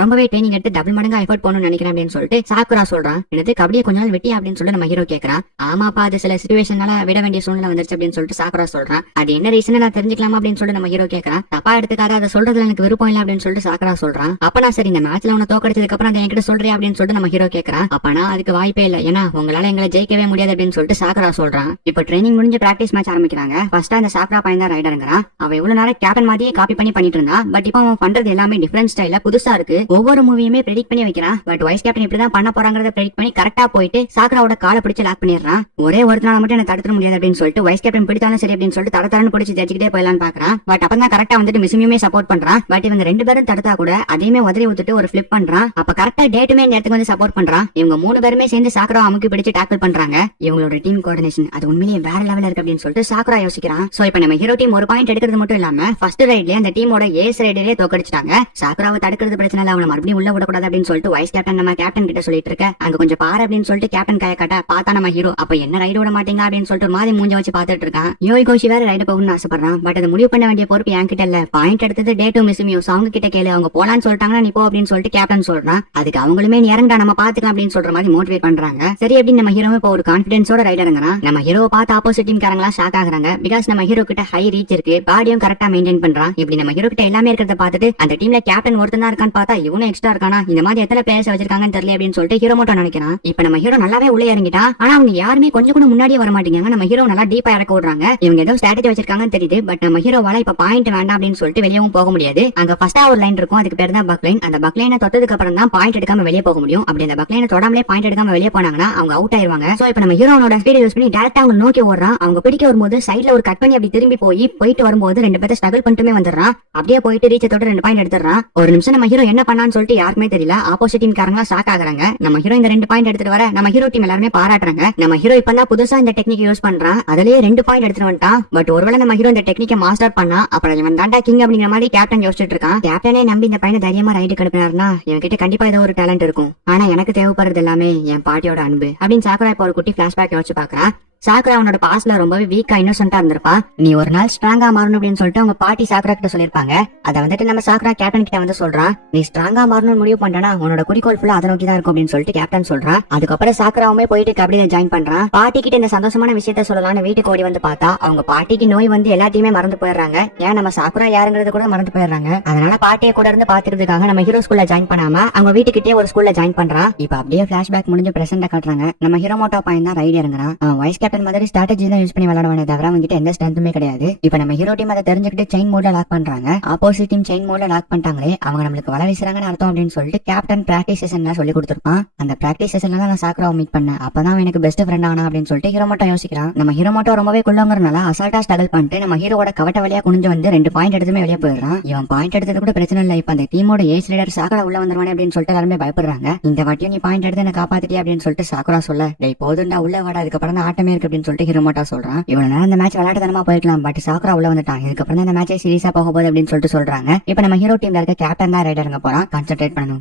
ரொம்பவே ட்ரைனிங் எடுத்து டபுள் மடங்கா எஃபர்ட் பண்ணணும்னு நினைக்கிறேன் அப்படின்னு சொல்லிட்டு சாக்குரா சொல்றான். எனக்கு அப்படியே கொஞ்ச நாள் விட்டி அப்படின்னு சொல்லி நம்ம ஹீரோ கேட்கறான். ஆமாப்பா அது சில சிச்சுவேஷனால விட வேண்டிய சூழ்நிலை வந்துருச்சு அப்படின்னு சொல்லிட்டு சாக்குரா சொல்றான். அது என்ன ரீசன் நான் தெரிஞ்சுக்கலாமா அப்படின்னு சொல்லி நம்ம ஹீரோ கேட்கறான். தப்பா எடுத்துக்காத, அதை சொல்றதுல எனக்கு விருப்பம் இல்ல அப்படின்னு சொல்லிட்டு சாக்குரா சொல்றான். அப்பனா சரி இந்த மேட்ச்ல உன தோக்கடிச்சதுக்கு அப்புறம் அதை என்கிட்ட சொல்றியா அப்படின்னு சொல்லிட்டு நம்ம ஹீரோ கேட்கறான். அப்பனா அதுக்கு வாய்ப்பே இல்ல, ஏன்னா உங்களால எங்களை ஜெயிக்கவே முடியாது அப்படின்னு சொல்லிட்டு சாக்குரா சொல்றான். இப்ப ட்ரைனிங் முடிஞ்சு பிராக்டிஸ் மேட்ச் ஆரம்பிக்கிறாங்க. ஃபர்ஸ்ட் அந்த சாக்குரா பையன் தான் ரைடருங்கிறான். அவன் இவ்வளவு நேரம் கேப்டன் மாதிரியே காப்பி பண்ணிட்டு இருந்தான். பட் இப்போ அவன் பண்றது எல்லாமே டிஃபரண்ட் ஸ்டைல்ல புதுசா இருக்கு. ஒவ்வொரு மூவியுமே ப்ரெடிக்ட் பண்ணி வைக்கிறான். பட் வைஸ் கேப்டன் இப்படிதான் பண்ண போறாங்கறத ப்ரெடிக்ட் பண்ணி கரெக்டா போயிட்டு சாக்குராவோட காலை பிடிச்சு லாக் பண்ணிடுறான். ஒரே ஒருத்தனால மட்டும் என்ன தடுக்க முடியாது அப்படின்னு சொல்லிட்டு வைஸ் கேப்டன் பிடிச்சாலும் சரி அப்படின்னு சொல்லிட்டு தரத்தரன்னு பிடிச்சி ஜெயிச்சுக்கிட்டே போயிடலான்னு பாக்குறான். பட் அப்பதான் கரெக்டா வந்துட்டு மிஸ்ஸியுமே சப்போர்ட் பண்றான். பட் இவங்க ரெண்டு பேரும் தடுத்தா கூட அதையுமே உதறி ஊத்துட்டு ஒரு ஃபிளிப் பண்றான். அப்ப கரெக்டா டேட்டுமே இந்த இடத்துக்கு வந்து சப்போர்ட் பண்றான். இவங்க மூணு பேருமே சேர்ந்து சாக்குரா அமுக்கி பிடிச்சு டாக்கிள் பண்றாங்க. இவங்களோட டீம் கோஆர்டினேஷன் அது உண்மையிலேயே வேற லெவல்ல இருக்கு அப்படின்னு சொல்லிட்டு சாக்குரா யோசிக்கிறான். சோ இப்ப நம்ம ஹீரோ டீம் ஒரு பாயிண்ட் எடுக்கிறது மட்டும் இல்லாம ஃபர்ஸ்ட் ரைட்லயே அந்த டீமோட ஏஸ் ரைடரே தோக்கடிச்சிட்டாங்க. சாக்குராவை தடுக்கிறது பிரச்சனை இல்ல, அவனை மறுபடியும் உள்ள விடக்கூடாது அப்படின்னு சொல்லிட்டு வைஸ் கேப்டன் நம்ம கேப்டன் கிட்ட சொல்லிட்டு இருக்க. அங்க கொஞ்சம் பாரு அப்படின்னு சொல்லிட்டு கேப்டன் கைய காட்ட பார்த்தா நம்ம ஹீரோ அப்ப என்ன ரைடு விட மாட்டீங்களா அப்படின்னு சொல்லிட்டு மாதிரி மூஞ்ச வச்சு பாத்துட்டு இருக்கான். யோகி கோஷி வேற ரைடு போகணும்னு ஆசைப்படுறான். பட் அதை முடிவு பண்ண வேண்டிய பொறுப்பு என்கிட்ட இல்ல, பாயிண்ட் எடுத்தது டே டு மிஸ் மியூஸ் அவங்க கிட்ட கேளு, அவங்க போலான்னு சொல்லிட்டாங்கன்னா நீ போ அப்படின்னு சொல்லிட்டு கேப்டன் சொல்றான். அதுக்கு அவங்களுமே நீ இறங்கடா நம்ம பாத்துக்கலாம் அப்படின்னு சொல்ற மாதிரி மோட்டிவேட் பண்றாங்க. சரி அப்படின்னு நம்ம ஹீரோ இப்போ ஒரு கான்பிடன்ஸோட ரைடருங்கிறான். நம்ம ஹீரோவை பார்த்து ஆப்போசிட் டீம் காரங்களா ஷாக் ஆகுறாங்க. பிகாஸ் நம்ம ஹீரோ கிட்ட ஹை ரீச் இருக்கு, பாடியும் கரெக்டா மெயின்டைன் பண்றான். இப்படி நம்ம ஹீரோ கிட்ட எல்லாமே இருக்கிறத பார்த்துட்டு அந்த டீம்ல கேப்டன் ஒருத்தன் தான் இருக்கான்னு பார்த்தா இவனும் எக்ஸ்ட்ரா இருக்கானா, இந்த மாதிரி எத்தனை பிளேயர்ஸ் வச்சிருக்காங்கன்னு தெரியல அப்படின்னு சொல்லிட்டு ஹீரோ மட்டும் நினைக்கிறான். இப்ப நம்ம ஹீரோ நல்லாவே உள்ளே இறங்கிட்டான். ஆனா அவங்க யாருமே கொஞ்சம் கூட முன்னாடியே வர மாட்டேங்காங்க. நம்ம ஹீரோ நல்லா டீப்பா இறக்க விடுறாங்க. இவங்க ஏதோ ஸ்ட்ராட்டஜி வச்சிருக்காங்கன்னு தெரியுது. பட் நம்ம ஹீரோவால இப்ப பாயிண்ட் வேண்டாம் அப்படின்னு சொல்லிட்டு வெளியவும் போக முடியாது. அங்க ஃபர்ஸ்டா ஒரு லைன் இருக்கும், அதுக்கு பேர் தான் பக்லைன். அந்த பக்லைனை தொட்டதுக்கு அப்புறம் தான் பாயிண்ட் எடுக்காம வெளியே போக முடியும். அப்படி அந்த பக்லைனை தொடாமலே பாயிண்ட் எடுக்காம வெளியே போனாங்கன்னா அவங்க அவுட் ஆயிருவாங்க. சோ இப்ப நம்ம ஹீரோனோட ஸ்பீட் யூஸ் பண்ணி டைரக்டா அவங்க நோக்கி ஓடுறான். அவங்க பிடிக்க வரும்போது சைடுல ஒரு கட் பண்ணி அப்படி திரும்பி போயிட்டு வரும்போது ரெண்டு பேரும் ஸ்ட்ரகிள் பண்ணிட்டுமே வந்துடுறான். அப்படியே போயிட்டு ரீச்ச தொட்டு 2 பாயிண்ட் எடுத்துறான். ஒரு நிமிஷம் நம்ம ஹீரோ என்ன பண்ணான்னு சொல்லிட்டு யாருக்குமே தெரியல. ஆப்போசிட் டீம் காரங்களா ஷாக் ஆகுறாங்க. நம்ம ஹீரோ இந்த 2 பாயிண்ட் எடுத்துட்டு வர நம்ம ஹீரோ டீம் எல்லாருமே பாராட்டுறாங்க. நம்ம ஹீரோ இப்பதான் புதுசா இந்த டெக்னிக் யூஸ் பண்றான், அதுலயே 2 பாயிண்ட் எடுத்துட்டு வந்துட்டான். பட் ஒருவேளை நம்ம ஹீரோ இந்த டெக்னிக்கை மாஸ்டர் பண்ணா அப்புறம் இவன் தாண்டா கிங் அப்படிங்கிற மாதிரி கேப்டன் யோசிச்சுட்டு இருக்கான். கேப்டனே நம்பி இந்த பையனை தைரியமா ரைடு கடுப்பினார்னா இவன் கிட்ட கண்டிப்பா ஏதோ ஒரு டேலண்ட் இருக்கும். ஆனா எனக்கு தேவைப்படுறது எல்லாமே என் பாட்டியோட அன்பு அப்படின்னு சாக்குரா இப்ப ஒரு குட்டி பிளாஷ்பேக் யோசிச்சு பாக்குறான். சாக்குரா அவனோட பாஸ்ட்ல ரொம்பவே வீக்கா இன்னோசென்ட்டா இருந்திருப்பா. நீ ஒரு நாள் ஸ்ட்ராங்கா மாறணும் அப்படின்னு சொல்லிட்டு அவங்க பாட்டி சாக்குரா கிட்ட சொல்லிருப்பாங்க. அதை வந்துட்டு நம்ம சாக்குரா கேப்டன் கிட்ட வந்து சொல்றான். நீ ஸ்ட்ராங்கா மாறணும்னு முடிவு பண்றனா உன்னோட குறிக்கோள் ஃபுல்லா அதை நோக்கி தான் இருக்கும் அப்படின்னு சொல்லிட்டு கேப்டன் சொல்றான். அதுக்கப்புறம் சாக்குராவுமே போயிட்டு கபடியில ஜாயின் பண்றான். பாட்டி கிட்ட இந்த சந்தோஷமான விஷயத்த சொல்லலாம்னு வீட்டுக்கு ஓடி வந்து பார்த்தா அவங்க பாட்டிக்கு நோய் வந்து எல்லாத்தையுமே மறந்து போயிடுறாங்க. ஏன் நம்ம சாக்குரா யாருங்கிறது கூட மறந்து போயிடுறாங்க. அதனால பாட்டியை கூட இருந்து பாத்துக்கிறதுக்காக நம்ம ஹீரோ ஸ்கூல்ல ஜாயின் பண்ணாம அவங்க வீட்டுக்கிட்டே ஒரு ஸ்கூல்ல ஜாயின் பண்றான். இப்ப அப்படியே பிளாஷ்பேக் முடிஞ்சு பிரசன்ட காட்டுறாங்க. நம்ம ஹீரோமோட்டோ பையன் தான் ரைடு இறங்குறான். அவன் வைஸ் கேப்டன் மாதிரி ஸ்ட்ராட்டஜி யூஸ் பண்ணி விளையாடுவானே தவிர அவங்க கிட்ட எந்த ஸ்ட்ரென்த்துமே கிடையாது. இப்ப நம்ம ஹீரோ டீம் அதை தெரிஞ்சுக்கிட்டு செயின் மோட்ல லாக் பண்றாங்க. ஆப்போசிட் டீம் செயின் மோட்ல லாக் பண்ணிட்டாங்களே அவங்க நம்மளுக்கு வலை வீசுறாங்கன்னு அர்த்தம் அப்படின்னு சொல்லிட்டு கேப்டன் பிராக்டிஸ் செஷன்ல சொல்லி கொடுத்திருப்பான். அந்த பிராக்டிஸ் செஷன்ல தான் நான் சாக்குராவை மீட் பண்ணேன். அப்பதான் எனக்கு பெஸ்ட் ஃப்ரெண்ட் ஆனா அப்படின்னு சொல்லிட்டு ஹீரோ மட்டும் யோசிக்கிறான். நம்ம ஹீரோ மட்டும் ரொம்பவே குள்ளங்கிறனால அசால்ட்டா ஸ்ட்ரகிள் பண்ணிட்டு நம்ம ஹீரோட கவட்ட வழியா குனிஞ்சு வந்து 2 பாயிண்ட் எடுத்துமே வெளியே போயிடுறான். இவன் பாயிண்ட் எடுத்தது கூட பிரச்சனை இல்லை. இப்ப அந்த டீமோட ஏஸ் ரைடர் சாக்குரா உள்ள வந்துருவானே அப்படின்னு சொல்லிட்டு எல்லாருமே பயப்படுறாங்க. இந்த வாட்டியும் நீ பாயிண்ட் எடுத்து என்ன காப்பாத்திட்டியா அப்படின்னு சொல்லிட்டு சாக்குரா சொல்ல டேய் போதுண்டா உள்ள வாடா அதுக்கப்புறம் தான் ஆட்டமே இருக்கு அப்படின்னு சொல்லிட்டு ஹீரோ மட்டும் சொல்றான். இவ்வளவு நேரம் இந்த மேட்ச் விளையாட்டுத்தனமா போயிருக்கலாம், பட் சாக்குரா உள்ள வந்துட்டான், இதுக்கப்புறம் இந்த மேட்சே சீரியஸா போக போகுது அப்படின்னு சொல்லிட்டு சொல்றாங்க. இப்ப நம்ம ஹீரோ டீம்ல இருக்க கேப்டன் தான் ரைடருங்க போறான். கான்சென்ட்ரேட் பண்ணணும்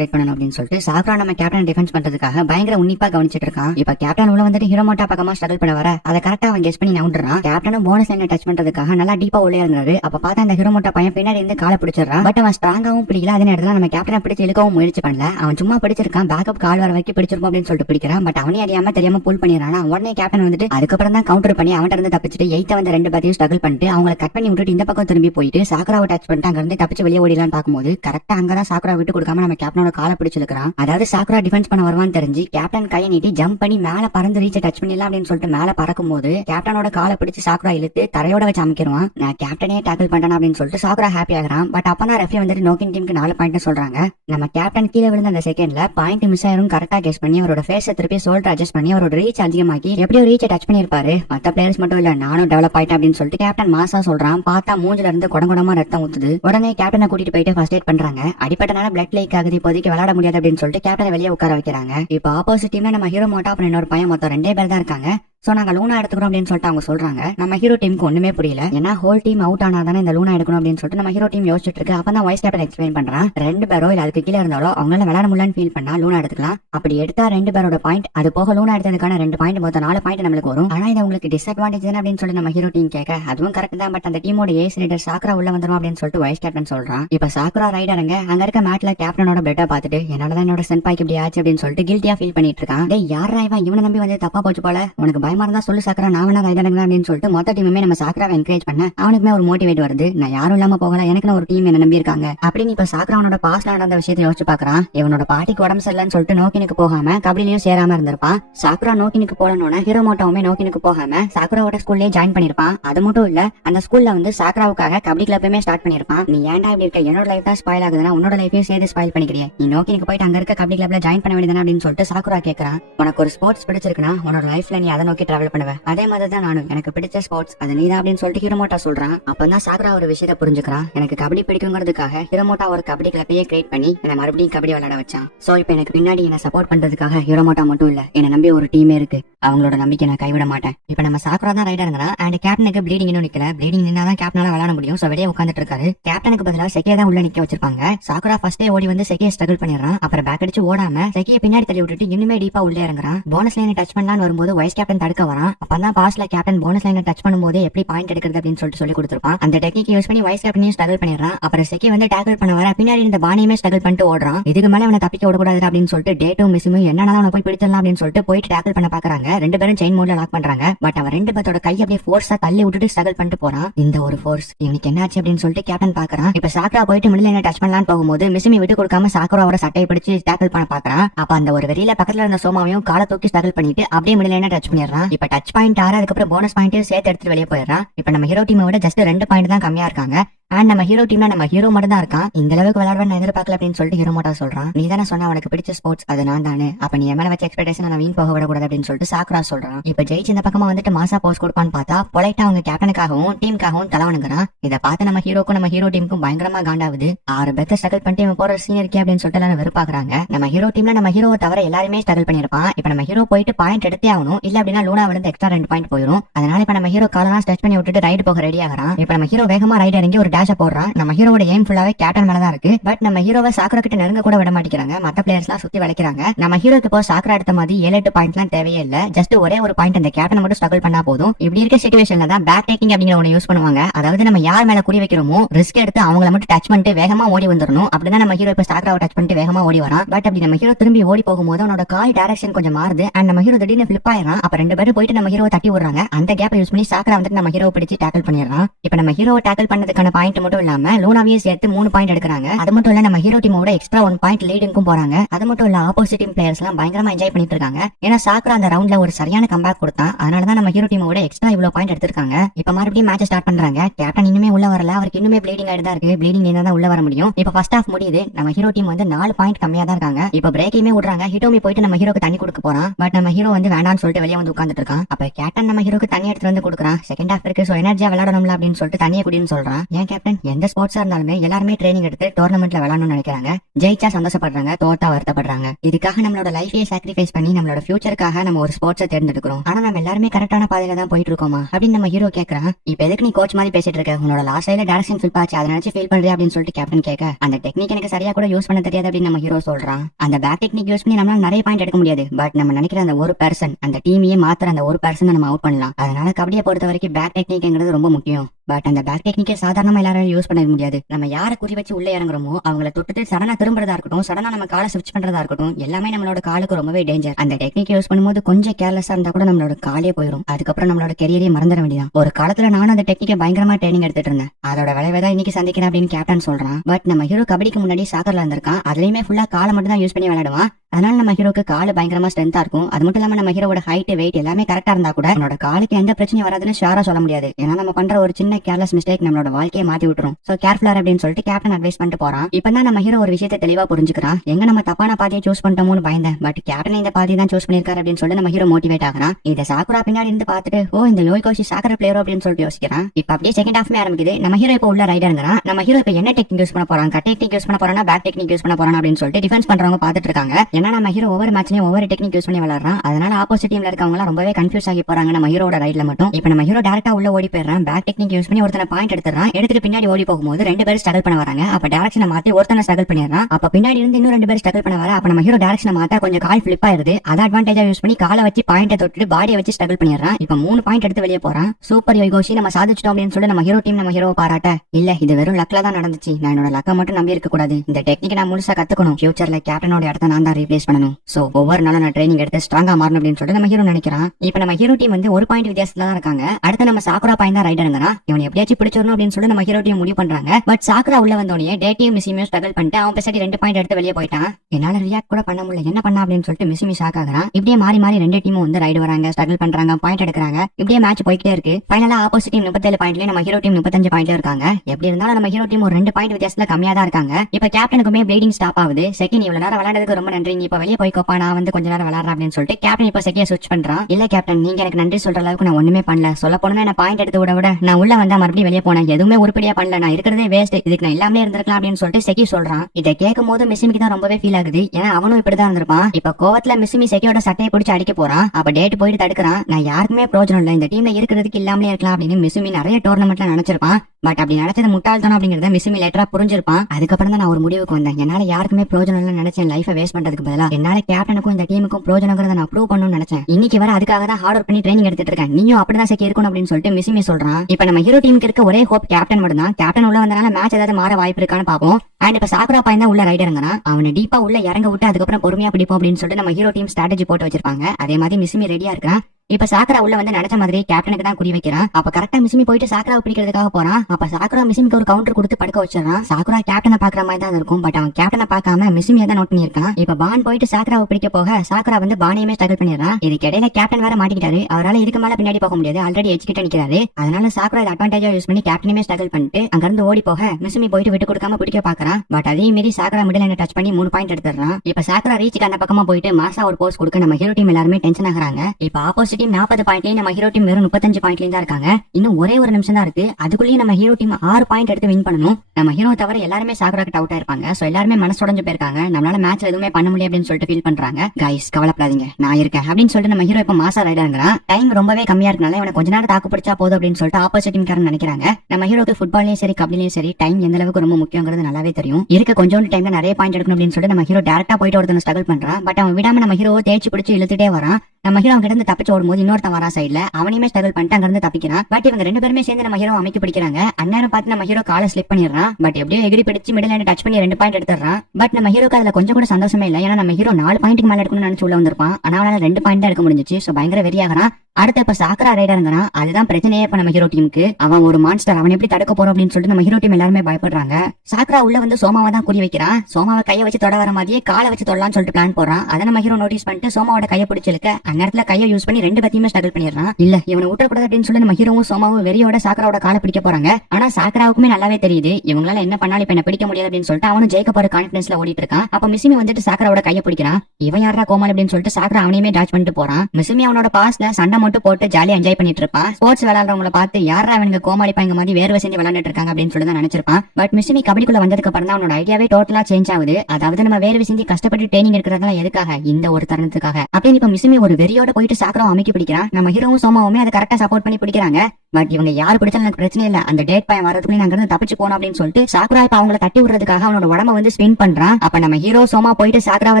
அப்படின்னு சொல்லிட்டு சாக்குரா நம்ம கேப்டன் டிஃபென்ஸ் பண்றதுக்காக பயங்கர உன்னிப்பா கவனிச்சிட்டு இருக்கான். இப்ப கேப்டன் உள்ள வந்துட்டு ஹீரோ மோட்டா பக்கமா ஸ்ட்ரகிள் பண்ண வர அதை கரெக்டா அவன் கெஸ் பண்ணி நவுண்டுறான். கேப்டனும் போனஸ் லைனை டச் பண்றதுக்காக நல்லா டீப்பா உள்ளே இருந்தாரு. அப்ப பார்த்தா அந்த ஹீரோ மோட்டா பையன் பின்னாடி இருந்து காலை பிடிச்சிடறான். பட் அவன் ஸ்ட்ராங்காவும் பிடிக்கல, அதே நேரத்துல நம்ம கேப்டனை பிடிச்சு இழுக்கவும் முயற்சி பண்ணல. அவன் சும்மா பிடிச்சிருக்கான், பேக்கப் கால் வர வைக்க பிடிச்சிருப்போம் அப்படின்னு சொல்லிட்டு பிடிக்கிறான். பட் அவனே அறியாம தெரியாம புல் பண்ணிடுறான். உடனே கேப்டன் வந்துட்டு அதுக்கப்புறம் தான் கவுண்டர் பண்ணி அவன்கிட்ட இருந்து தப்பிச்சுட்டு 8th வந்து 2 பேரையும் ஸ்ட்ரகிள் பண்ணிட்டு அவங்களை கட் பண்ணி விட்டுட்டு இந்த பக்கம் திரும்பி போயிட்டு சாக்குராவை டச் பண்ணிட்டு அங்க இருந்து தப்பிச்சு வெளியே ஓடிடலாம்னு பார்க்கும்போது கரெக்டா அங்கதான் சாக்குரா விட்டு கொடுக்காம நம்ம கேப்டனோட காலை பிடிச்சிருக்கான். அதாவது சாக்குரா டிஃபென்ஸ் பண்ண வருவான்னு தெரிஞ்சு கேப்டன் கையை நீட்டி ஜம்ப் பண்ணி மேல பறந்து ரீச்சை டச் பண்ணிடலாம் அப்படின்னு சொல்லிட்டு மேல பறக்கும் போது கேப்டனோட காலை பிடிச்சு சாக்குரா இழுத்து தரையோட வச்சு அமைக்கிடுவான். நான் கேப்டனே டேக்கிள் பண்றேன் அப்படின்னு சொல்லிட்டு சாக்குரா ஹாப்பி ஆகிறான். பட் அப்பதான் ரெஃப்ரி வந்துட்டு நோக்கின் டீமுக்கு 4 பாயிண்ட் சொல்றாங்க. நம்ம கேப்டன் கீழே விழுந்த அந்த செகண்ட்ல பாயிண்ட் மிஸ் ஆயிரும் கரெக்டா கெஸ் பண்ணி அவரோட ஃபேஸை திருப்பி ஷோல்டர் அட்ஜஸ்ட் பண்ணி அவரோட ரீச் அதிகமாக்கி எப்படியோ ரீச்சை டச் பண்ணிருப்பாரு. மத்த பிளேயர்ஸ் மட்டும் இல்ல நானும் டெவலப் ஆயிட்டேன் அப்படின்னு சொல்லிட்டு கேப்டன் மாசா சொல்றான். பார்த்தா மூஞ்சில இருந்து குடங்குடமா ரத்தம் ஊத்துது. உடனே கேப்டனை கூட்டிட்டு போயிட்டு ஃபர்ஸ்ட் எய்ட் பண்றாங்க. அடிப்பட்டனால பிளட் லீக் ஆகுது, இப்போதைக்கு விளையாட முடியாது அப்படின்னு சொல்லிட்டு கேப்டனை வெளியே உட்கார வைக்கிறாங்க. இப்ப ஆப்போசிட் டீம்ல நம்ம ஹீரோ மோட்டா அப்புறம் இன்னொரு பையன் மொத்தம் 2 பேர் தான் இருக்காங்க. சோ நாங்க லூனா எடுத்துக்கிறோம் அப்படின்னு சொல்லிட்டு அவங்க சொல்றாங்க. நம்ம ஹீரோ டீமுக்கு ஒண்ணுமே புரியல. ஏன்னா ஹோல் டீம் அவுட் ஆனாதானே இந்த லூனா எடுக்கணும் அப்படின்னு சொல்லிட்டு நம்ம ஹீரோ டீம் யோசிச்சுட்டு இருக்கு. அப்பதான் வைஸ் கேப்டன் எக்ஸ்பிளைன் பண்றான். 2 பேரோ இல்ல அதுக்கு கீழே இருந்தாலோ அவங்களால விளையாட முடியலன்னு ஃபீல் பண்ணா லூனா எடுத்துக்கலாம். அப்படி எடுத்தா 2 பேரோட பாயிண்ட் அது போக லூனா எடுத்ததுக்கான 2 பாயிண்ட் மொத்தம் 4 பாயிண்ட் நம்மளுக்கு வரும். ஆனா இது உங்களுக்கு டிஸ்அட்வான்டேஜ் தானே அப்படின்னு சொல்லி நம்ம ஹீரோ டீம் கேட்க அதுவும் கரெக்ட் தான். பட் அந்த டீமோட ஏஸ் லீடர் சாக்குரா உள்ள வந்துடும் அப்படின்னு சொல்லிட்டு வைஸ் கேப்டன் சொல்றான். இப்ப சாக்குரா ரைடருங்க அங்க இருக்க மேட்ல கேப்டனோட பெட்டா பாத்துட்டு என்னாலதான் என்னோட சென்பாய்க்கு இப்படி ஆச்சு அப்படின்னு சொல்லிட்டு கில்ட்டியா ஃபீல் பண்ணிட்டு இருக்கான். டேய் யாரா இவன், இவனை நம்பி வந்து தப்பா போச்சு போல, உனக்கு பயமா இருந்தா சொல்லு சாக்குரா, நான் வேணா ரைடருங்க அப்படின்னு சொல்லிட்டு மொத்த டீமுமே நம்ம சாக்குராவை என்கரேஜ் பண்ண அவனுக்குமே ஒரு மோட்டிவேட் வருது. நான் யாரும் இல்லாம போகல, எனக்கு ஒரு டீம் என்ன நம்பி இருக்காங்க அப்படின்னு. இப்ப சாக்குரா அவனோட பாஸ்ட்ல நடந்த விஷயத்தை யோசிச்சு பாக்குறான். இவனோட பாட்டிக்கு உடம்பு சரியில்லைன்னு சொல்லிட்டு நோக்கினுக்கு போகாம கபடிலையும் சேராம இருந்திருப்பான். சாக்குரா நோக்கினுக்கு போலனோட ஹீரோ மோட்டோவுமே நோக்கினுக்கு போகாம சாக்குராவோட ஸ்கூல்லயே ஜாயின் பண்ணிருப்பான். அது மட்டும் இல்ல அந்த ஸ்கூல்ல வந்து சாக்குராவுக்காக கபடி கிளப்பையுமே ஸ்டார்ட் பண்ணிருப்பான். நீ ஏன்டா இப்படி இருக்க, என்னோட லைஃப் தான் ஸ்பாயில் ஆகுதுன்னா உன்னோட லைஃபையும் சேர்த்து ஸ்பாயில் பண்ணிக்கிறியே, நீ நோக்கினுக்கு போயிட்டு அங்க இருக்க கபடி கிளப்ல ஜாயின் பண்ண வேண்டியதானே அப்படின்னு சொல்லிட்டு சாக்குரா கேக்குறான். உனக்கு ஒரு ஸ்போர்ட்ஸ் பிடிச்சிருக்குன்னா உன்னோட லைஃப்ல நீ அதை நோக்கி டிராவல் பண்ணுவ, அதே மாதிரி தான் நானும் எனக்கு பிடிச்ச ஸ்போர்ட்ஸ் அது நீதான் அப்படின்னு சொல்லிட்டு ஹீரோமோட்டா சொல்றான். அப்பதான் சாக்குரா ஒரு விஷயத்தை புரிஞ்சுக்கிறான். எனக்கு கபடி பிடிக்குங்கிறதுக்காக ஹீரோமோட்டா ஒரு கபடி கிளப்பையே கிரியேட் பண்ணி என்ன மறுபடியும் கபடி விளையாட வச்சான். சோ இப்ப எனக்கு பின்னாடி என்ன சப்போர்ட் பண்றதுக்காக ஹீரோமோட்டா மட்டும் இல்ல என்ன நம்பி ஒரு டீமே இருக்கு. அவங்களோட நம்பிக்கை நான் கைவிட மாட்டேன். இப்ப நம்ம சாக்குரா தான் ரைடருங்கிறான். அண்ட் கேப்டனுக்கு ப்ளீடிங் இன்னும் நிக்கல. ப்ளீடிங் நின்னாதான் கேப்டனால விளையாட முடியும். சோ வெளியே உட்காந்துட்டு இருக்காரு. கேப்டனுக்கு பதிலாக செக்கியை தான் உள்ள நிக்க வச்சிருப்பாங்க. சாக்குரா ஃபர்ஸ்டே ஓடி வந்து செக்கியை ஸ்ட்ரகிள் பண்ணிடுறான். அப்புறம் பேக் அடிச்சு ஓடாம செக்கியை பின்னாடி தள்ளி விட்டுட்டு இன்னுமே டீப்பா உள்ளே இறங்குறான். போனஸ் லைனை டச் பண்ணலான்னு வரும்போது வைஸ் கேப்டன் தடுக்க வரான். அப்பதான் பாஸ்ல கேப்டன் போனஸ் லைனை டச் பண்ணும்போது எப்படி பாயிண்ட் எடுக்கிறது அப்படின்னு சொல்லிட்டு சொல்லி கொடுத்திருப்பான். அந்த டெக்னிக் யூஸ் பண்ணி வைஸ் கேப்டனையும் ஸ்ட்ரகிள் பண்ணிடுறான். அப்புறம் செக்கி வந்து டேக்கிள் பண்ண வர பின்னாடி இந்த பானியுமே ஸ்ட்ரகிள் பண்ணிட்டு ஓடுறான். இதுக்கு மேல அவனை தப்பிக்க விடக்கூடாது அப்படின்னு சொல்லிட்டு டேட்டும் மிஸ்ஸும் என்னன்னா அவனை போய் பிடிச்சிடலாம் அப்படின்னு சொல்லிட்டு போயிட்டு டேக்கிள் பண்ண பாக்குறாங்க. 2 பேரும் செயின் மோட்ல லாக் பண்றாங்க. பட் அவன் 2 பேரோட கை அப்படியே ஃபோர்ஸா தள்ளி விட்டுட்டு ஸ்ட்ரகிள் பண்ணிட்டு போறான். இந்த ஒரு ஃபோர்ஸ் இவனுக்கு என்னாச்சு அப்படின்னு சொல்லிட்டு கேப்டன் பாக்குறான். இப்ப சாக்குரா போயிட்டு மிடில் லைனை டச் பண்ணலான்னு போகும்போது மிஸ்ஸுமி விட்டு கொடுக்காம சாக்குராவோட சட்டையை பிடிச்சு டேக்கிள் பண்ண பாக்குறான். அப்ப அந்த ஒரு வெறியில பக்கத்துல இருந்த சோமாவையும் காலை தூக்கி ஸ்ட்ரகிள் பண்ணிட்டு அப்படியே மிடில் லைனை டச் பண்ணிடுறான். இப்ப டச் பாயிண்ட் 6 அதுக்கப்புறம் போனஸ் பாயிண்ட் சேர்த்து எடுத்து வெளியே போயிடுறான். இப்ப நம்ம ஹீரோ டீமை விட ஜஸ்ட் 2 பாயிண்ட் தான் கம்மியா இருக்காங்க. அண்ட் நம்ம ஹீரோ டீம்ல நம்ம ஹீரோ மட்டும் தான் இருக்கான். இந்த அளவுக்கு விளையாடுவேன் நான் எதிர்பார்க்கல அப்படின்னு சொல்லிட்டு ஹீரோ மோட்டா சொல்றான். நீ தானே சொன்ன உனக்கு பிடிச்ச ஸ்போர்ட்ஸ் அது நான் தானே, அப்ப நீ மேல வச்ச எக்ஸ்பெக்டேஷன் நான் வீண் போக விடக்கூடாது அப்படின்னு சொல்லிட்டு சாக்குரா சொல்றான். இப்ப ஜெயிச்சு இந்த பக்கமா வந்துட்டு மாசா போஸ்ட் கொடுப்பான்னு பார்த்தா பொலைட்டா அவங்க கேப்டனுக்காகவும் டீமுக்காகவும் தலைவனுங்கிறான். இதை பார்த்து நம்ம ஹீரோக்கும் நம்ம ஹீரோ டீமுக்கும் பயங்கரமா காண்டாவுது. 6 பேர்த்த ஸ்ட்ரகிள் பண்ணிட்டு இவன் போற சீனியர் இருக்கே அப்படின்னு சொல்லிட்டு எல்லாரும் வெறுப்பாக்குறாங்க. நம்ம ஹீரோ டீம்ல நம்ம ஹீரோவை தவிர எல்லாருமே ஸ்ட்ரகிள் பண்ணிருப்பான். இப்ப நம்ம ஹீரோ போயிட்டு பாயிண்ட் எடுத்தே ஆகணும், இல்ல அப்படின்னா லூனா விழுந்து எக்ஸ்ட்ரா 2 பாயிண்ட் போயிடும். அதனால இப்ப நம்ம ஹீரோ காலெல்லாம் ஸ்ட்ரெச் பண்ணி விட்டுட்டு ரைடு போக ரெடி ஆகிறான். இப்ப நம்ம ஹீரோ வேகமா ரைடு இறங்கி ஒரு டேஷ போடுறான். நம்ம ஹீரோட எய்ம் ஃபுல்லாவே கேப்டன் மேல தான் இருக்கு. பட் நம்ம ஹீரோவை சாக்குரா கிட்ட நெருங்க கூட விட மாட்டேங்கிறாங்க. மத்த பிளேயர்ஸ் எல்லாம் சுத்தி வளைக்கிறாங்க. நம்ம ஹீரோக்கு இப்போ சாக்குரா எடுத்த மாதிரி 7-8 பாயிண்ட்லாம் தேவையே இல்ல. ஜஸ்ட் ஒரே ஒரு பாயிண்ட் அந்த கேப்டன் மட்டும் ஸ்ட்ரகிள் பண்ணா போதும். இப்படி இருக்க சிச்சுவேஷன்ல தான் பேக் டேக்கிங் அப்படிங்கிற ஒன்னு யூஸ் பண்ணுவாங்க. அதாவது நம்ம யார் மேல குறி வைக்கிறோமோ ரிஸ்க் எடுத்து அவங்கள மட்டும் டச் பண்ணிட்டு வேகமா ஓடி வந்துடணும். அப்படிதான் நம்ம ஹீரோ இப்ப சாக்குராவை டச் பண்ணிட்டு வேகமா ஓடி வரான். பட் அப்படி நம்ம ஹீரோ திரும்பி ஓடி போகும்போது அவனோட கால் டைரக்ஷன் கொஞ்சம் மாறுது. அண்ட் நம்ம ஹீரோ திடீர்னு ஃபிளிப் ஆயிரான். அப்ப 2 பேரும் போயிட்டு நம்ம ஹீரோவை தட்டி விடுறாங்க. அந்த கேப்பை யூஸ் பண்ணி சாக்குரா வந்துட்டு நம்ம ஹீரோவை பிடிச்சி டேக்கிள் பண்ணிடுறான். இப்ப நம்ம ஹீரோவை டேக்கிள் பண்ணதுக்கான பாயிண்ட் மட்டும் இல்லாம லூனாவையும் சேர்த்து 3 பாயிண்ட் எடுக்கிறாங்க. அது மட்டும் இல்ல நம்ம ஹீரோ டீமோட எக்ஸ்ட்ரா 1 பாயிண்ட் லீடிங்கும் போறாங்க. அது மட்டும் இல்ல ஆப்போசிட் டீம் பிளேயர்ஸ் எல்லாம் பயங்கரமா என்ஜாய் பண்ணிட்டு இருக்காங்க. ஏன்னா சாக்குரா அந்த ரவுண்ட்ல ஒரு சரியான கம்பேக் கொடுத்தான். அதனாலதான் நம்ம ஹீரோ டீமோட எக்ஸ்ட்ரா இவ்வளவு பாயிண்ட் எடுத்திருக்காங்க. இப்ப மறுபடியும் மேட்ச் ஸ்டார்ட் பண்றாங்க. கேப்டன் இன்னுமே உள்ள வரல. அவருக்கு இன்னுமே ப்ளீடிங் ஆயிட்டு தான் இருக்கு. ப்ளீடிங் இருந்தா தான் உள்ள வர முடியும். இப்ப ஃபர்ஸ்ட் ஹாஃப் முடியுது. நம்ம ஹீரோ டீம் வந்து 4 பாயிண்ட் கம்மியா தான் இருக்காங்க. இப்ப பிரேக்கையுமே விடுறாங்க. ஹிட்டோமி போயிட்டு நம்ம ஹீரோக்கு தண்ணி கொடுக்க போறான். பட் நம்ம ஹீரோ வந்து வேண்டாம்னு சொல்லிட்டு வெளியே வந்து உட்கார்ந்துட்டு இருக்கான். அப்ப கேப்டன் நம்ம ஹீரோக்கு தண்ணி எடுத்து வந்து கொடுக்குறான். செகண்ட் ஹாஃப் இருக்கு, சோ எனர்ஜியா விளையாடணும்ல அப்படின்னு சொல்லிட்டு தண்ணியை குடின்னு சொல்றான். ஏன் கேப்டன் எந்த ஸ்போர்ட்ஸா இருந்தாலுமே எல்லாருமே ட்ரைனிங் எடுத்து டோர்னமெண்ட்ல விளையாடணும்னு நினைக்கிறாங்க. ஜெயிச்சா சந்தோஷப்படுறாங்க, தோத்தா வருத்தப்படுறாங்க. இதுக்காக நம்மளோட லைஃபையே சாக்ரிஃபைஸ் பண்ணி நம்மளோட ஃபியூச்சருக்காக நம்ம ஒரு ஸ்போர்ட்ஸை தேர்ந்தெடுக்கிறோம். ஆனா நம்ம எல்லாருமே கரெக்டான பாதையில தான் போயிட்டு இருக்கோமா அப்படின்னு நம்ம ஹீரோ கேக்குறான். இப்ப எதுக்கு நீ கோச் மாதிரி பேசிட்டு இருக்க, உன்னோட லாஸ்ட் சைடுல டைரக்ஷன் ஃபில் ஆச்சு, அதை நினைச்சு ஃபீல் பண்றியா அப்படின்னு சொல்லிட்டு கேப்டன் கேட்க, அந்த டெக்னிக் எனக்கு சரியா கூட யூஸ் பண்ண தெரியாது அப்படின்னு நம்ம ஹீரோ சொல்றான். அந்த பேக் டெக்னிக் யூஸ் பண்ணி நம்மளால நிறைய பாயிண்ட் எடுக்க முடியாது. பட் நம்ம நினைக்கிற அந்த ஒரு பர்சன் அந்த டீமையே மாத்தி மாத்திர அந்த ஒரு பர்சன் நம்ம அவுட் பண்ணலாம். அதனால கபடியை பொறுத்த வரைக்கும் பேக் டெக்னிக்ங்கிறது ரொம்ப முக்கியம். பட் அந்த பேக் டெக்னிக்கே சாதாரணமா எல்லாரும் யூஸ் பண்ண முடியாது. நம்ம யாரை குறி வச்சு உள்ள இறங்குறோமோ அவங்கள தொட்டுட்டு சடனா திரும்புறதா இருக்கட்டும், சடனா நம்ம காலை ஸ்விட்ச் பண்றதா இருக்கட்டும், எல்லாமே நம்மளோட காலுக்கு ரொம்பவே டேஞ்சர். அந்த டெக்னிக் யூஸ் பண்ணும்போது கொஞ்சம் கேர்லெஸ்ஸா இருந்தா கூட நம்மளோட காலே போயிடும். அதுக்கப்புறம் நம்மளோட கெரியரே மறந்துட வேண்டியதான். ஒரு காலத்துல நானும் அந்த டெக்னிக்கை பயங்கரமா ட்ரைனிங் எடுத்துட்டு இருந்தேன். அதோட விளைவுதான் இன்னைக்கு சந்திக்கிறேன் அப்படின்னு கேப்டன் சொல்றான். பட் நம்ம ஹீரோ கபடிக்கு முன்னாடி சாக்கர்ல இருந்திருக்கான். அதுலயுமே ஃபுல்லா காலை மட்டும் தான் யூஸ் பண்ணி விளையாடுவான். அதனால நம்ம ஹீரோக்கு காலு பயங்கரமா ஸ்ட்ரென்த்தா இருக்கும். அது மட்டும் இல்லாம நம்ம ஹீரோட ஹைட் வெயிட் எல்லாமே கரெக்டா இருந்தா கூட நம்மளோட காலுக்கு எந்த பிரச்சனையும் வராதுன்னு ஷாரா சொல்ல முடியாது. ஏன்னா நம்ம பண்ற ஒரு சின்ன கேர்லெஸ் மிஸ்டேக் நம்மளோட வாழ்க்கையை மாத்தி விட்டுரும். சோ கேர்ஃபுல்லா அப்படின்னு சொல்லிட்டு கேப்டன் அட்வைஸ் பண்ணிட்டு போறான். இப்பதான் நம்ம ஹீரோ ஒரு விஷயத்தை தெளிவா புரிஞ்சுக்கிறான். எங்க நம்ம தப்பான பாதையை சூஸ் பண்ணிட்டோம்னு பயந்தேன். பட் கேப்டன் இந்த பாதையை தான் சூஸ் பண்ணிருக்காரு அப்படின்னு சொல்லிட்டு நம்ம ஹீரோ மோட்டிவேட் ஆகிறான். இதை சாக்குரா பின்னாடி இருந்து பார்த்துட்டு ஓ இந்த யோய்கோஷி சாக்கர பிளேயரோ அப்படின்னு சொல்லிட்டு யோசிக்கிறான். இப்ப அப்படியே செகண்ட் ஹாஃப்மே ஆரம்பிக்குது. நம்ம ஹீரோ இப்ப உள்ள ரைடருங்கிறான். நம்ம ஹீரோ இப்ப என்ன டெக்னிக் யூஸ் பண்ண போறான், கட் டெக்னிக் யூஸ் பண்ண போறானா பேக் டெக்னிக் யூஸ் பண்ண போறானா அப்படின்னு சொல்லிட்டு டிஃபென்ஸ் பண்றவங்க பாத்துட்டு இருக்காங்க. ஏன்னா நம்ம ஹீரோ ஒவ்வொரு மேட்ச்லயும் ஒவ்வொரு டெக்னிக் யூஸ் பண்ணி விளையாடுறான். அதனால ஆப்போசிட் டீம்ல இருக்கவங்க எல்லாம் ரொம்பவே கன்ஃபியூஸ் ஆகி போறாங்க நம்ம ஹீரோட ரைட்ல மட்டும். இப்ப நம்ம ஹீரோ டைரக்டா உள்ள ஓடி போயிடுறான். பேக் டெக்னிக் யூஸ் பண்ணி ஒருத்தனை பாயிண்ட் எடுத்துறான். எடுத்துட்டு பின்னாடி ஓடி போகும்போது ரெண்டு பேரும் ஸ்ட்ரகிள் பண்ண வராங்க. அப்ப டைரக்ஷனை மாத்தி ஒருத்தனை ஸ்ட்ரகிள் பண்ணிடுறான். அப்ப பின்னாடி இருந்து இன்னும் ரெண்டு பேரும் ஸ்ட்ரகிள் பண்ண வர. அப்ப நம்ம ஹீரோ டைரக்ஷனை மாத்தா கொஞ்சம் கால் ஃபிளிப் ஆயிருது. அதை அட்வான்டேஜா யூஸ் பண்ணி காலை வச்சு பாயிண்ட தொட்டுட்டு பாடியை வச்சு ஸ்ட்ரகிள் பண்ணிடுறான். இப்ப 3 பாயிண்ட் எடுத்து வெளியே போறான். சூப்பர் யோய்கோஷி நம்ம சாதிச்சிட்டோம் அப்படின்னு சொல்லி நம்ம ஹீரோ டீம் நம்ம ஹீரோ பாராட்ட. இல்ல இது வெறும் லக்ல தான் நடந்துச்சு. நான் என்னோட லக்க மட்டும் நம்பி இருக்க கூடாது. இந்த டெக்னிக் நான் முழுசா கத்துக்கணும். ஃபியூச்சர்ல கேப்டனோட இடத்த நான் தான் ரீப்ளேஸ் பண்ணணும். சோ ஒவ்வொரு நாளும் நான் ட்ரைனிங் எடுத்து ஸ்ட்ராங்கா மாறணும் அப்படின்னு சொல்லிட்டு நம்ம ஹீரோ நினைக்கிறான். இப்ப நம்ம ஹீரோ டீம் வந்து 1 பாயிண்ட் வித்தியாசத்துல தான் இருக்காங்க. அடுத்து நம்ம சாக்குரா பாயிண்ட் தான் ரைடருங்கிறான். இவனை எப்படியாச்சும் பிடிச்சிடணும் அப்படின்னு சொல்லி நம்ம ஹீரோ டீம் முடிவு பண்றாங்க. பட் சாக்குரா உள்ள வந்தோடனே டேட்டியும் மிஸ்ஸியும் ஸ்ட்ரகிள் பண்ணிட்டு அவன் பேசாடி 2 பாயிண்ட் எடுத்து வெளியே போயிட்டான். என்னால ரியாக்ட் கூட பண்ண முடியல, என்ன பண்ணா அப்படின்னு சொல்லிட்டு மிஸ்ஸி ஷாக் ஆகுறான். இப்படியே மாறி மாறி ரெண்டு டீமும் வந்து ரைடு வராங்க, ஸ்ட்ரகிள் பண்றாங்க, பாயிண்ட் எடுக்கிறாங்க. இப்படியே மேட்ச் போயிட்டே இருக்கு. ஃபைனலா ஆப்போசிட் டீம் 37 பாயிண்ட்லயே நம்ம ஹீரோ டீம் 35 பாயிண்ட்ல இருக்காங்க. எப்படி இருந்தாலும் நம்ம ஹீரோ டீம் ஒரு 2 பாயிண்ட் வித்தியாசத்துல கம்மியா தான் இருக்காங்க. இப்ப கேப்டனுக்குமே ப்ளீடிங் ஸ்டாப் ஆகுது. செகண்ட் இவ்வளவு நேரம் விளையாடுறதுக்கு ரொம்ப நன்றி, நீ இப்ப வெளியே போய்க்கோப்பா, நான் வந்து கொஞ்ச நேரம் விளையாடுறேன் அப்படின்னு சொல்லிட்டு கேப்டன் இப்ப செகண்ட் ஸ்விட்ச் பண்றான். இல்ல கேப்டன், நீங்க எனக்கு நன்றி சொல்ற அளவுக்கு நான் ஒண்ணுமே பண்ணல. சொல்ல போனா நான் பாயிண்ட் எடுத்து விட நான் உள்ள வந்தா மறுபடியும் வெளியே போனேன். எதுவுமே உருப்படியா பண்ணல, நான் இருக்கிறதே வேஸ்ட், இதுக்கு நான் எல்லாமே இருந்திருக்கலாம் அப்படின்னு சொல்லிட்டு செகி சொல்றான். இதை கேட்கும் போது மிஸ்ஸிமிக்கு தான் ரொம்பவே ஃபீல் ஆகுது. ஏன்னா அவனும் இப்படிதான் இருந்திருப்பான். இப்ப கோவத்துல மிஸ்ஸிமி செகியோட சட்டையை பிடிச்சி அடிக்க போறான். அப்ப டேட் போயிட்டு தடுக்கிறான். நான் யாருக்குமே பிரோஜனம் இல்ல, இந்த டீம்ல இருக்கிறதுக்கு இல்லாமலே இருக்கலாம் அப்படின்னு மிஸ்ஸிமி நிறைய டோர்னமெண்ட்ல நினைச்சிருப்பான். பட் அப்படி நினைச்சது முட்டாள்தானே அப்படிங்கறத மிஸ்ஸிமி லேட்டரா புரிஞ்சிருப்பான். அதுக்கப்புறம் தான் நான் ஒரு முடிவுக்கு வந்தேன். என்னால யாருக்குமே பிரோஜனம் இல்ல நினைச்சேன். லைஃபை வேஸ்ட் பண்றதுக்கு பதிலா என்னால கேப்டனுக்கும் இந்த டீமுக்கும் பிரோஜனங்கிறத நான் ப்ரூவ் பண்ணணும்னு நினைச்சேன். இன்னைக்கு வர அதுக்காக தான் ஹார்ட் ஒர்க் பண்ணி ட்ரைனிங் எடுத்துட்டு இருக்கேன். நீயும் அப்படிதான் செகி இருக்கணும் அப்படின்னு சொல்லிட்டு மிஸ்ஸிமி சொல்றான். இப்ப நம்ம ஹீரோ டீமுக்கு இருக்க ஒரே ஹோப் கேப்டன் மட்டும் தான். கேப்டன் உள்ள வந்தனால மேட்ச் ஏதாவது மாற வாய்ப்பு இருக்கான்னு பாப்போம். அண்ட் இப்ப சாக்குரா பாயிண்ட் தான் உள்ள ரைடருங்கிறான். அவனை டீப்பா உள்ள இறங்க விட்டு அதுக்கப்புறம் பொறுமையா பிடிப்போம் அப்படின்னு சொல்லிட்டு நம்ம ஹீரோ டீம் ஸ்ட்ராட்டஜி போட்டு வச்சிருப்பாங்க. அதே மாதிரி மிஸ்ஸிமி ரெடியா இருக்கான். இப்ப சாக்குரா உள்ள வந்து நினைச்ச மாதிரி கேப்டனுக்கு தான் குறி வைக்கிறான். அப்ப கரெக்டா மிஸ்ஸிமி போயிட்டு சாக்குராவை பிடிக்கிறதுக்காக போறான். அப்ப சாக்குரா மிஸ்ஸிமிக்கு ஒரு கவுண்டர் கொடுத்து படுக்க வச்சிடறான். சாக்குரா கேப்டனை பாக்குற மாதிரி தான் இருக்கும். பட் அவன் கேப்டனை பார்க்காம மிஸ்ஸிமியை தான் நோட் பண்ணிருக்கான். இப்ப பான் போயிட்டு சாக்குராவை பிடிக்க போக சாக்குரா வந்து பானையுமே ஸ்ட்ரகிள் பண்ணிடுறான். இதுக்கு இடையில கேப்டன் வேற மாட்டிக்கிட்டாரு. அவரால் இதுக்கு மேல பின்னாடி போக முடியாது, ஆல்ரெடி எஜ் கிட்ட நிக்கிறாரு. அதனால சாக்குரா அட்வான்டேஜா யூஸ் பண்ணி கேப்டனுமே ஸ்ட்ரகிள் பண்ணிட்டு அங்க இருந்து ஓடி போக மிஸ்ஸிமி போயிட்டு விட்டு கொடுக்காம பிடிக்க பாக்குறான். பட் அதே மீறி சாக்குரா மிடில் டச் பண்ணி 3 பாயிண்ட் எடுத்துறான். இப்ப சாக்குரா ரீச்சுக்கு அந்த பக்கமா போயிட்டு மாசா ஒரு போஸ்ட் கொடுக்க நம்ம ஹீரோ டீம் எல்லாருமே டென்ஷன் ஆகுறாங்க. இப்ப ஆப்போசிட் டீம் 40 பாயிண்ட் நம்ம ஹீரோ டீம் வெறும் 35 பாயிண்ட்ல தான் இருக்காங்க. இன்னும் ஒரே ஒரு நிமிஷம் தான் இருக்கு. அதுக்குள்ளேயே நம்ம ஹீரோ டீம் 6 பாயிண்ட் எடுத்து வின் பண்ணணும். நம்ம ஹீரோ தவிர எல்லாருமே சாக்குரா கிட்ட அவுட் ஆயிருப்பாங்க. சோ எல்லாருமே மனசு உடைஞ்சு போயிருக்காங்க. நம்மளால மேட்ச்ல எதுவுமே பண்ண முடியாது அப்படின்னு சொல்லிட்டு ஃபீல் பண்றாங்க. கைஸ் கவலைப்படாதீங்க, நான் இருக்கேன் அப்படின்னு சொல்லிட்டு நம்ம ஹீரோ இப்ப மாசா ரைடருங்கிறான். டைம் ரொம்பவே கம்மியா இருக்கனால இவனை கொஞ்ச நேரம் தாக்கு பிடிச்சா போதும் அப்படின்னு சொல்லிட்டு ஆப்போசிட் டீம் காரன் நினைக்கிறாங்க. நம்ம ஹீரோக்கு ஃபுட்பால்லயும் சரி கபடிலையும் சரி டைம் எந்த அளவுக்கு ரொம்ப முக்கியங்கிறது நல்லாவே தெரியும். இருக்க கொஞ்சோண்டு டைம்ல நிறைய பாயிண்ட் எடுக்கணும் அப்படின்னு சொல்லிட்டு நம்ம ஹீரோ டேரக்டா போயிட்டு ஒருத்தன ஸ்ட்ரகிள் பண்றான். பட் அவன் விடாம நம்ம ஹீரோ தேய்ச்சி பிடிச்சி இழுத்துட்டே வரான். நம்ம ஹீரோ கிட்ட இருந்து தப்பிச்சு ஓடும்போது இன்னொருத்தன் வரா சைடுல அவனையுமே ஸ்ட்ரகிள் பண்ணிட்டு அங்க இருந்து தப்பிக்கிறான். பட் இவங்க 2 பேருமே சேர்ந்து நம்ம ஹீரோ அமைக்க பிடிக்கிறாங்க. அந்நேரம் பார்த்து நம்ம ஹீரோ காலை ஸ்லிப் பண்ணிடுறான். பட் எப்படியோ எகிரி பிடிச்சு மிடில் லைன் டச் பண்ணி 2 பாயிண்ட் எடுத்துறான். பட் நம்ம ஹீரோக்கு அதுல கொஞ்சம் கூட சந்தோஷமே இல்ல. ஏன்னா நம்ம ஹீரோ 4 பாயிண்ட்க்கு மேல எடுக்கணும்னு நினைச்சு உள்ள வந்திருப்பான். ஆனா அவனால 2 பாயிண்ட் தான் எடுக்க முடிஞ்சிச்சு. சோ பயங்கர வெறியாகிறான். அடுத்து இப்ப சாக்குரா ரைடருங்கிறான். அதுதான் பிரச்சனையே இப்ப நம்ம ஹீரோ டீமுக்கு. அவன் ஒரு மான்ஸ்டர், அவன் எப்படி தடுக்க போறோம் அப்படின்னு சொல்லிட்டு நம்ம ஹீரோ டீம் எல்லாருமே பயப்படுறாங்க. சாக்குரா உள்ள வந்து சோமாவை தான் குறி வைக்கிறான். சோமாவை கையை வச்சு தொட வர மாதிரியே காலை வச்சு தொடலாம்னு சொல்லிட்டு பிளான் போறான். அதை நம்ம ஹீரோ நோட்டீஸ் பண்ணிட்டு சோமாவோட கையை பிடிச்சிருக்க அந்நேரத்துல கையை யூஸ் பண்ணி 2 பத்தியுமே ஸ்ட்ரகிள் பண்ணிடுறான். இல்ல இவனை விட்டக்கூடாது அப்படின்னு சொல்லி நம்ம ஹீரோவும் சோமாவும் வெறியோட சாக்குராவோட காலை பிடிக்க போறாங்க. ஆனா சாக்குராவுக்குமே நல்லாவே தெரியுது இவங்களால என்ன பண்ணாலும் இப்ப என்ன பிடிக்க முடியாது அப்படின்னு சொல்லிட்டு அவனும் ஜெயிக்க போற கான்பிடன்ஸ்ல ஓடிட்டு இருக்கான். அப்ப மிஸ்ஸிமி வந்துட்டு சாக்குராவோட கையை பிடிக்கிறான். இவன் யாரா கோமால் அப்படின்னு சொல்லிட்டு சாக்குரா அவனையுமே டாச் பண்ணிட்டு போறான். மிஸ்ஸிமி அவனோட பாஸ்ல சண்டை மட்டும் போட்டு ஜாலியா என்ஜாய் பண்ணிட்டு இருப்பான். ஸ்போர்ட்ஸ் விளையாடுறவங்களை பார்த்து யாரா அவங்க கோமாளி பாய்ங்க மாதிரி வேர்வை செஞ்சு விளையாண்டுட்டு இருக்காங்க அப்படின்னு சொல்லி தான் நினைச்சிருப்பான். பட் மிஸ்ஸிமி கபடிக்குள்ள வந்ததுக்கு அப்புறம் தான் அவனோட ஐடியாவே டோட்டலா சேஞ்ச் ஆகுது. அதாவது நம்ம வேர்வை செஞ்சு கஷ்டப்பட்டு ட்ரைனிங் எடுக்கிறதுலாம் எதுக்காக, இந்த ஒரு தருணத்துக்காக அப்படின்னு இப்ப மிஸ்ஸிமி ஒரு வெறியோட போயிட்டு சாக்குரா அமைக்க அமைக்கி பிடிக்கிறான். நம்ம ஹீரோவும் சோமாவுமே அதை கரெக்டா சப்போர்ட் பண்ணி பிடிக்கிறாங்க. பட் இவங்க யார் பிடிச்சாலும் எனக்கு பிரச்சனை இல்ல, அந்த டேட் பையன் வரதுக்குள்ளே நாங்க இருந்து தப்பிச்சு போனோம் அப்படின்னு சொல்லிட்டு சாக்குரா இப்ப அவங்களை தட்டி விடுறதுக்காக அவனோட உடம்ப வந்து ஸ்பின் பண்றான். அப்ப நம்ம ஹீரோ சோமா போயிட்டு சாக்குராவை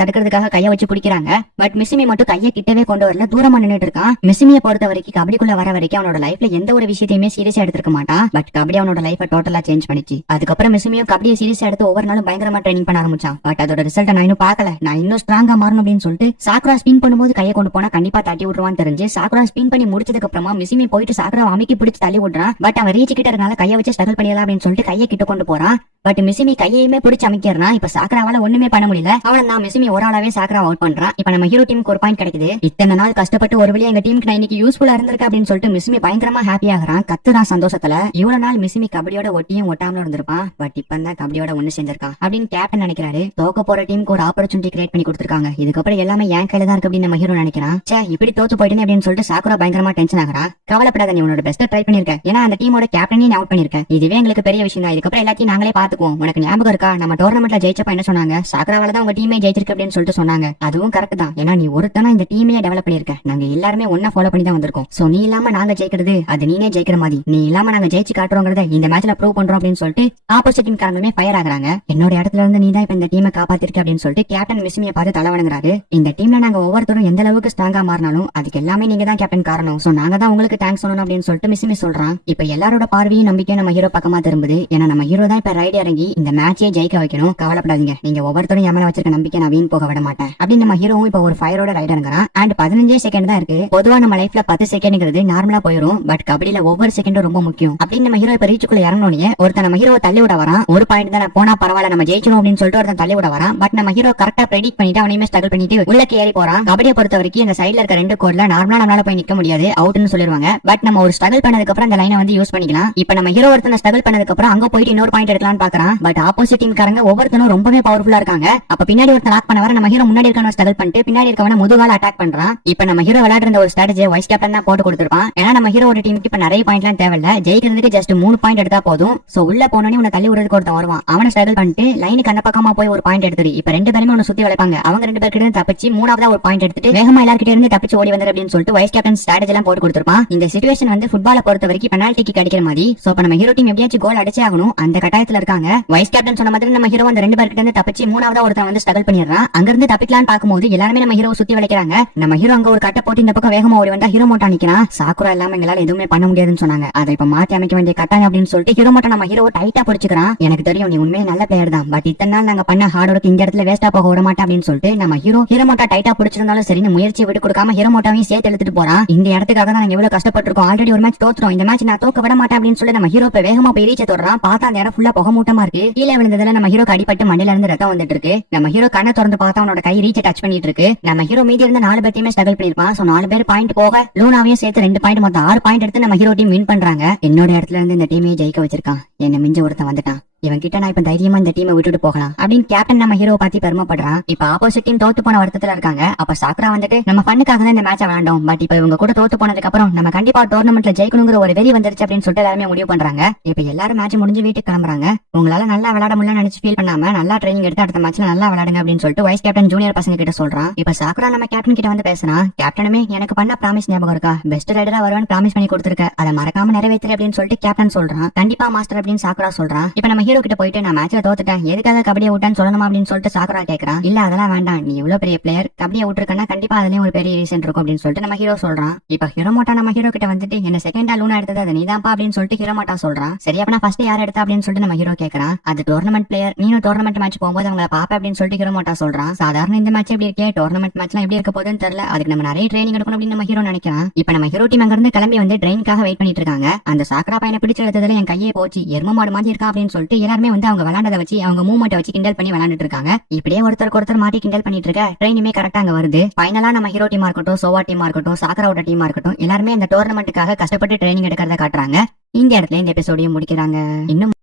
தடுக்கிறதுக்காக கையை வச்சு பிடிக்கிறாங்க. பட் மிஸ்ஸிமி மட்டும் கையை கிட்டவே கொண்டு வரல, தூரமா நின்னுட்டு இருக்கான். மிஸ்ஸிமியை பொறுத்த வரைக்கும் கபடிக்குள்ள வர வரைக்கும் அவனோட லைஃப்ல எந்த ஒரு விஷயத்தையுமே சீரியஸா எடுத்துக்க மாட்டான். பட் கபடி அவனோட லைஃபை டோட்டலா சேஞ்ச் பண்ணிச்சு. அதுக்கப்புறம் மிஸ்ஸிமியும் கபடியை சீரியஸா எடுத்து ஒவ்வொரு நாளும் பயங்கரமா ட்ரைனிங் பண்ண ஆரம்பிச்சான். பட் அதோட ரிசல்ட் நான் இன்னும் பார்க்கல, நான் இன்னும் ஸ்ட்ராங்கா மாறணும் அப்படின்னு சொல்லிட்டு சாக்குரா ஸ்பின் பண்ணும்போது கையை கொண்டு போனா கண்டிப்பா தட்டி விட்டுருவான்னு தெரிஞ்சு சாக்குரா ஸ்பின் பண்ணி முடிச்சதுக்கு அப்புறமா மிஸ்ஸிமி போயிட்டு சாக்குரா அமைக்கி பிடிச்சு தள்ளி விடுறான். பட் அவன் ரீச் கிட்ட இருக்கனால கையை வச்சு ஸ்ட்ரகிள் பண்ணிடலாம் அப்படின்னு சொல்லிட்டு கையை கிட்ட கொண்டு போறான். பட் மிஸ்ஸிமி கையையுமே பிடிச்சு அமைக்கிறான். இப்ப சாக்குராவால ஒண்ணுமே பண்ண முடியல. அவன் நான் மிஸ்ஸிமி ஒரு ஆளாவே சாக்குரா அவுட் பண்றான். இப்ப நம்ம ஹீரோ டீமுக்கு ஒரு பாயிண்ட் கிடைக்குது. இத்தனை நாள் கஷ்டப்பட்டு ஒரு வழியா எங்க டீமுக்கு நான் இன்னைக்கு யூஸ்ஃபுல்லா இருந்திருக்கு அப்படின்னு சொல்லிட்டு மிஸ்ஸிமி பயங்கரமா ஹாப்பி ஆகுறான், கத்துறான் சந்தோஷத்துல. இவ்வளவு நாள் மிஸ்ஸிமி கபடியோட ஒட்டியும் ஒட்டாமல இருந்திருப்பான். பட் இப்ப தான் கபடியோட ஒண்ணு சேர்ந்திருக்கான் அப்படின்னு கேப்டன் நினைக்கிறாரு. தோக்க போற டீமுக்கு ஒரு ஆப்பர்ச்சுனிட்டி கிரியேட் பண்ணி கொடுத்திருக்காங்க. இதுக்கப்புறம் எல்லாமே என் கையில தான் இருக்கு அப்படின்னு நம்ம ஹீரோ நினைக்கிறான். சே இப்படி தோத்து போயிட்டேன்னு அப்படின்னு சொல்லிட்டு சாக்குரா பயங்கரமா டென்ஷன் ஆகுறான். கவலைப்படாத, நீ உன்னோட பெஸ்ட் ட்ரை பண்ணிருக்க, ஏன்னா அந்த டீமோட கேப்டனையும் அவுட் பண்ணிருக்க. இதுவே எங்களுக்கு பெரிய விஷயம் தான். இதுக்கப்புறம் எல்லாத்தையும் நாங்களே பாத்துக்குவோம். உனக்கு ஞாபகம் இருக்கா நம்ம டோர்னமெண்ட்ல ஜெயிச்சப்ப என்ன சொன்னாங்க? சாக்குராவால தான் உங்க டீமே ஜெயிச்சிருக்கு அப்படின்னு சொல்லிட்டு சொன்னாங்க. அதுவும் கரெக்ட் தான், ஏன்னா நீ ஒருத்தனா இந்த டீமையே டெவலப் பண்ணிருக்க. நாங்க எல்லாருமே ஒன்னா ஃபாலோ பண்ணி தான் வந்திருக்கோம். சோ நீ இல்லாம நாங்க ஜெயிக்கிறது அது நீனே ஜெயிக்கிற மாதிரி, நீ இல்லாம நாங்க ஜெயிச்சு காட்டுறோங்கிறத இந்த மேட்ச்ல ப்ரூவ் பண்றோம் அப்படின்னு சொல்லிட்டு ஆப்போசிட் டீம் காரங்களுமே ஃபயர் ஆகுறாங்க. என்னோட இடத்துல இருந்து நீ தான் இப்ப இந்த டீமை காப்பாத்திருக்க அப்படின்னு சொல்லிட்டு கேப்டன் மிஸ்ஸிமியை பார்த்து தலை வணங்குறாரு. இந்த டீம்ல நாங்க ஒவ்வொருத்தரும் எந்த அளவுக்கு ஸ்ட்ராங்கா மாறினாலும் அதுக்கு எல்லாமே நீங்க தான் கேப்டன் காரணம். சோ நாங்க தான் உங்களுக்கு தேங்க்ஸ் சொல்லணும் அப்படின்னு சொல்லிட்டு மிஸ்ஸிமி சொல்றான். இப்ப எல்லாரோட பார்வையும் நம்பிக்கை நம்ம ஹீரோ பக்கமா திரும்புது. ஏன்னா நம்ம ஹீரோ தான் இப்ப ரைட் இறங்கி இந்த மேட்சே ஜெயிக்க வைக்கணும். கவலைப்படாதீங்க, நீங்க ஒவ்வொருத்தரும் என் மேல வச்சிருக்க நம்பிக்கை நான் வீண் போக விட மாட்டேன் அப்படின்னு நம்ம ஹீரோவும் இப்ப ஒரு ஃபயரோட ரைட் இறங்குறான். அண்ட் 15 செகண்ட் தான் இருக்கு. பொதுவா நம்ம லைஃப்ல 10 செகண்ட்ங்கிறது நார்மலா போயிடும். பட் கபடியில ஒவ்வொரு செகண்டும் ரொம்ப முக்கியம் அப்படின்னு நம்ம ஹீரோ இப்ப ரீச்சுக்குள்ள இறங்கணும்னே ஒருத்தன் நம்ம ஹீரோவை தள்ளி விட வரான். ஒரு பாயிண்ட் தான் போனா பரவாயில்ல நம்ம ஜெயிச்சிடும் அப்படின்னு சொல்லிட்டு ஒருத்தன் தள்ளி விட வரான். பட் நம்ம ஹீரோ கரெக்டா ப்ரெடிக்ட் பண்ணிட்டு அவனையுமே ஸ்ட்ரகிள் பண்ணிட்டு உள்ளக்கு ஏறி போறான். கபடியை பொறுத்த வரைக்கும் இந்த சைடுல இருக்க ரெண்டு கோட்ல நார்மலா நம்மளால போய் நிக்க முடியாது, அவுட்னு சொல்லிருவாங்க. பட் நம்ம ஒரு ஸ்ட்ரகிள் பண்ணதுக்கு அப்புறம் அந்த லைனை வந்து யூஸ் பண்ணிக்கலாம். இப்ப நம்ம ஹீரோ ஒருத்தன ஸ்ட்ரகிள் பண்ணதுக்கு அப்புறம் அங்க போயிட்டு இன்னொரு பாயிண்ட் எடுக்கலாம்னு பாக்குறான். பட் ஆப்போசிட் டீம் காரங்க ஒவ்வொருத்தரும் ரொம்பவே பவர்ஃபுல்லா இருக்காங்க. அப்ப பின்னாடி ஒருத்தன் லாக் பண்ண வர நம்ம ஹீரோ முன்னாடி இருக்கவன ஸ்ட்ரகிள் பண்ணிட்டு பின்னாடி இருக்கவன முதுகால அட்டாக் பண்றான். இப்ப நம்ம ஹீரோ விளையாடுற ஒரு ஸ்ட்ராட்டஜி வைஸ் கேப்டன் தான் போட்டு கொடுத்திருப்பான். ஏன்னா நம்ம ஹீரோ ஒரு டீமுக்கு இப்ப நிறைய பாயிண்ட்லாம் தேவையில்ல, ஜெயிக்கிறதுக்கு ஜஸ்ட் 3 பாயிண்ட் எடுத்தா போதும். சோ உள்ள போனோனே உன்னை தள்ளி விடுறதுக்கு ஒருத்தன் வருவான். அவனை ஸ்ட்ரகிள் பண்ணிட்டு லைனுக்கு அந்த பக்கமா போய் ஒரு பாயிண்ட் எடுத்துரு. இப்ப ரெண்டு பேருமே ஒன்னு சுத்தி வளைப்பாங்க. அவங்க ரெண்டு பேர்கிட்ட இருந்து தப்பிச்சு மூணாவதா ஒரு பாயிண்ட் எடுத்துட்டு வேகமா எல்லார்கிட்ட இருந்து தப்பிச்சு ஓடி வந்துரு அப்படின்னு சொல்லிட்டு வைஸ் கேப்டன் ஸ்ட்ராட்டஜி எல்லாம் போட்டு கொடுத்திருப்பான். இந்த சிச்சுவேஷன் வந்து ஃபுட்பாலை பொறுத்த வரைக்கும் பெனால்டிக்கு கிடைக்கிற மாதிரி. சோ இப்ப நம்ம ஹீரோ டீம் எப்படியாச்சும் கோல் அடிச்சே ஆகணும், அந்த கட்டாயத்துல இருக்காங்க. வைஸ் கேப்டன் சொன்ன மாதிரி நம்ம ஹீரோ அந்த ரெண்டு பேர்கிட்ட இருந்து தப்பிச்சு மூணாவதா ஒருத்தன் வந்து ஸ்ட்ரகிள் பண்ணிடுறான். அங்க இருந்து தப்பிக்கலான்னு பாக்கும்போது எல்லாருமே நம்ம ஹீரோ சுத்தி வளைக்கிறாங்க. நம்ம ஹீரோ அங்க ஒரு கட்டை போட்டு இந்த பக்கம் வேகமா ஓடி வந்தா ஹீரோ மோட்டா நிக்கிறான். சாக்குரா இல்லாம எங்களால எதுவுமே பண்ண முடியாதுன்னு சொன்னாங்க, அதை இப்ப மாத்தி அமைக்க வேண்டிய கட்டாயம் அப்படின்னு சொல்லிட்டு ஹீரோ மோட்டா நம்ம ஹீரோ டைட்டா பிடிச்சுக்கிறான். எனக்கு தெரியும் நீ உண்மையே நல்ல பிளேயர் தான், பட் இத்தனை நாள் நாங்க பண்ண ஹார்ட் ஒர்க் இந்த இடத்துல வேஸ்டா போக விட மாட்டேன் அப்படின்னு சொல்லிட்டு நம்ம ஹீரோ மோட்டா டைட்டா பிடிச்சிருந்தாலும் சரி முயற்சியை விட்டு கொடுக்காம ஹீரோ மோட்டாவையும் சேர்த்து எடுத்துட்டு போறான். இந்த இடத்துக்காக தான் நாங்க எவ்வளவு கஷ்டப்பட்டிருக்கோம். ஆல்ரெடி ஒரு மேட்ச் தோத்துறோம், இந்த மேட்ச் நான் தோக்க விட மாட்டேன் அப்படின்னு சொல்லி நம்ம ஹீரோ இப்ப வேகமா போய் ரீச் தொடுறான். பார்த்தா அந்த இடம் ஃபுல்லா புகை மூட்டமா இருக்கு. கீழே விழுந்ததுல நம்ம ஹீரோ அடிபட்டு மண்ணில இருந்து ரத்தம் வந்துட்டு இருக்கு. நம்ம ஹீரோ கண்ணை திறந்து பார்த்தா அவனோட கை ரீச் டச் பண்ணிட்டு இருக்கு. நம்ம ஹீரோ மீதி இருந்த 4 பேர்த்தையுமே ஸ்ட்ரகிள் பண்ணிருப்பான். சோ 4 பேர் பாயிண்ட் போக லூனாவையும் சேர்த்து 2 பாயிண்ட் மொத்தம் 6 பாயிண்ட் எடுத்து நம்ம ஹீரோ டீம் வின் பண்றாங்க. என்னோட இடத்துல இருந்து இந்த டீமே ஜெயிக்க வச்சிருக்கான், என்ன மிஞ்ச ஒருத்தன் வந்துட்டான். இவன் கிட்ட நான் இப்ப தைரியமா இந்த டீமை விட்டுட்டு போகலாம் அப்படின்னு கேப்டன் நம்ம ஹீரோ பார்த்து பெருமைப்படுறான். இப்ப ஆப்போசிட் டீம் தோத்து போன வருத்தத்துல இருக்காங்க. அப்ப சாக்குரா வந்துட்டு நம்ம ஃபன்னுக்காக தான் இந்த மேட்சை விளையாண்டோம், பட் இப்ப இவங்க கூட தோத்து போனதுக்கு அப்புறம் நம்ம கண்டிப்பா டோர்னமெண்ட்ல ஜெயிக்கணுங்கிற ஒரு வெறி வந்துருச்சு அப்படின்னு சொல்லிட்டு எல்லாருமே முடிவு பண்றாங்க. இப்ப எல்லாரும் மேட்ச் முடிஞ்சு வீட்டுக்கு கிளம்புறாங்க. உங்களால நல்லா விளையாட முடியல நினைச்சு ஃபீல் பண்ணாம நல்லா ட்ரைனிங் எடுத்து அடுத்த மேட்ச்ல நல்லா விளையாடுங்க அப்படின்னு சொல்லிட்டு வைஸ் கேப்டன் ஜூனியர் பசங்க கிட்ட சொல்றான். இப்ப சாக்குரா நம்ம கேப்டன் கிட்ட வந்து பேசுறான். கேப்டனுமே எனக்கு பண்ண பிராமிஸ் ஞாபகம் இருக்கா? பெஸ்ட் ரைடரா வருவான்னு பிராமிஸ் பண்ணி கொடுத்துருக்க, அதை மறக்காம நிறைவேற்று அப்படின்னு சொல்லிட்டு கேப்டன் சொல்றான். கண்டிப்பா மாஸ்டர் அப்படின்னு சாக்குரா சொல்றான். இப்ப நம்ம ஹீரோ கிட்ட போயிட்டு நான் தோத்துட்டேன், எதுக்காக கபடியை விட்டான்னு சொல்லணுமா அப்படின்னு சொல்லிட்டு சாக்குரா கேக்குறான். இல்ல அதெல்லாம் வேண்டாம், நீ எவ்வளவு பெரிய பிளேயர், கபடியை விட்டுருக்கா கண்டிப்பா அதுலயும் ஒரு பெரிய ரீசன் இருக்கும் அப்படின்னு சொல்லிட்டு நம்ம ஹீரோ சொல்றான். இப்ப ஹீரோ மோட்டா நம்ம ஹீரோ கிட்ட வந்துட்டு என்ன செகண்டா லூனா எடுத்தது அது நீதான்ப்பா அப்படின்னு சொல்லிட்டு ஹீரோ மோட்டா சொல்றான். சரி அப்ப நான் ஃபர்ஸ்ட் யார் எடுத்தா அப்படின்னு சொல்லிட்டு நம்ம ஹீரோ கேக்குறான். அது டோர்னமெண்ட் பிளேயர், நீனும் டோர்னமெண்ட் மேட்ச் போகும்போது அவங்கள பாப்ப அப்படின்னு சொல்லிட்டு ஹீரோ மோட்டா சொல்றான். சாதாரண இந்த மேட்ச் எப்படி இருக்கே, டோர்னமெண்ட் மேட்ச்லாம் எப்படி இருக்க போகுதுன்னு தெரியல, அதுக்கு நம்ம நிறைய ட்ரைனிங் எடுக்கணும் அப்படின்னு நம்ம ஹீரோ நினைக்கிறான். இப்ப நம்ம ஹீரோ டீம் அங்க இருந்து கிளம்பி வந்து ட்ரெயினுக்காக வெயிட் பண்ணிட்டு இருக்காங்க. அந்த சாக்குரா பையனை பிடிச்சு எடுத்ததுல என் கையே போச்சு, எரும மாடு மாதிரி இருக்கா அப்படின்னு சொல்லிட்டு எல்லாருமே வந்து அவங்க விளையாண்டதை வச்சு அவங்க மூவ்மெண்ட் வச்சு கிண்டல் பண்ணி விளையாண்டுட்டு இருக்காங்க. இப்படியே ஒருத்தருக்கு ஒருத்தர் மாட்டி கிண்டல் பண்ணிட்டு இருக்க ட்ரெயினுமே கரெக்டா அங்க வருது. ஃபைனலா நம்ம ஹீரோ டீமா இருக்கட்டும், சோவா டீமா இருக்கட்டும், சாக்கராவோட டீமா இருக்கட்டும், எல்லாருமே இந்த டோர்னமெண்ட்டுக்காக கஷ்டப்பட்டு ட்ரைனிங் எடுக்கிறத காட்டுறாங்க. இந்த இடத்துல இந்த எபிசோடையும் முடிக்கிறாங்க. இன்னும்